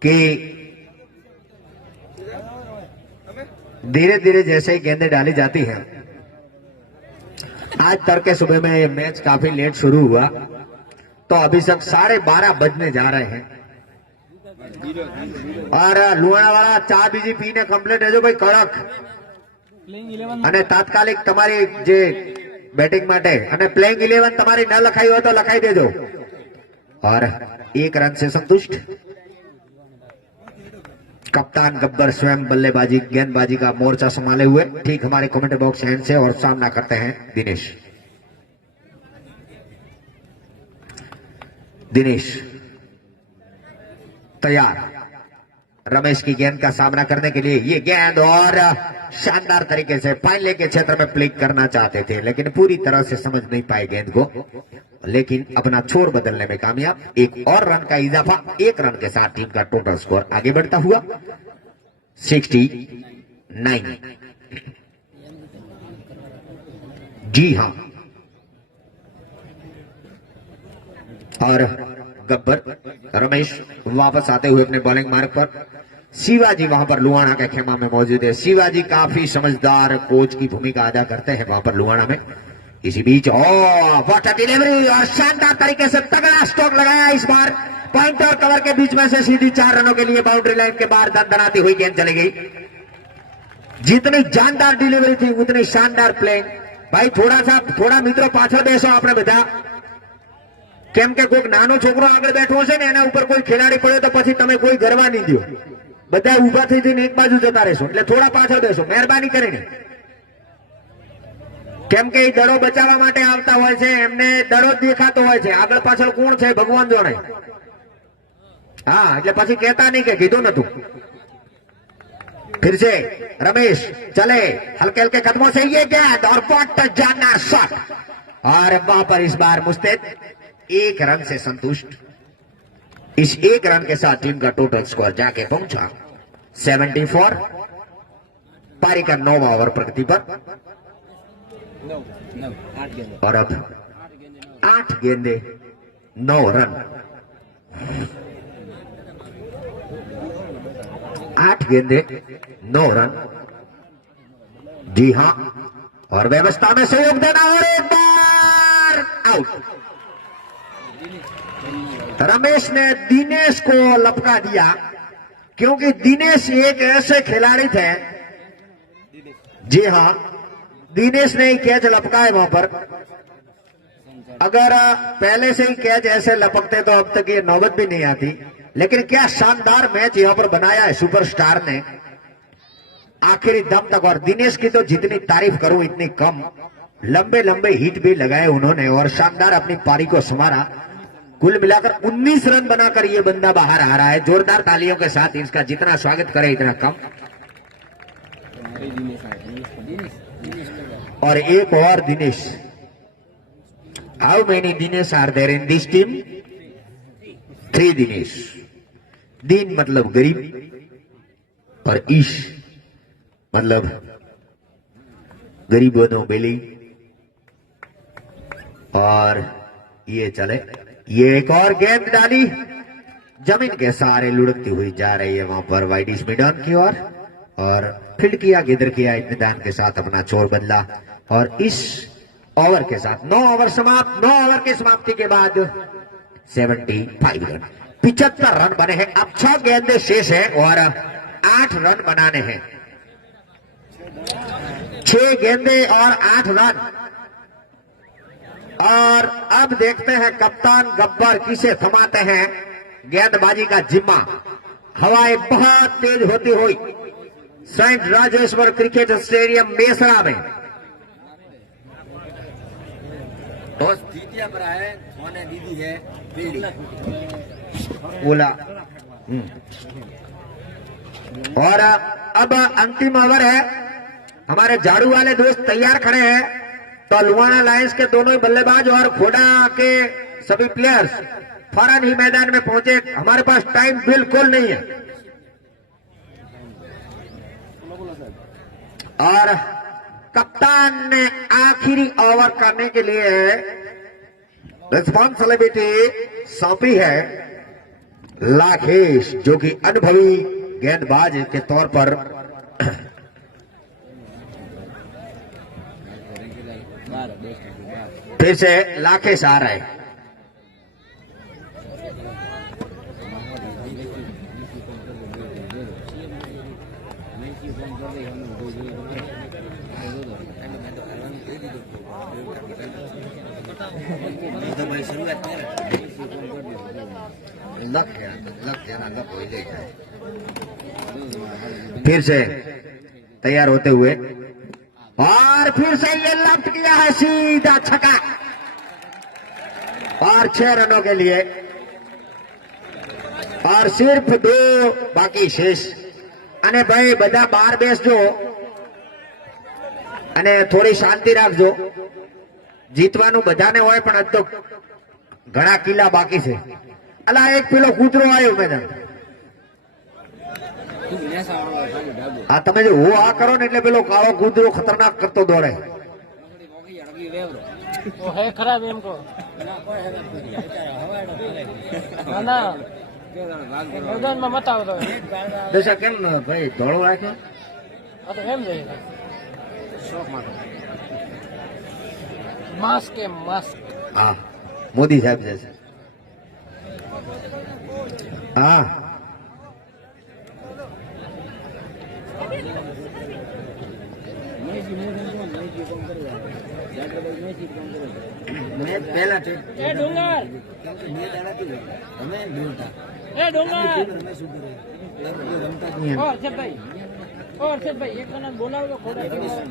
कि धीरे धीरे जैसे ही गेंदें डाली जाती हैं, आज तड़के सुबह में ये मैच काफी लेट शुरू हुआ, तो अभी सब 12:30 बजने जा रहे हैं। और લુણાણા વાળા ચા બીજી પીને કમ્પ્લીટ રહેજો ભાઈ, કડક પ્લેઇંગ 11 અને તાત્કાલિક તમારી જે બેટિંગ માટે અને પ્લેઇંગ 11 તમારી ન લખાઈ હોય તો લખાઈ દેજો। और 1 रन से संतुष्ट कप्तान गब्बर स्वयं बल्लेबाजी गेंदबाजी का मोर्चा संभाले हुए ठीक हमारे कमेंट बॉक्स हैंड से, और सामना करते हैं दिनेश तैयार रमेश की गेंद का सामना करने के लिए। ये गेंद और शानदार तरीके से फाइनल के क्षेत्र में प्ले करना चाहते थे, लेकिन पूरी तरह से समझ नहीं पाए गेंद को, लेकिन अपना छोर बदलने में कामयाब। एक और रन का इजाफा, 1 रन के साथ टीम का टोटल स्कोर आगे बढ़ता हुआ 69। जी हां, और गब्बर रमेश वापस आते हुए अपने बॉलिंग मार्ग पर। शिवाजी वहां पर लुहाना के खेमा में मौजूद है। शिवाजी काफी समझदार कोच की भूमिका अदा करते हैं वहां पर लुहाना में। इसी बीच व्हाट अ डिलीवरी, और शानदार तरीके से तगड़ा स्ट्रोक लगाया इस बार। पॉइंट और कवर के बीच में से सीधी 4 रनों के लिए बाउंड्री लाइन के बाहर दनदनाती हुई गेंद चली गई। जितनी जानदार डिलीवरी थी उतनी शानदार प्लेइंग। भाई थोड़ा मित्रों पाछળ બેસો આપણે બધા, કેમ કે કોઈક નાનો છોકરો આગળ બેઠો છે ને એના ઉપર કોઈ ખેલાડી પડ્યો તો પછી તમે કોઈ ગરવા નહીં દો, બધા ઊભા થઈ જઈને એક બાજુ જતા રહેશો, એટલે થોડા પાછળ બેસો મહેરબાની કરીને, કેમ કે એ દડો બચાવવા માટે આવતા હોય છે, એમને દડો જ દેખાતો હોય છે, આગળ પાછળ કોણ છે ભગવાન જાણે। હા, એટલે પછી કહેતા નહીં કે કીધું નતું। फिर से रमेश चले हल्के हल्के कदमों से, ये गेंद और पॉट जाना शॉट, और वहां पर इस बार मुस्तैद 1 रन से संतुष्ट। इस 1 रन के साथ टीम का टोटल स्कोर जाके पहुंचा 74। पारी का 9वां ओवर प्रगति पर, और अब 8 गेंदे 9 रन। 8 गेंदे 9 रन। जी हां, और व्यवस्था में सहयोग देना, और एक बार आउट। रमेश ने दिनेश को लपका दिया, क्योंकि दिनेश एक ऐसे खिलाड़ी थे। जी हां, दिनेश ने ही कैच लपकाए वहां पर। अगर पहले से ही कैच ऐसे लपकते तो अब तक ये नौबत भी नहीं आती। लेकिन क्या शानदार मैच यहां पर बनाया है सुपरस्टार ने आखिरी दम तक। और दिनेश की तो जितनी तारीफ करूं इतनी कम, लंबे लंबे हिट भी लगाए उन्होंने और शानदार अपनी पारी को संवारा। कुल मिलाकर 19 रन बनाकर ये बंदा बाहर आ रहा है। जोरदार तालियों के साथ इसका जितना स्वागत करे इतना कम। और एक और Dinesh. How many Dinesh are there in this team? 3 Dinesh. दीन मतलब गरीब, और ईश मतलब गरीबों बेली। और ये चले, ये एक और गेंद डाली, जमीन के सहारे लुढ़कती हुई जा रही है वहां पर वाइडिश मिडन की ओर। और फील्ड किया, गिदर किया, इत्मीनान के साथ अपना छोर बदला। और इस ओवर के साथ 9 ओवर समाप्त। 9 ओवर की समाप्ति के बाद 75 रन, 75 रन बने हैं। अब 6 गेंदे शेष है और 8 रन बनाने हैं। 6 गेंदे और 8 रन। और अब देखते हैं कप्तान गब्बर किसे थमाते हैं गेंदबाजी का जिम्मा। हवाएं बहुत तेज होती हुई saint Rajeshwar cricket stadium Mesra में द्वितीय पर है, सोने दीदी है बोला। और अब अंतिम ओवर है। हमारे झाड़ू वाले दोस्त तैयार खड़े हैं, तो लुहाना लायंस के दोनों ही बल्लेबाज और खोडा के सभी प्लेयर्स फौरन ही मैदान में पहुंचे। हमारे पास टाइम बिल्कुल नहीं है। और कप्तान ने आखिरी ओवर करने के लिए रिस्पॉन्सिबिलिटी सौंपी है लाखेश, जो कि अनुभवी गेंदबाज के तौर पर फिर से लाखेश आ रहे हैं। तो भाई शुरुआत कर फिर से तैयार होते हुए और फिर से ये लफ्ट किया है सीधा छक्का और 6 रनों के लिए और सिर्फ 2 बाकी शेष। અને ભાઈ બધા બહાર બેસજો અને થોડી શાંતિ રાખજો. જીતવાનું બધાને હોય પણ આજ તો ઘણા કિલ્લા બાકી છે. અલા એક પેલો કૂતરો આવ્યો મેદાન. આ તમે જો હો આ કરો ને એટલે પેલો કાળો કૂતરો ખતરનાક કરતો દોડે. है खराब इनको ना मैदान में मत आवो દશા કેમ ભાઈ ધોળો રાખે? तो एम जाएगा शॉक मारो मास्क के मास्क हाँ मोदी साहब जैसे. हाँ पहला ए डोंगर ए डोंगर और सिर्फ भाई एक कना बोलाओ तो खोड़ा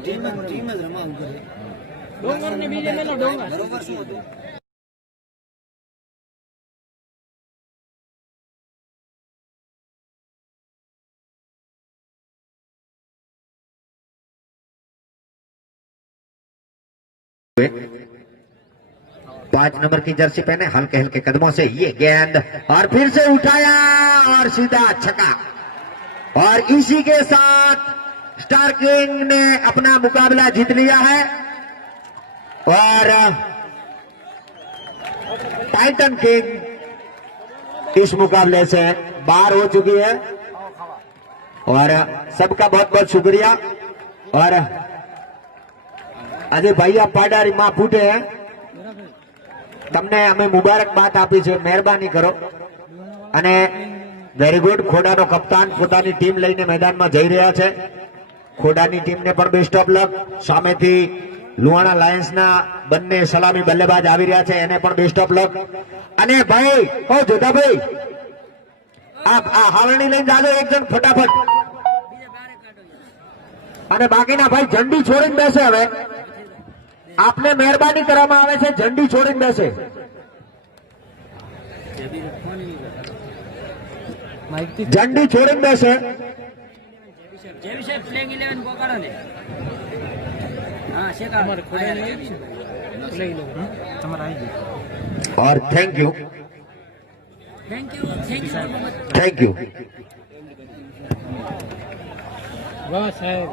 टीम જ રમાવું કરે डोंगर ने बीजे में ना डोंगर બરોબર શું હતું पांच नंबर की जर्सी पहने हल्के हल्के कदमों से ये गेंद और फिर से उठाया और सीधा छक्का. और इसी के साथ स्टार किंग ने अपना मुकाबला जीत लिया है और टाइटन किंग इस मुकाबले से बाहर हो चुकी है. और सबका बहुत बहुत शुक्रिया. और अजय भैया पाडारी मां फूटे हैं, તમને અમે મુબારકબાદ આપી છે. મહેરબાની કરો. અને વેરી ગુડ. ખોડાનો કપ્તાન પોતાની ટીમ લઈને મેદાનમાં જઈ રહ્યા છે. ખોડાની ટીમને પણ બેસ્ટ ઓફ લક. સામેથી લુહાણા લાયન્સના બંને સલામી બલ્લેબાજ આવી રહ્યા છે, એને પણ બેસ્ટ ઓફ લક. અને ભાઈ ઓ જોધાભાઈ આ હાવરણી લઈને જાજો એક જણ ફટાફટ. અને બાકીના ભાઈ ઝંડી છોડીને બેસે. હવે આપને મહેરબાની કરવામાં આવે છે, ઝંડી છોડીને બેસે. ઝંડી છોડીને બેસે. जेबी से प्लेइंग 11 को काढो ने हां शेका प्लेइंग 11 તમારા આવી ગયું. और थैंक यू थैंक यू. वाह साहब